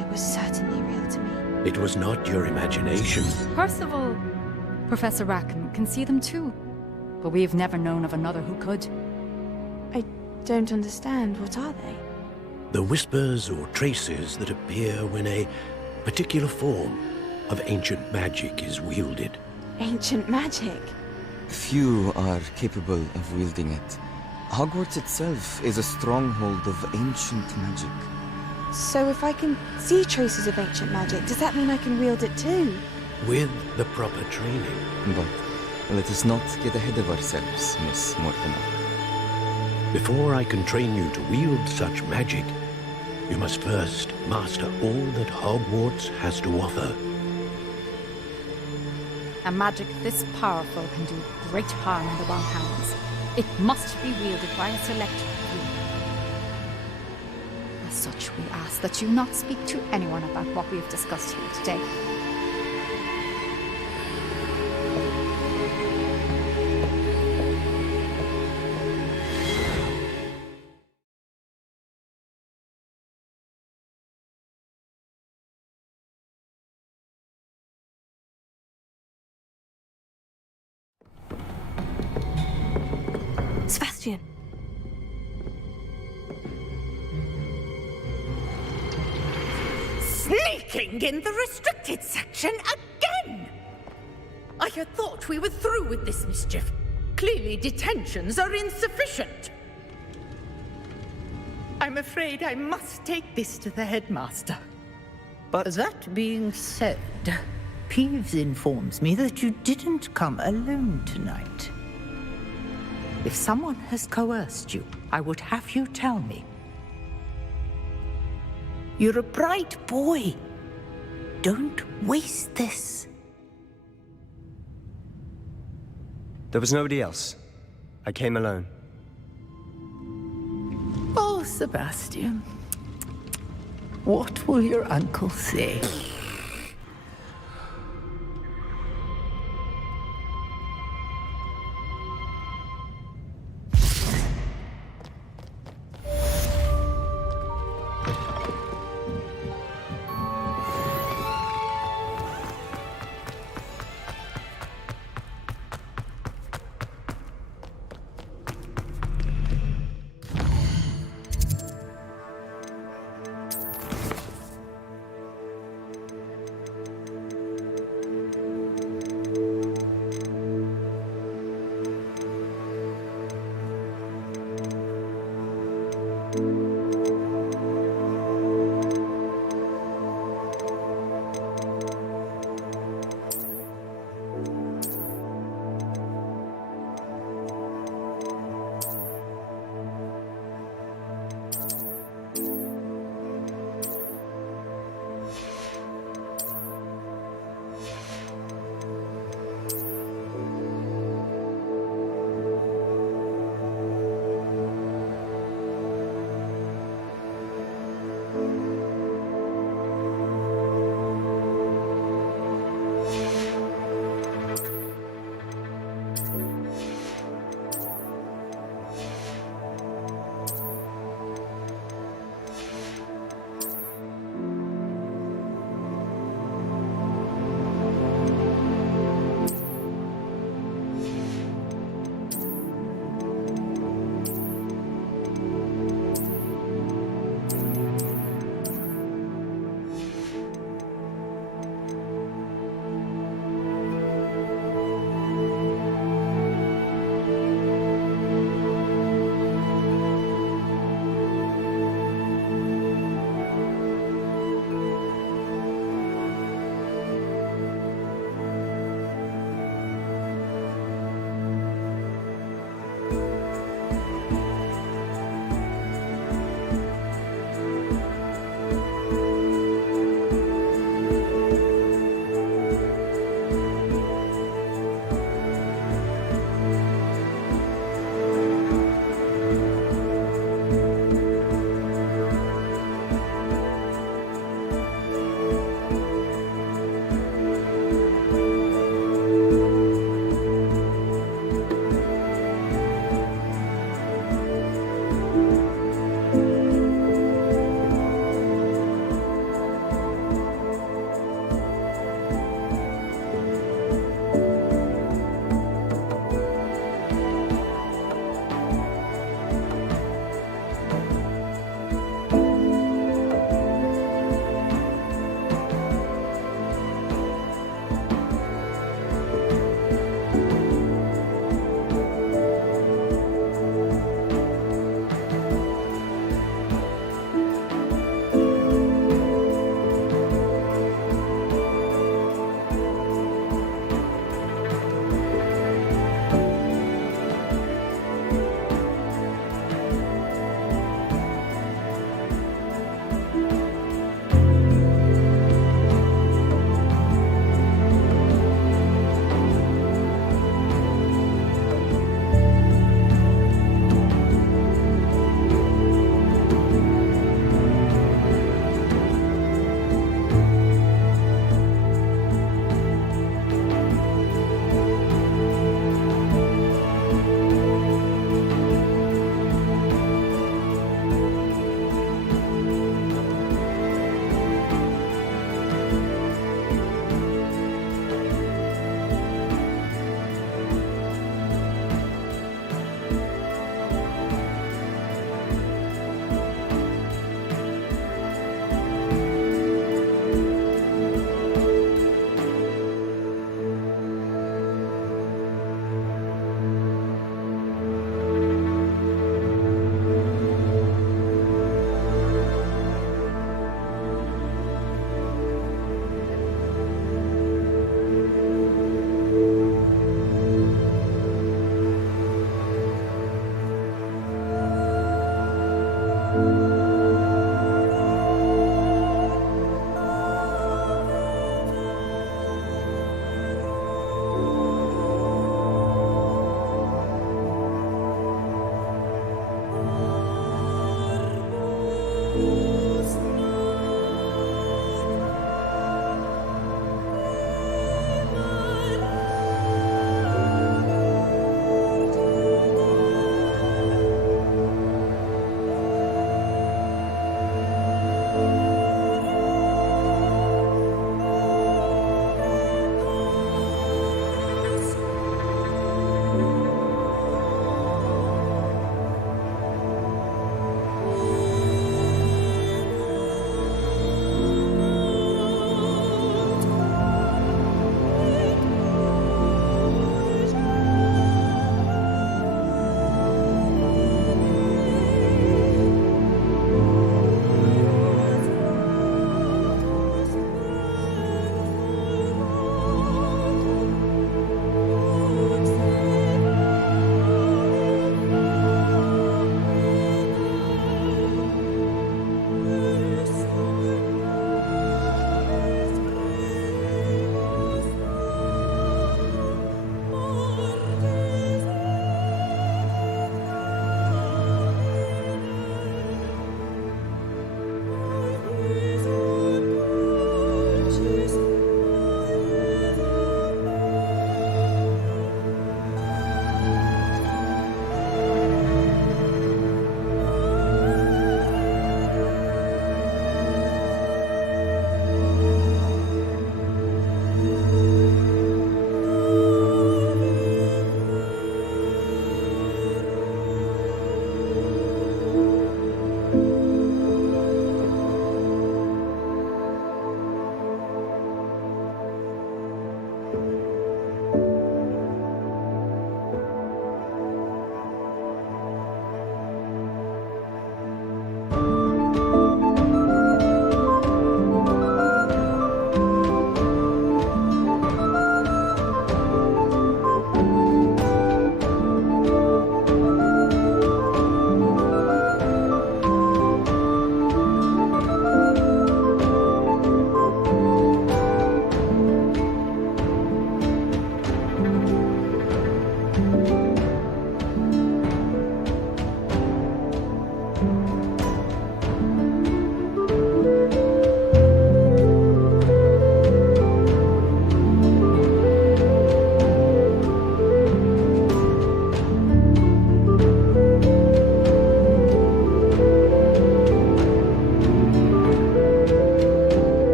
it was certainly real to me. It was not your imagination. Percival, Professor Rackham can see them too, but we've never known of another who could. I don't understand. What are they? The whispers or traces that appear when a particular form of ancient magic is wielded. Ancient magic? Few are capable of wielding it. Hogwarts itself is a stronghold of ancient magic. So if I can see traces of ancient magic, does that mean I can wield it too? With the proper training. But let us not get ahead of ourselves, Miss Morganach. Before I can train you to wield such magic, you must first master all that Hogwarts has to offer. A magic this powerful can do great harm in the wrong hands. It must be wielded by a select few. As such, we ask that you not speak to anyone about what we have discussed here today. Sebastian. Sneaking in the restricted section again! I had thought we were through with this mischief. Clearly detentions are insufficient. I'm afraid I must take this to the headmaster. But that being said, Peeves informs me that you didn't come alone tonight. If someone has coerced you, I would have you tell me. You're a bright boy. Don't waste this. There was nobody else. I came alone. Oh, Sebastian. What will your uncle say?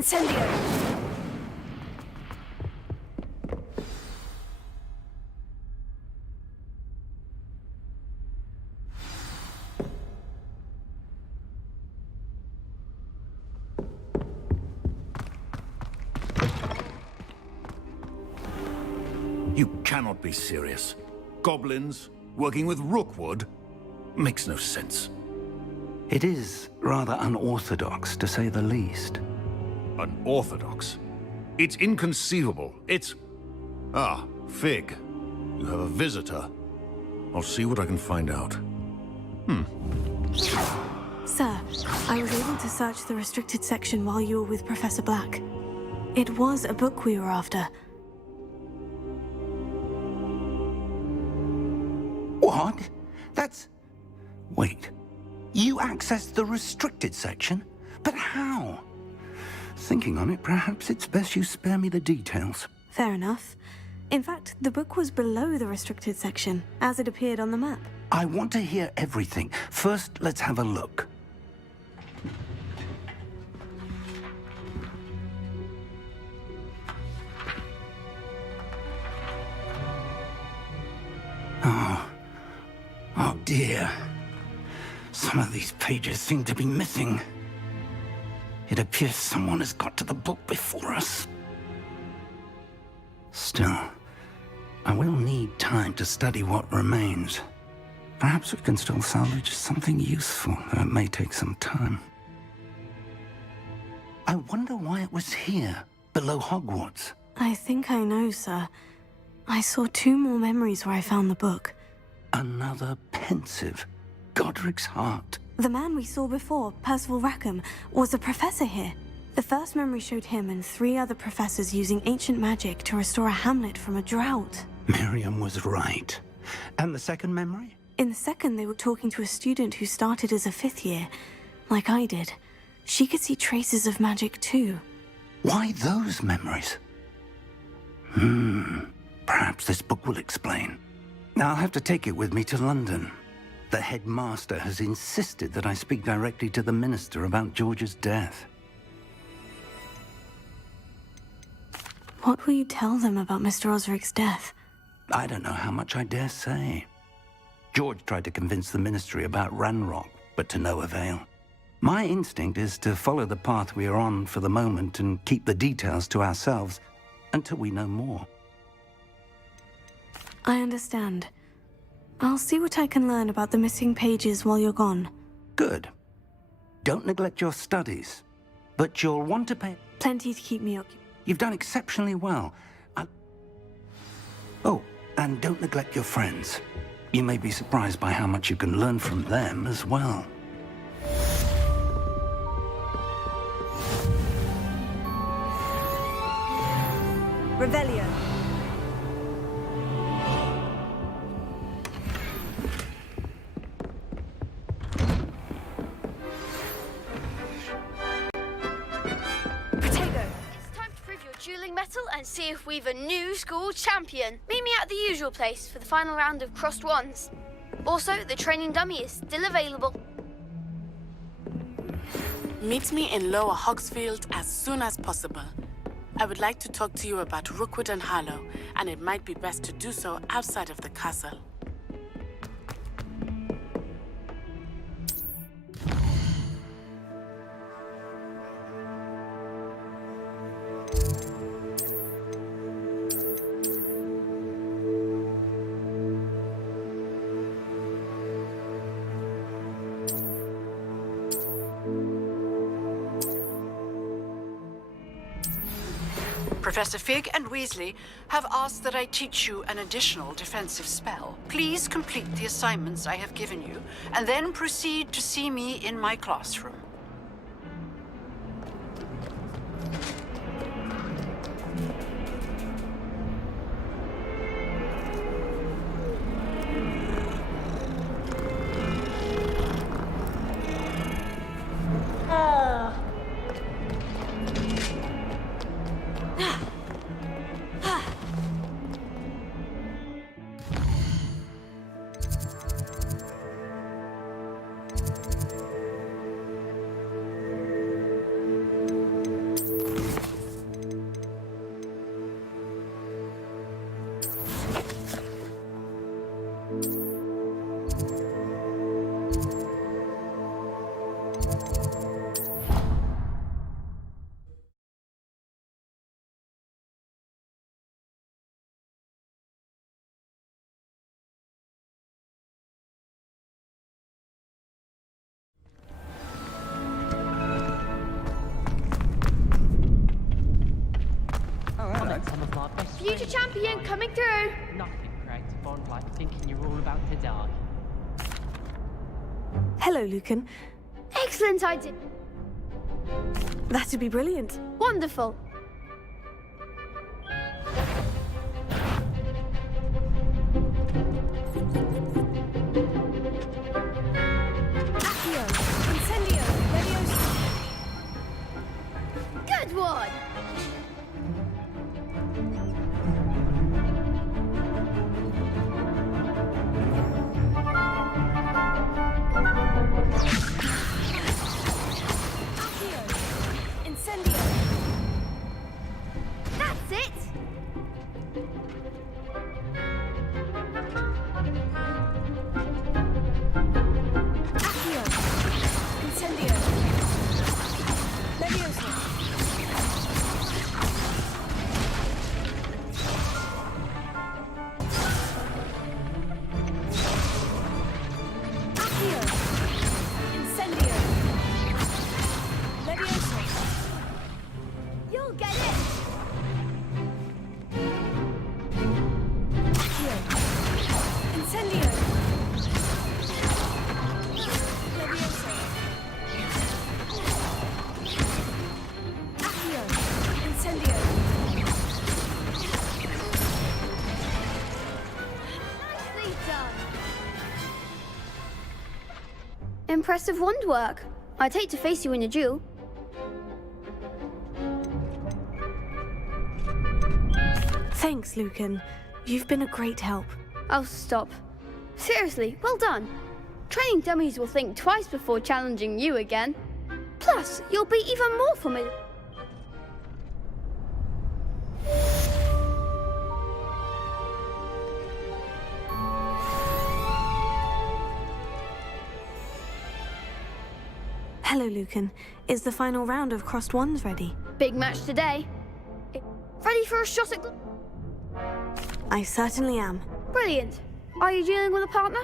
Incendio! You cannot be serious. Goblins working with Rookwood? Makes no sense. It is rather unorthodox, to say the least. Unorthodox? It's inconceivable. It's... Ah, Fig. You have a visitor. I'll see what I can find out. Sir, I was able to search the restricted section while you were with Professor Black. It was a book we were after. What? That's... Wait. You accessed the restricted section? But how? Thinking on it, perhaps it's best you spare me the details. Fair enough. In fact, the book was below the restricted section, as it appeared on the map. I want to hear everything. First, let's have a look. Oh dear. Some of these pages seem to be missing. It appears someone has got to the book before us. Still, I will need time to study what remains. Perhaps we can still salvage something useful, though it may take some time. I wonder why it was here, below Hogwarts. I think I know, sir. I saw 2 more memories where I found the book. Another pensive. Godric's heart. The man we saw before, Percival Rackham, was a professor here. The first memory showed him and 3 other professors using ancient magic to restore a hamlet from a drought. Miriam was right. And the second memory? In the second, they were talking to a student who started as a 5th year, like I did. She could see traces of magic too. Why those memories? Perhaps this book will explain. I'll have to take it with me to London. The headmaster has insisted that I speak directly to the minister about George's death. What will you tell them about Mr. Osric's death? I don't know how much I dare say. George tried to convince the ministry about Ranrock, but to no avail. My instinct is to follow the path we are on for the moment and keep the details to ourselves until we know more. I understand. I'll see what I can learn about the missing pages while you're gone. Good. Don't neglect your studies, but you'll want to pay... Plenty to keep me occupied. You've done exceptionally well. Oh, and don't neglect your friends. You may be surprised by how much you can learn from them as well. Revelio. Dueling metal and see if we've a new school champion. Meet me at the usual place for the final round of crossed wands. Also, the training dummy is still available. Meet me in Lower Hogsfield as soon as possible. I would like to talk to you about Rookwood and Harlow, and it might be best to do so outside of the castle. Professor Fig and Weasley have asked that I teach you an additional defensive spell. Please complete the assignments I have given you, and then proceed to see me in my classroom. and some of my best Future friends. champion coming through. Nothing creates a bond like thinking you're all about to die. Hello, Lucan. Excellent idea. That'd be brilliant. Wonderful. Accio, Incendio, Leviosa. Good one. Accio, Incendio. That's it. Accio, Incendio. Leviosa. Accio, Incendio. Leviosa. You'll get it. Accio, Incendio. Leviosa. Accio, Incendio. Nicely done. Impressive wand work. I'd hate to face you in a duel. Thanks, Lucan. You've been a great help. Oh, stop. Seriously, well done. Training dummies will think twice before challenging you again. Plus, you'll be even more formidable. Hello, Lucan. Is the final round of Crossed Wands ready? Big match today. Ready for a shot at... I certainly am. Brilliant. Are you dealing with a partner?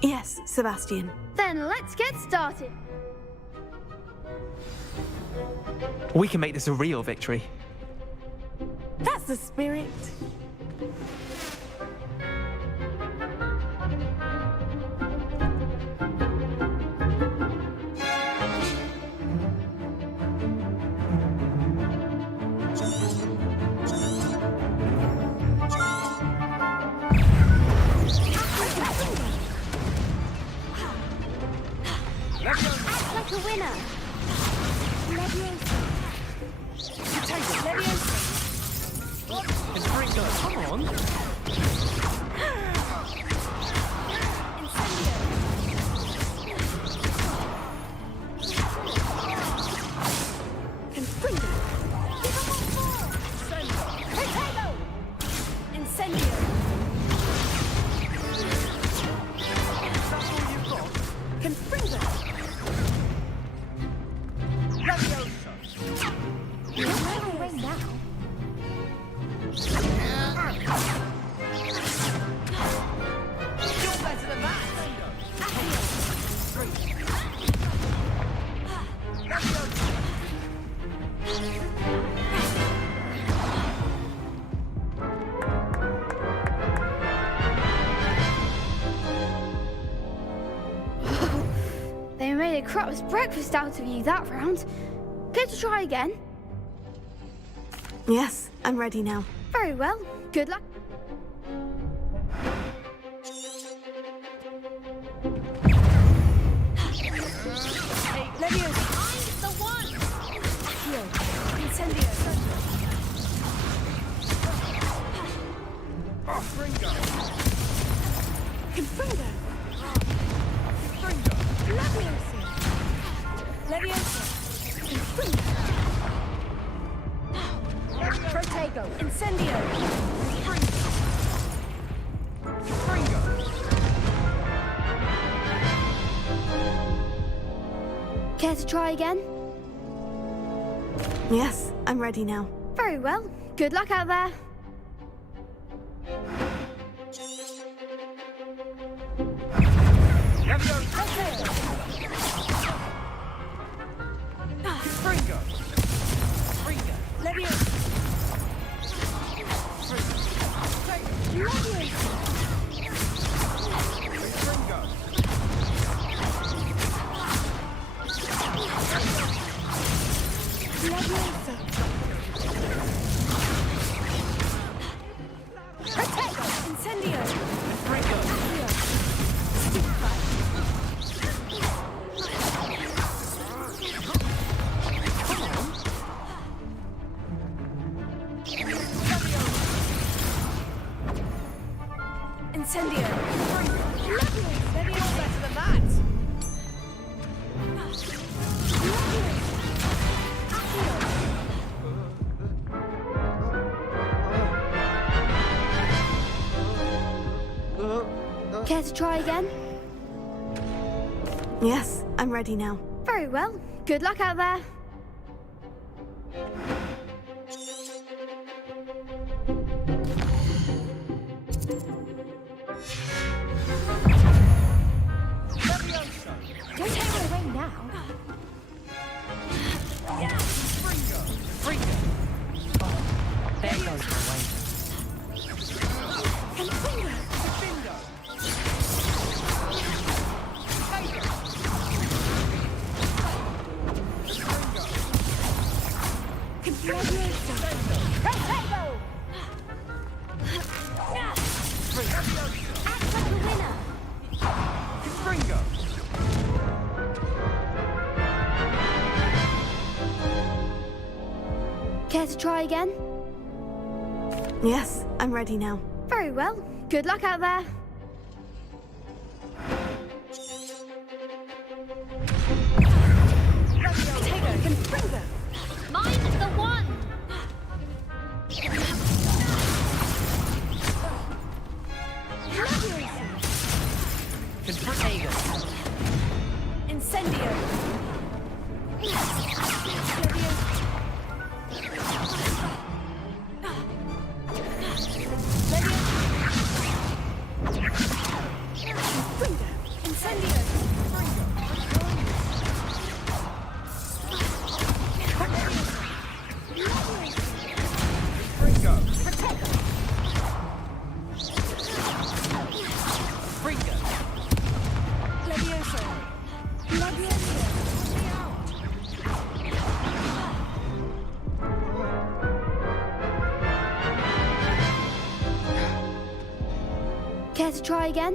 Yes, Sebastian. Then let's get started. We can make this a real victory. That's the spirit. Act like a winner. Leviosa. Leviosa. Come on. Incendio. Confringo. Leviosa. You're wearing away now. You're better than that. They made a crap's breakfast out of you that round. Care to try again? Yes, I'm ready now. Very well. Good luck. Leviosa. I'm the one. Accio. Incendio. Confringo. Confringo. Leviosa. Leviosa. Confringo. Protego. Incendio. Confringo. Care to try again? Yes, I'm ready now. Very well. Good luck out there. Leviosa. Incendio! Incendio! Let me all better than that! Care to try again? Yes, I'm ready now. Very well. Good luck out there. Don't take my way now. There goes my way. Care to try again? Yes, I'm ready now. Very well. Good luck out there. Mind the one! Incendio! Care to try again?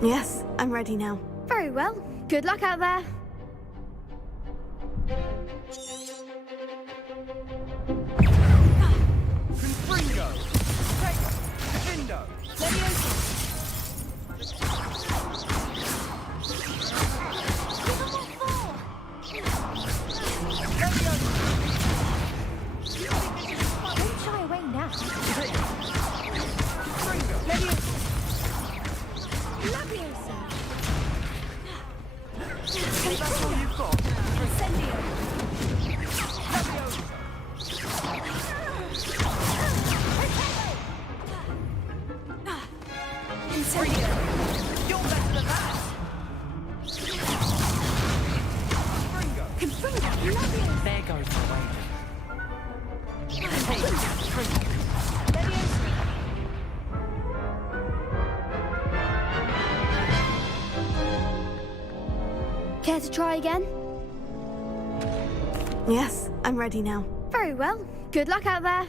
Yes, I'm ready now. Very well. Good luck out there. Don't shy away now. That's all you've got. Incendio! Incendio! You're better than that! Confringo! There goes my way. Care to try again? Yes, I'm ready now. Very well. Good luck out there.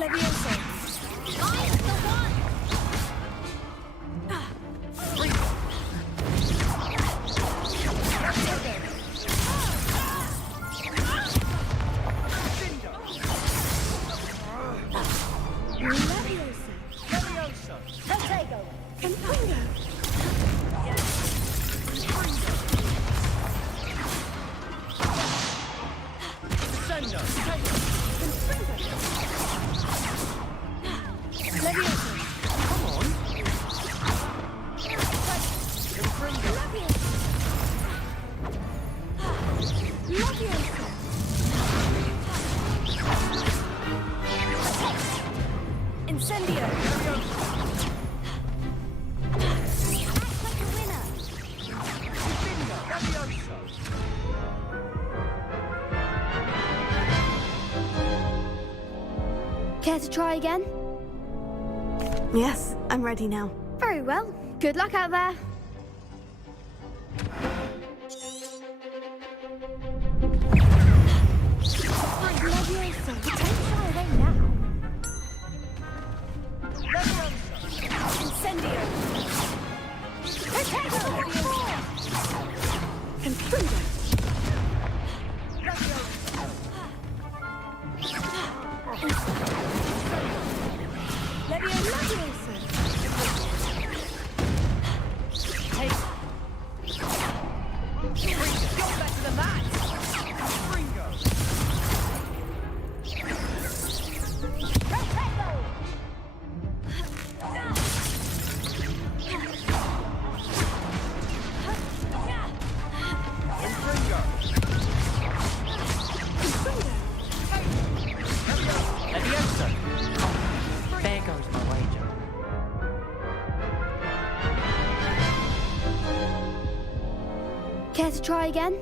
Levioso! Mind the one! Incendio! Care to try again? Yes, I'm ready now. Very well. Good luck out there. Leviosa! Don't shy away now. Incendio! Confringo! Leviosa! Take. You're better than that. Ringo. Leviosa. There goes my wager. Care to try again?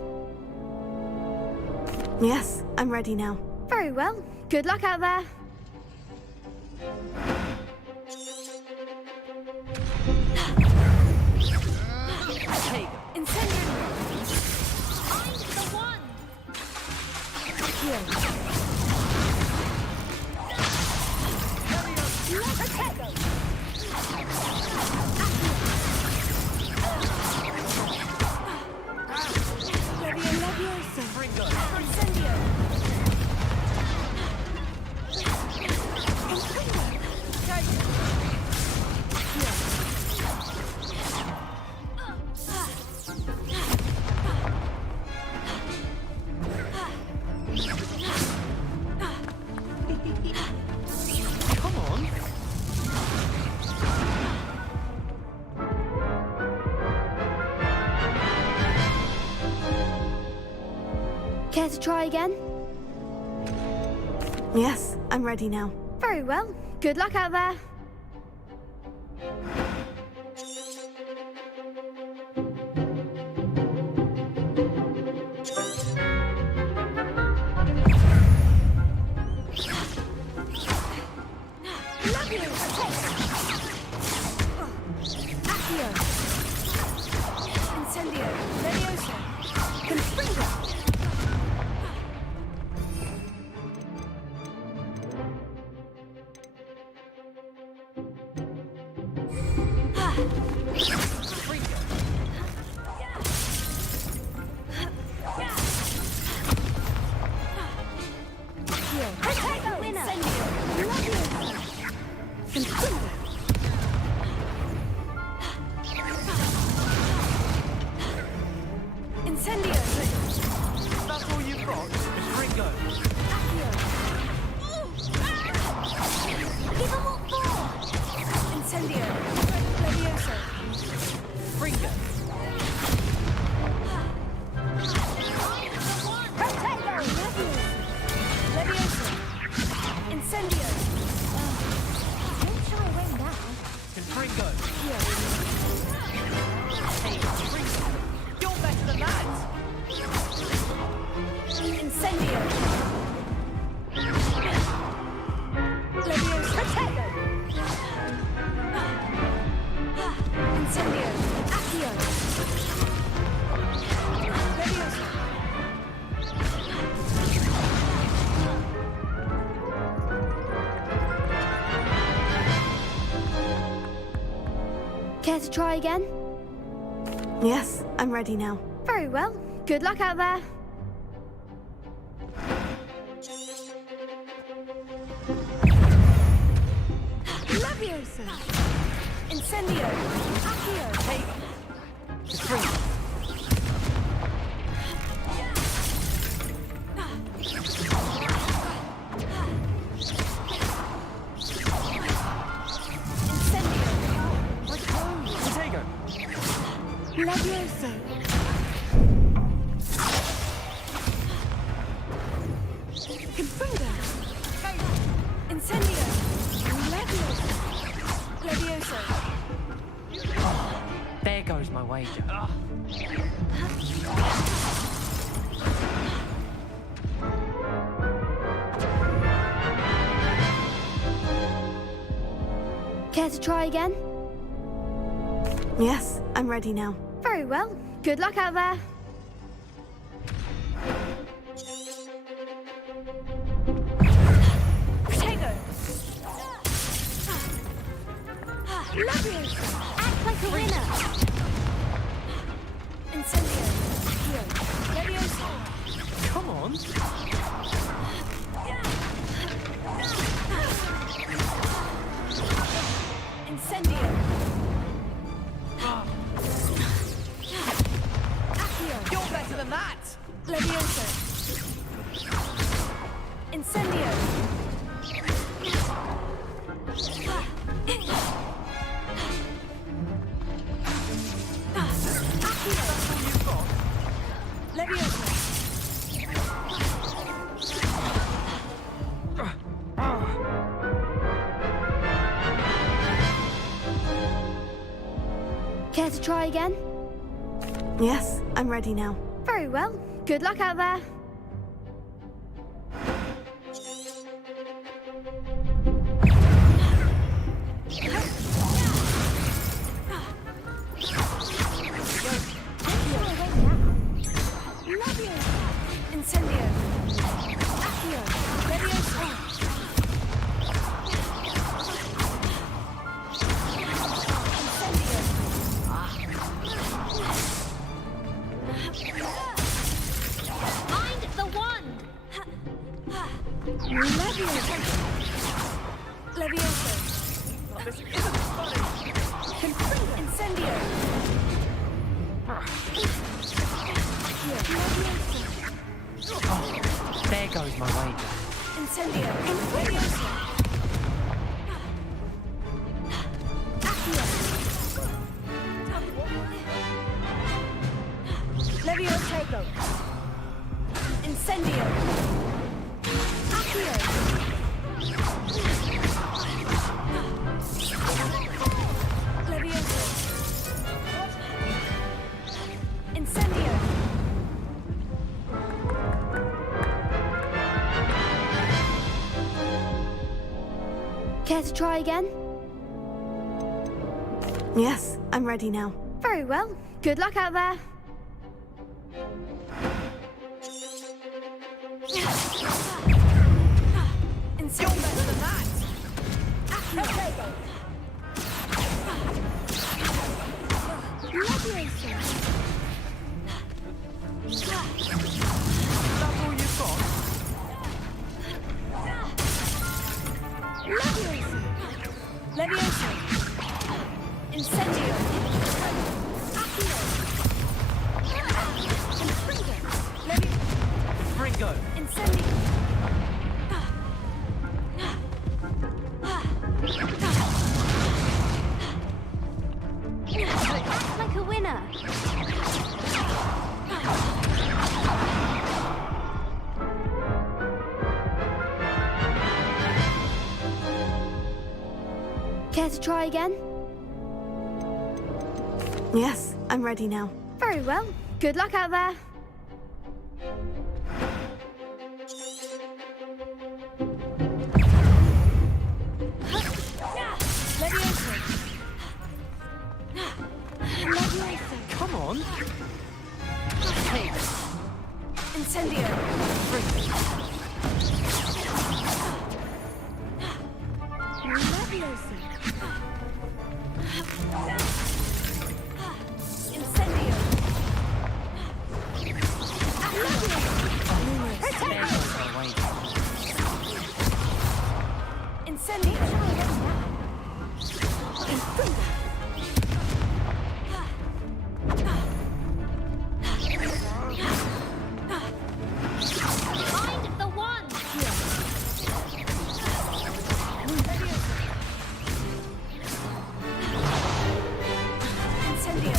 Yes, I'm ready now. Very well. Good luck out there. Incendio! I'm the one. Here. Leviosa! Incendio! Come on. Care to try again? Yes, I'm ready now. Very well. Good luck out there. Incendio! Leviosa! Confringo! Incendio! That's all you've got? Ringo. Give them all four! Incendio! Leviosa! Ringo. Leviosa! Incendio! Don't shy away now. Ringo. Hey, Ringo. You're better than that. Incendio! Leviosa! Incendio! Accio! Leviosa! Care to try again? Yes, I'm ready now. Very well. Good luck out there. Leviosa! Incendio! Accio! Hey, Ringo. Leviosa! Confringo! Incendio! Leviosa! There goes my wager. Care to try again? Yes, I'm ready now. Very well. Good luck out there. Leviosa! Act like a winner! Incendio! Accio! Leviosa! Come on. Incendio! Accio! You're better than that! Leviosa! Incendio! Leviosa! Care to try again? Yes, I'm ready now. Very well. Good luck out there. Incendio! Accio! Leviosa! Find the wand! Leviosa! Leviosa! This isn't funny! Confringo! Incendio! Oh, there goes my wager. Incendio! Leviosa! Accio! Leviosa! Incendio! Accio! Leviosa! Incendio! Care to try again? Yes, I'm ready now. Very well. Good luck out there. Incendio! You're better than that! Accio! Leviosa! That's all you've got? Leviosa! Leviosa! Incendio! Accio! Confringo! Fringo. Incendio! Act like a winner. Care to try again? Yes, I'm ready now. Very well. Good luck out there. Leviosa! Leviosa! Come on. Hey, Incendio! Leviosa! Incendio! Incendio! Find the wand. Incendio!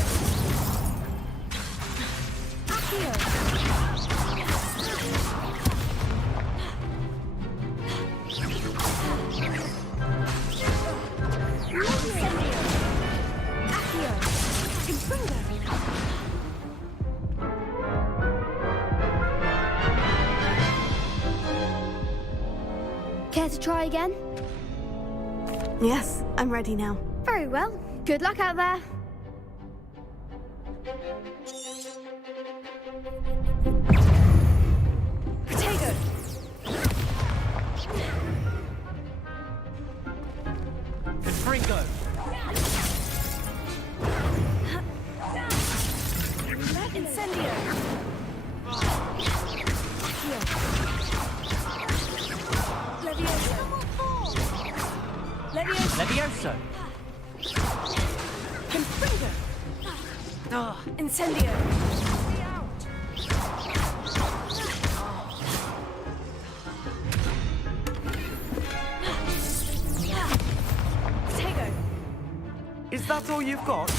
Accio! Incendio! Accio! Confringo! Care to try again? Yes, I'm ready now. Very well. Good luck out there. Protego! Fringo. Confringo! Incendio! Potato! Is that all you've got?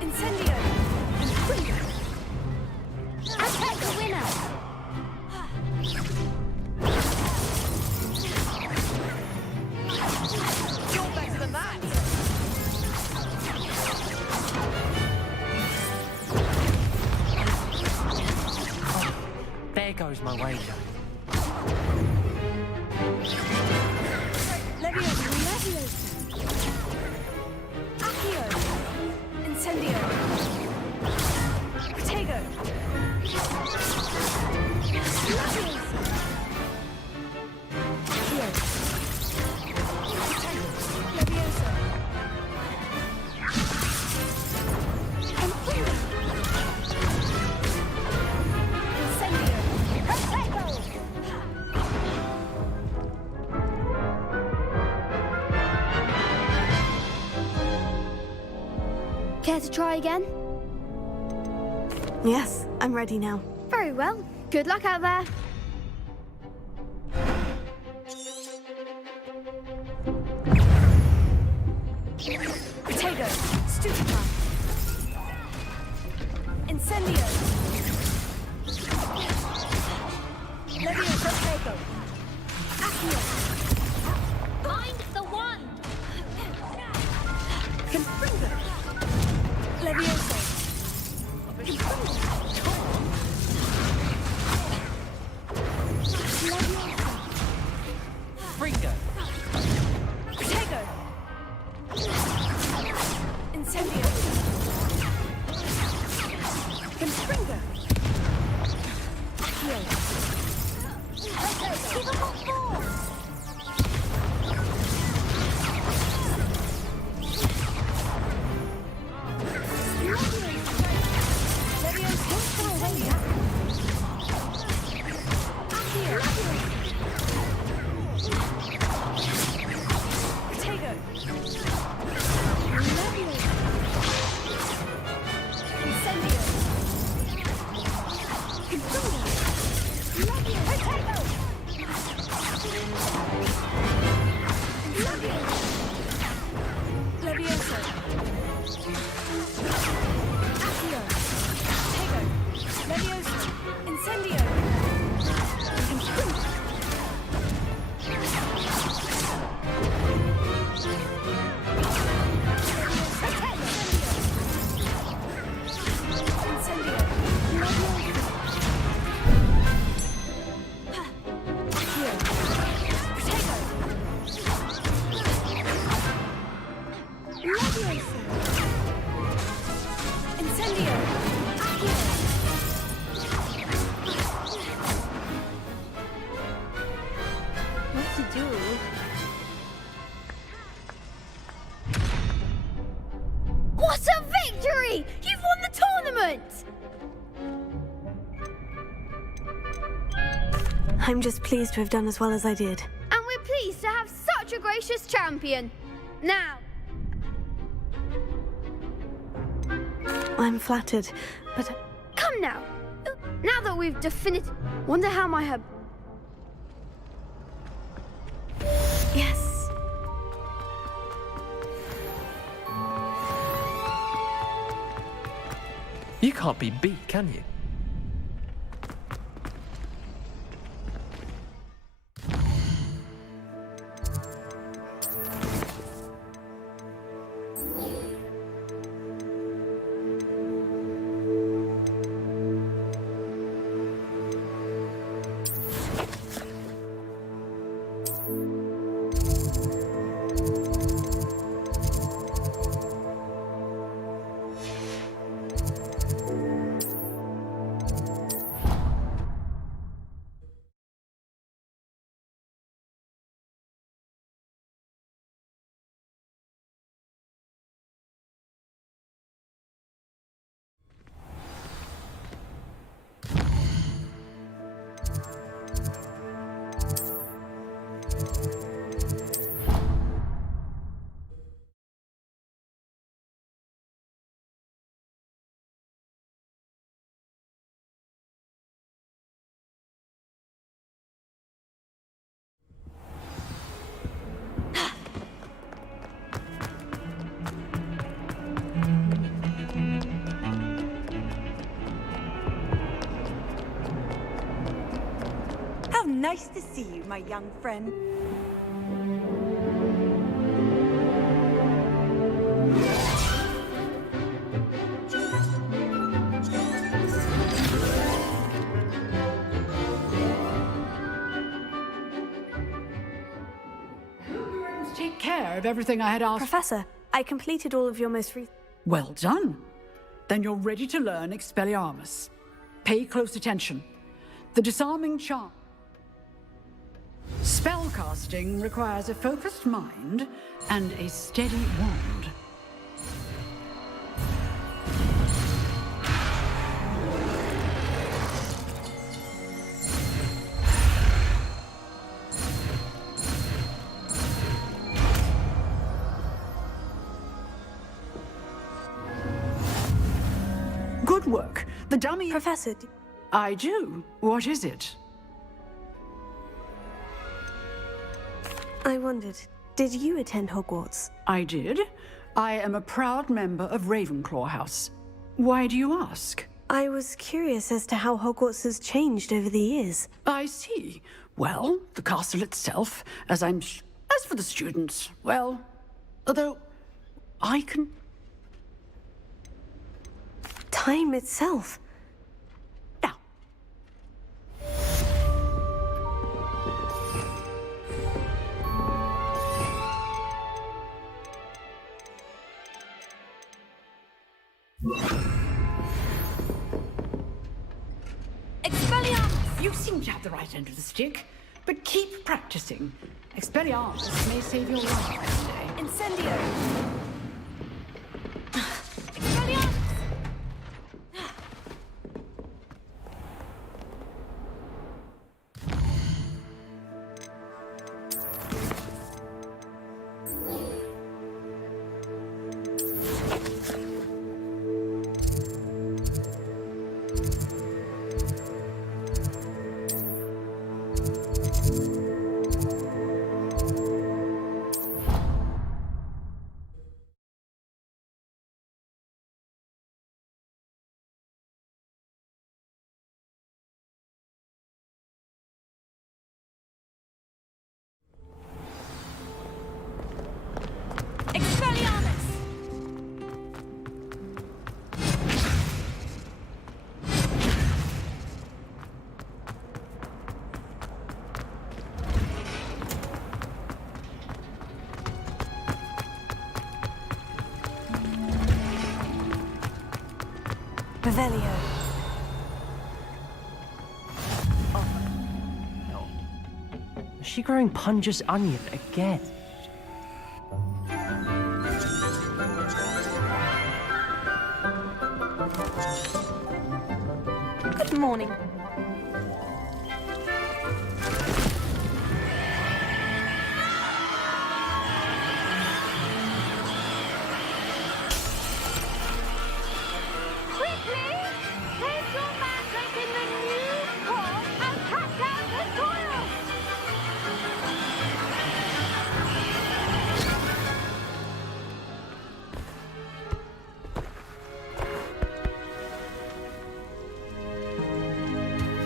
Incendio! Confringo! I'll take the winner. You're better than that. There goes my wager. Leviosa! Accio! Incendio! Potato! Leviosa! Accio! Leviosa! Confringo! Incendio! Potato! Care to try again? Yes, I'm ready now. Very well. Good luck out there. Potato! Stupefy! Incendio! Leviosa! Potato! Accio! Find the one. Confringo! Leviosa! Fringo. Potato! Incendio! Confringo! Accio! Give up on four! What a victory! You've won the tournament! I'm just pleased to have done as well as I did. And we're pleased to have such a gracious champion. Now, I'm flattered, but come now. Now that we've definitive... Wonder how my hub... Yes. You can't be beat, can you? nice to see you, my young friend. Take care of everything I had asked. Professor, I completed all of your most recent... Well done. Then you're ready to learn Expelliarmus. Pay close attention. The disarming charm. Spellcasting requires a focused mind and a steady wand. Good work. The dummy... Professor... I do. What is it? I wondered, did you attend Hogwarts? I did. I am a proud member of Ravenclaw House. Why do you ask? I was curious as to how Hogwarts has changed over the years. I see. Well, the castle itself, as for the students, well, although I can... Time itself. Now. Expelliarmus! You seem to have the right end of the stick, but keep practicing. Expelliarmus may save your life one day. Incendio! Expelliarmus! Revelio. Is she growing Punja's onion again? Good morning.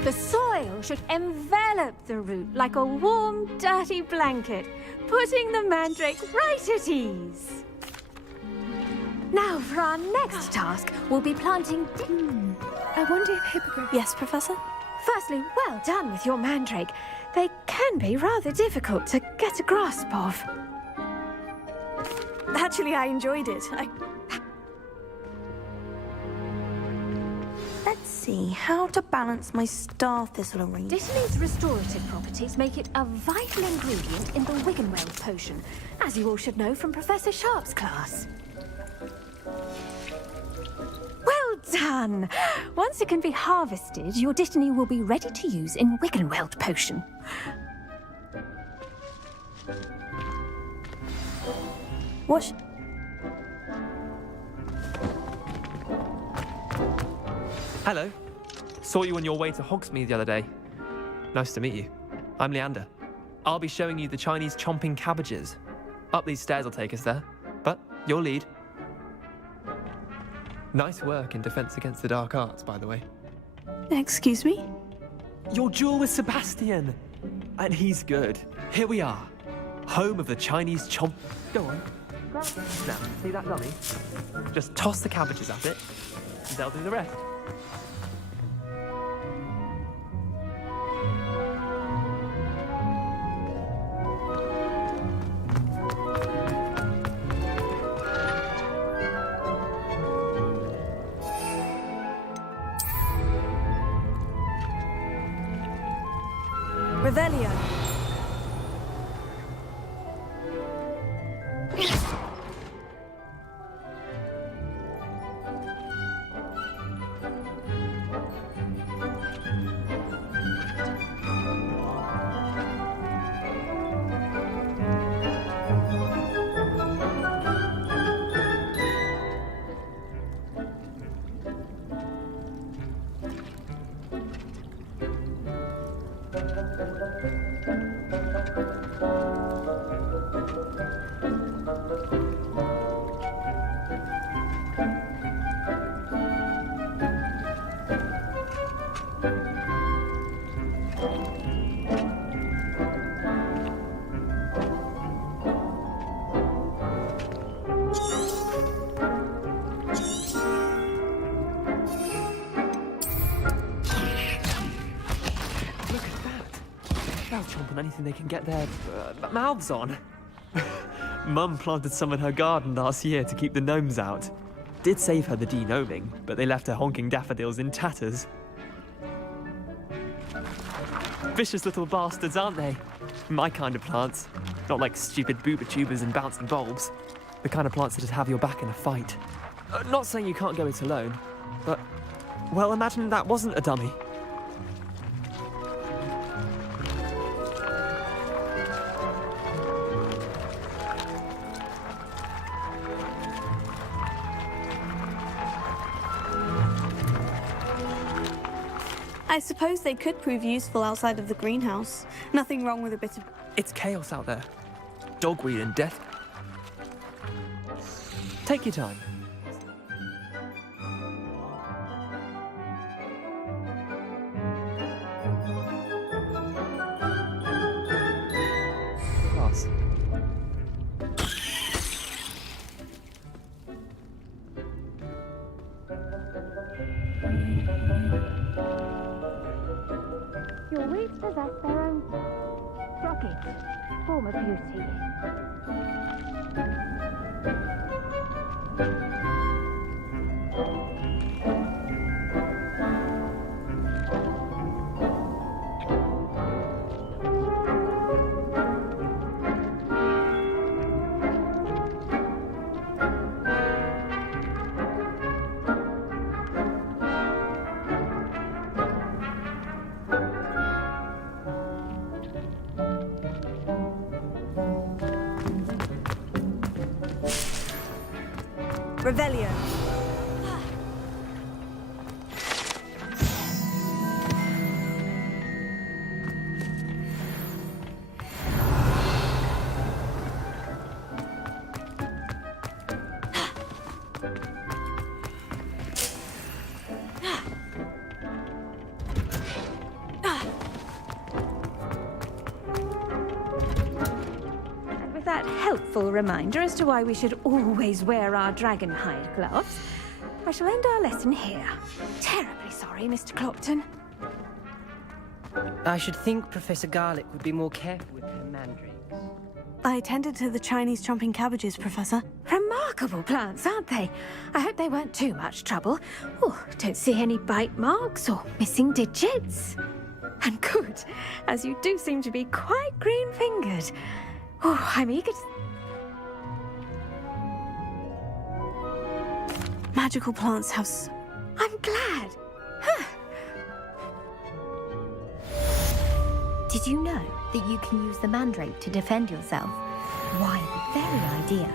The soil should envelop the root like a warm, dirty blanket, putting the mandrake right at ease. Now, for our next task, we'll be planting... I wonder if Hippogriff... Yes, Professor? Firstly, well done with your mandrake. They can be rather difficult to get a grasp of. Actually, I enjoyed it. Let's see how to balance my star thistle arrangement. Dittany's restorative properties make it a vital ingredient in the Wiggenweld potion, as you all should know from Professor Sharp's class. Well done! Once it can be harvested, your Dittany will be ready to use in Wiggenweld potion. What? Hello. Saw you on your way to Hogsmeade the other day. Nice to meet you. I'm Leander. I'll be showing you the Chinese chomping cabbages. Up these stairs will take us there, but you'll lead. Nice work in Defense Against the Dark Arts, by the way. Excuse me? Your duel with Sebastian. And he's good. Here we are. Home of the Chinese chomp... Go on. Now, see that dummy? Just toss the cabbages at it, and they'll do the rest. Revelio. They'll chomp on anything they can get their mouths on. Mum planted some in her garden last year to keep the gnomes out. Did save her the de-gnoming, but they left her honking daffodils in tatters. Vicious little bastards, aren't they? My kind of plants. Not like stupid booba tubers and bouncing bulbs. The kind of plants that just have your back in a fight. Not saying you can't go it alone, but... well, imagine that wasn't a dummy. I suppose they could prove useful outside of the greenhouse. Nothing wrong with a bit of... It's chaos out there. Dogweed and death. Take your time. Pass. Your weeds possess their own rugged form of beauty. Revelio. That helpful reminder as to why we should always wear our dragon hide gloves, I shall end our lesson here. Terribly sorry, Mr. Clopton. I should think Professor Garlick would be more careful with her mandrakes. I attended to the Chinese chomping cabbages, Professor. Remarkable plants, aren't they? I hope they weren't too much trouble. Oh, don't see any bite marks or missing digits. And good, as you do seem to be quite green-fingered. Oh, I'm eager to... Magical plants have... I'm glad. Huh. Did you know that you can use the mandrake to defend yourself? Why, the very idea.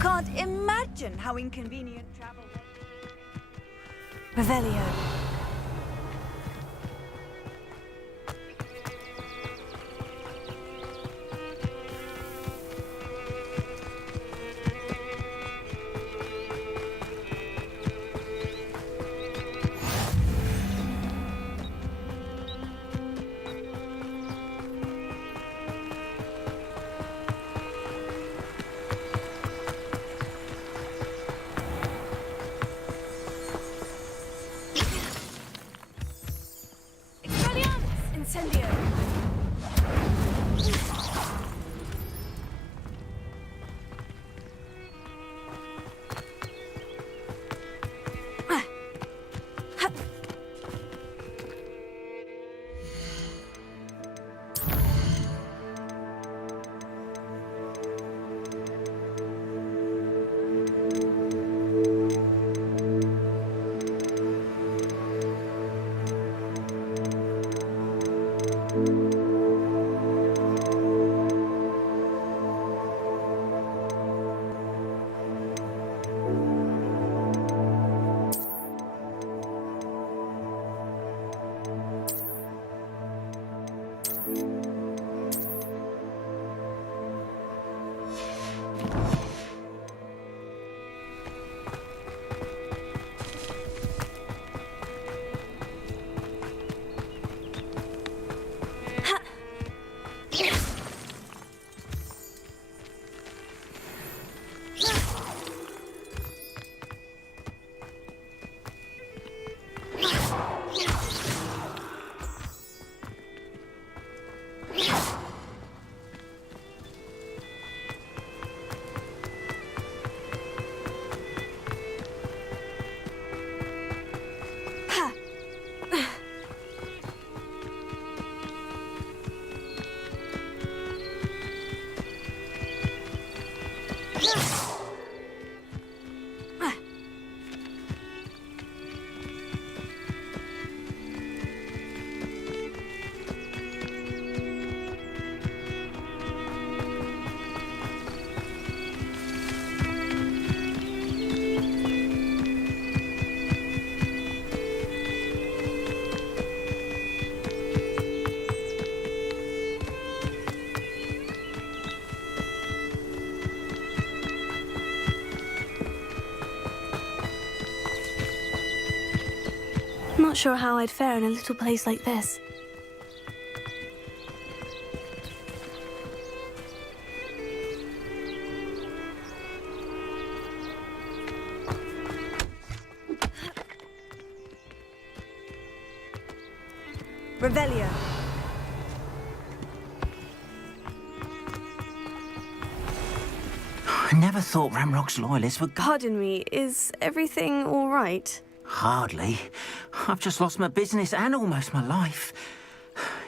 can't imagine how inconvenient travel is. Revelio. Not sure how I'd fare in a little place like this. Revelio. I never thought Ramrock's loyalists would... Pardon me, is everything all right? Hardly. I've just lost my business and almost my life.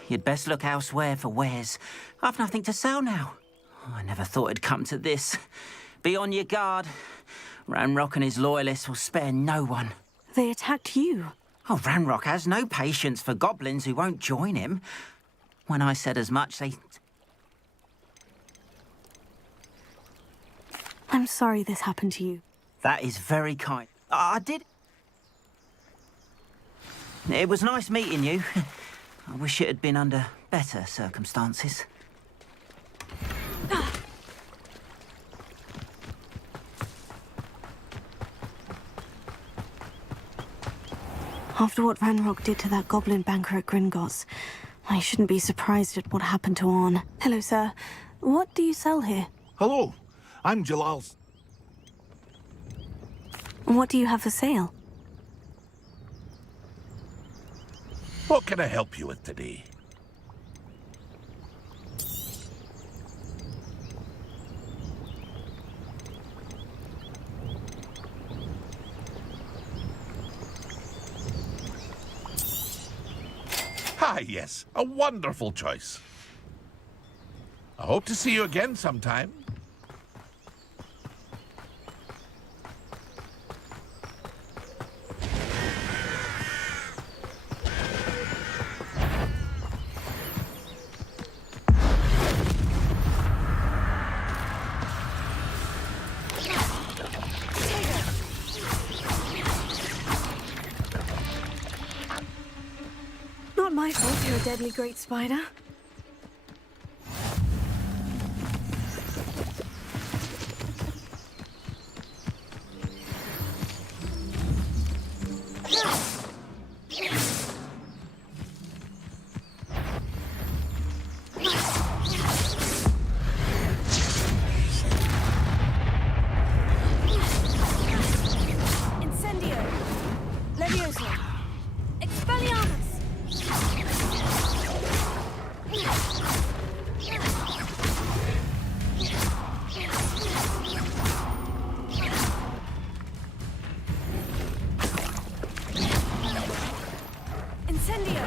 You'd best look elsewhere for wares. I've nothing to sell now. I never thought it'd come to this. Be on your guard. Ramrock and his loyalists will spare no one. They attacked you. Oh, Ramrock has no patience for goblins who won't join him. When I said as much, they... I'm sorry this happened to you. That is very kind. I did... It was nice meeting you. I wish it had been under better circumstances. After what Ranrock did to that goblin banker at Gringotts, I shouldn't be surprised at what happened to Orn. Hello, sir. What do you sell here? Hello, I'm Jalal's. What do you have for sale? What can I help you with today? Ah, yes, a wonderful choice. I hope to see you again sometime. my fault you're a deadly great spider. Incendio! Levioso! Expelliarmus! Incendio!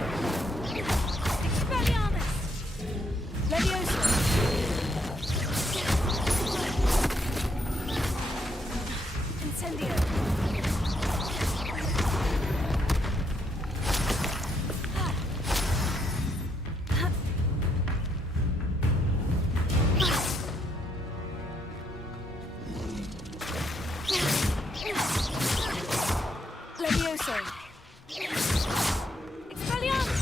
Expelliarmus! Levioso! Incendio! Levioso! Expelliarmus!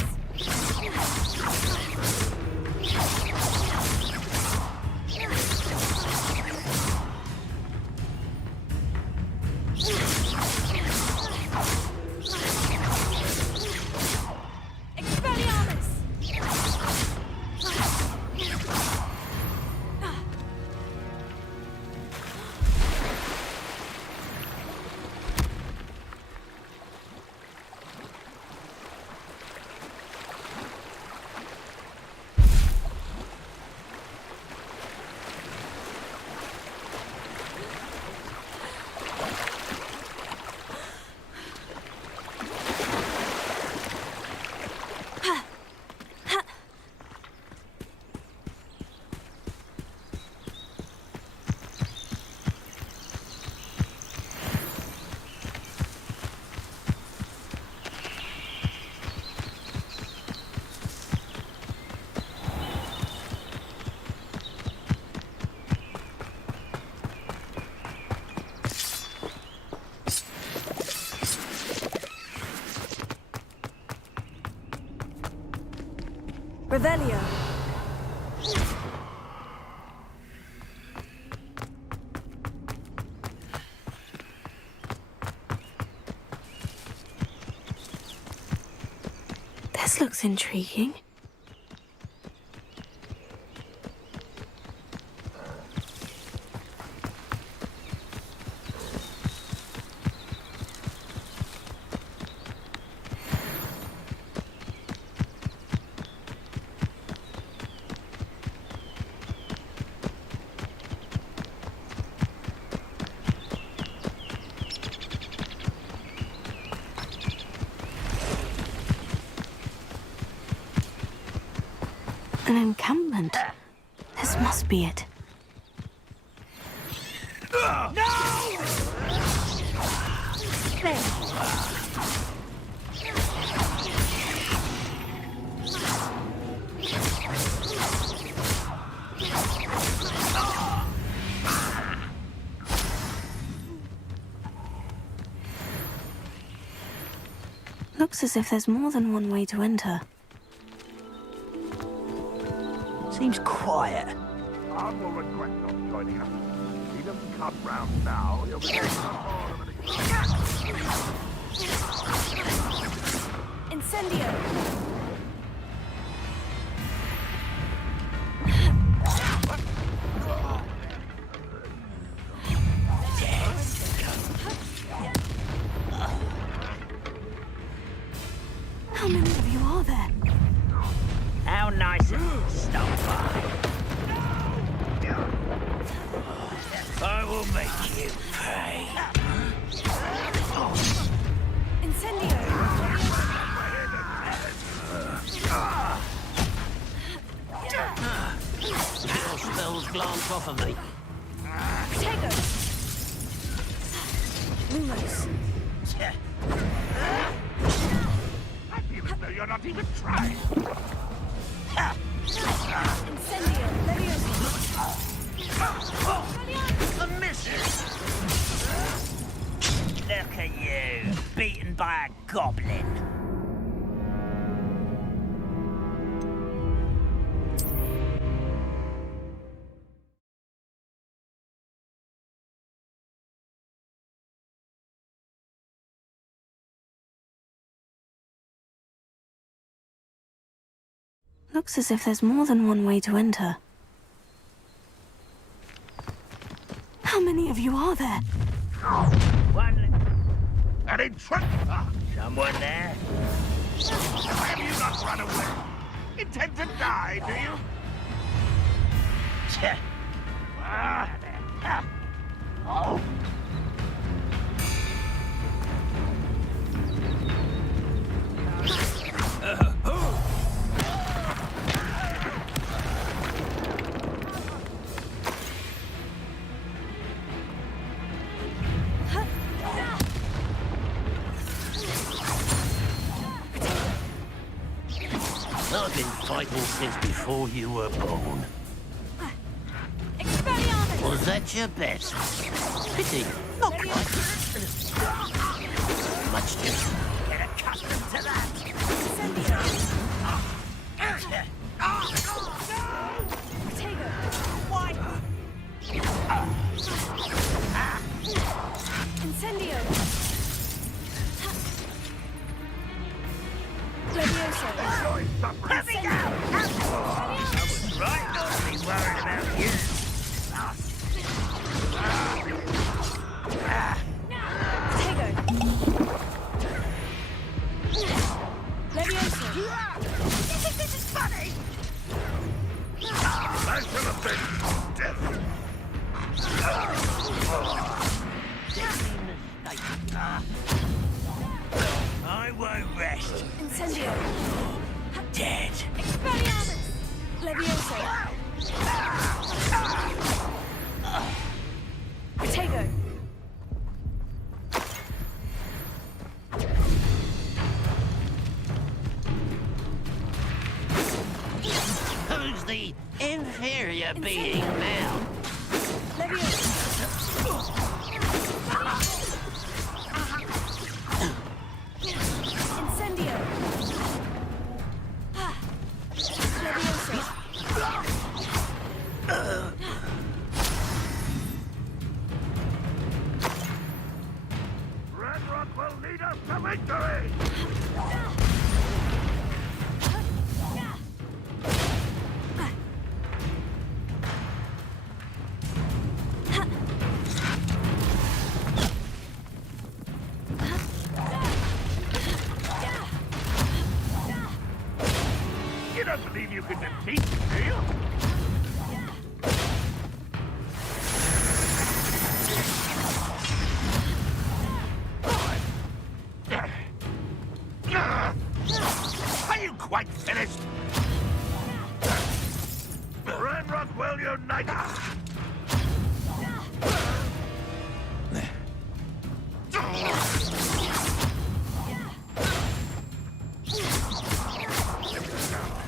Expelliarmus! Revelio! This looks intriguing. An encampment. This must be it. Looks as if there's more than one way to enter. Seems quiet. I will regret not joining us. If he doesn't come round now, he'll be Incendio! How many of you are there? How nice of you to stop by. I will make you pay. Incendio! Little spells glance off of me. Tego! Lumos! I feel as though you're not even trying. Incendio! Levioso! A miss! Look at you, beaten by a goblin. Looks as if there's more than one way to enter. How many of you are there? An intruder! Someone there? Why have you not run away? Intend to die, do you? Oh. I've been fighting since before you were born. Was that your bet? Pity. Not quite. Much just get accustomed to that. Incendio! Let me go! I was right not to be worried about you. Levioso! You think this is funny? I shall avenge death. I won't rest. Incendio! Dead. Expelliarmus! Levioso! Protego! Who's the inferior being now? Levioso! Incendio! Levioso! Red Rock will lead us to victory! You don't believe you can defeat me, do you? Are you quite finished? Red Rock will unite!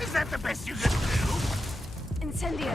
Is that the best you can do? Incendio!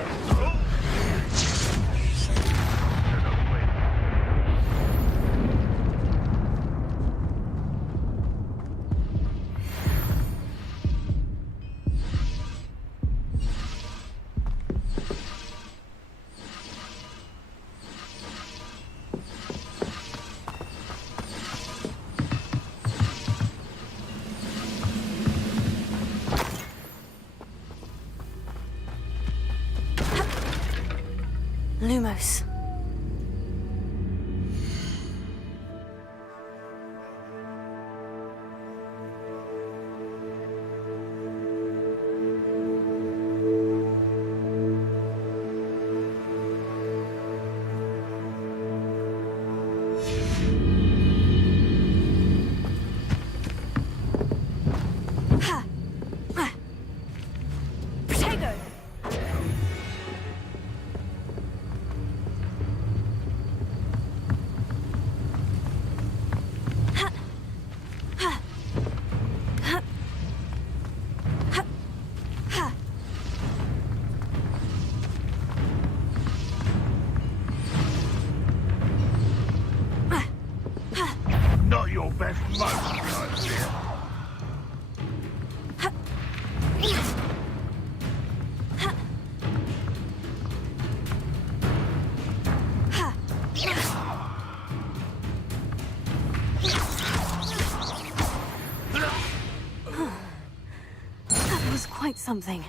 Lumos. Protego! Not your best moment, I fear. That was quite something.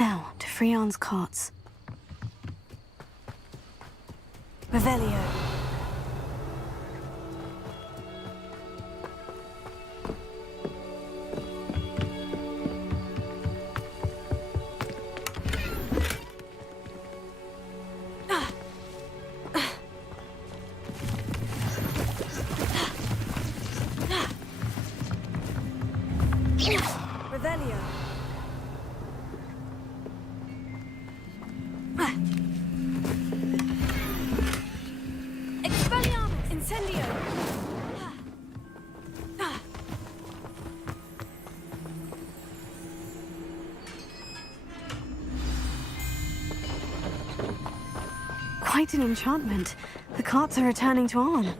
Now, to Freon's carts. Revelio. Revelio. Expelliarmus! Incendio! Quite an enchantment. The carts are returning to Arn.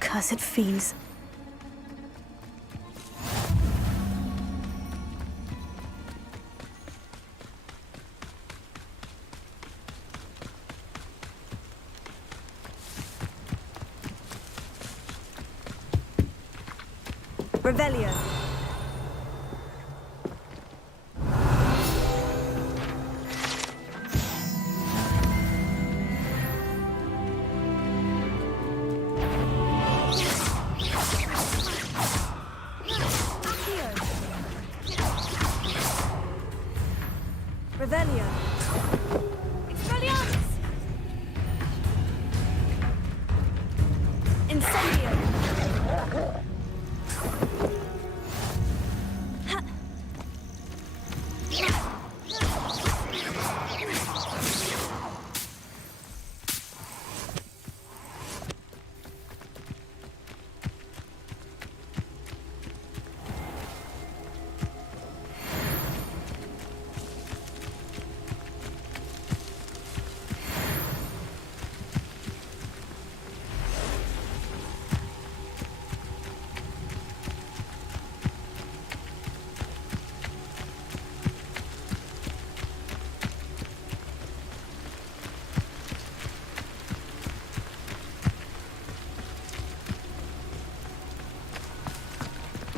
Cursed fiends. Revelio. Revelio. Expelliarmus! Incendio!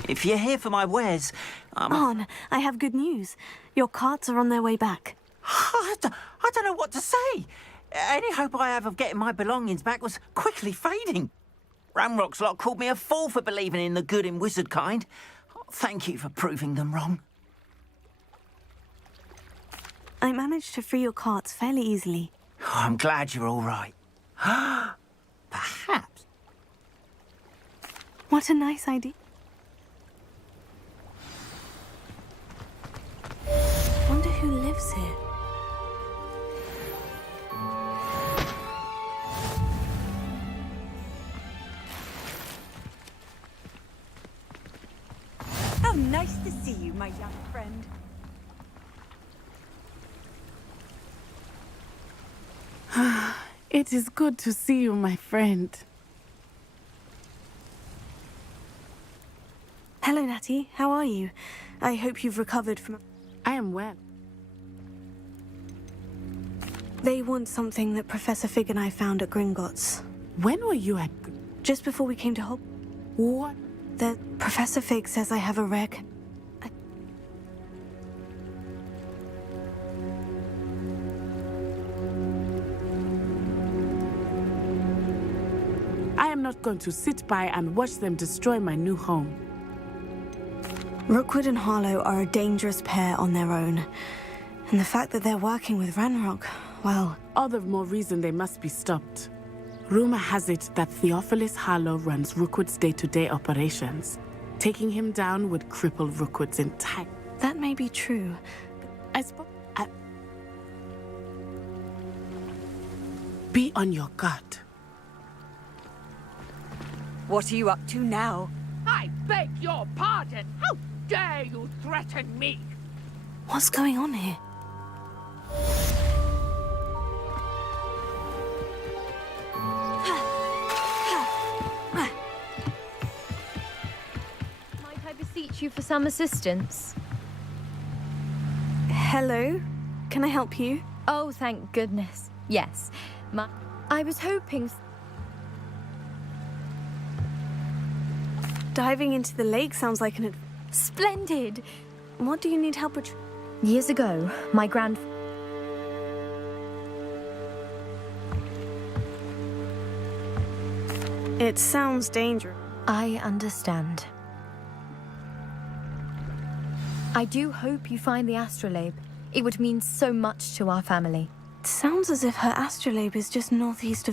If you're here for my wares, Arn, I have good news. Your carts are on their way back. I don't know what to say. Any hope I have of getting my belongings back was quickly fading. Ramrock's lot called me a fool for believing in the good in wizard kind. Thank you for proving them wrong. I managed to free your carts fairly easily. Oh, I'm glad you're all right. Perhaps. What a nice idea. Wonder who lives here. How nice to see you, my young friend. It is good to see you, my friend. Hello, Natty. How are you? I hope you've recovered from... I am well. They want something that Professor Fig and I found at Gringotts. When were you at... Just before we came to Hogwarts. What? The Professor Fig says I have a rare... I am not going to sit by and watch them destroy my new home. Rookwood and Harlow are a dangerous pair on their own. And the fact that they're working with Ranrock, well... All the more reason they must be stopped. Rumor has it that Theophilus Harlow runs Rookwood's day-to-day operations. Taking him down would cripple Rookwood's entire... That may be true. I suppose... Be on your guard. What are you up to now? I beg your pardon. How dare you threaten me? What's going on here? Might I beseech you for some assistance? Hello? Can I help you? Oh, thank goodness. Yes. I was hoping... Diving into the lake sounds like an... Splendid! What do you need help with? Years ago, my It sounds dangerous. I understand. I do hope you find the astrolabe. It would mean so much to our family. It sounds as if her astrolabe is just northeast of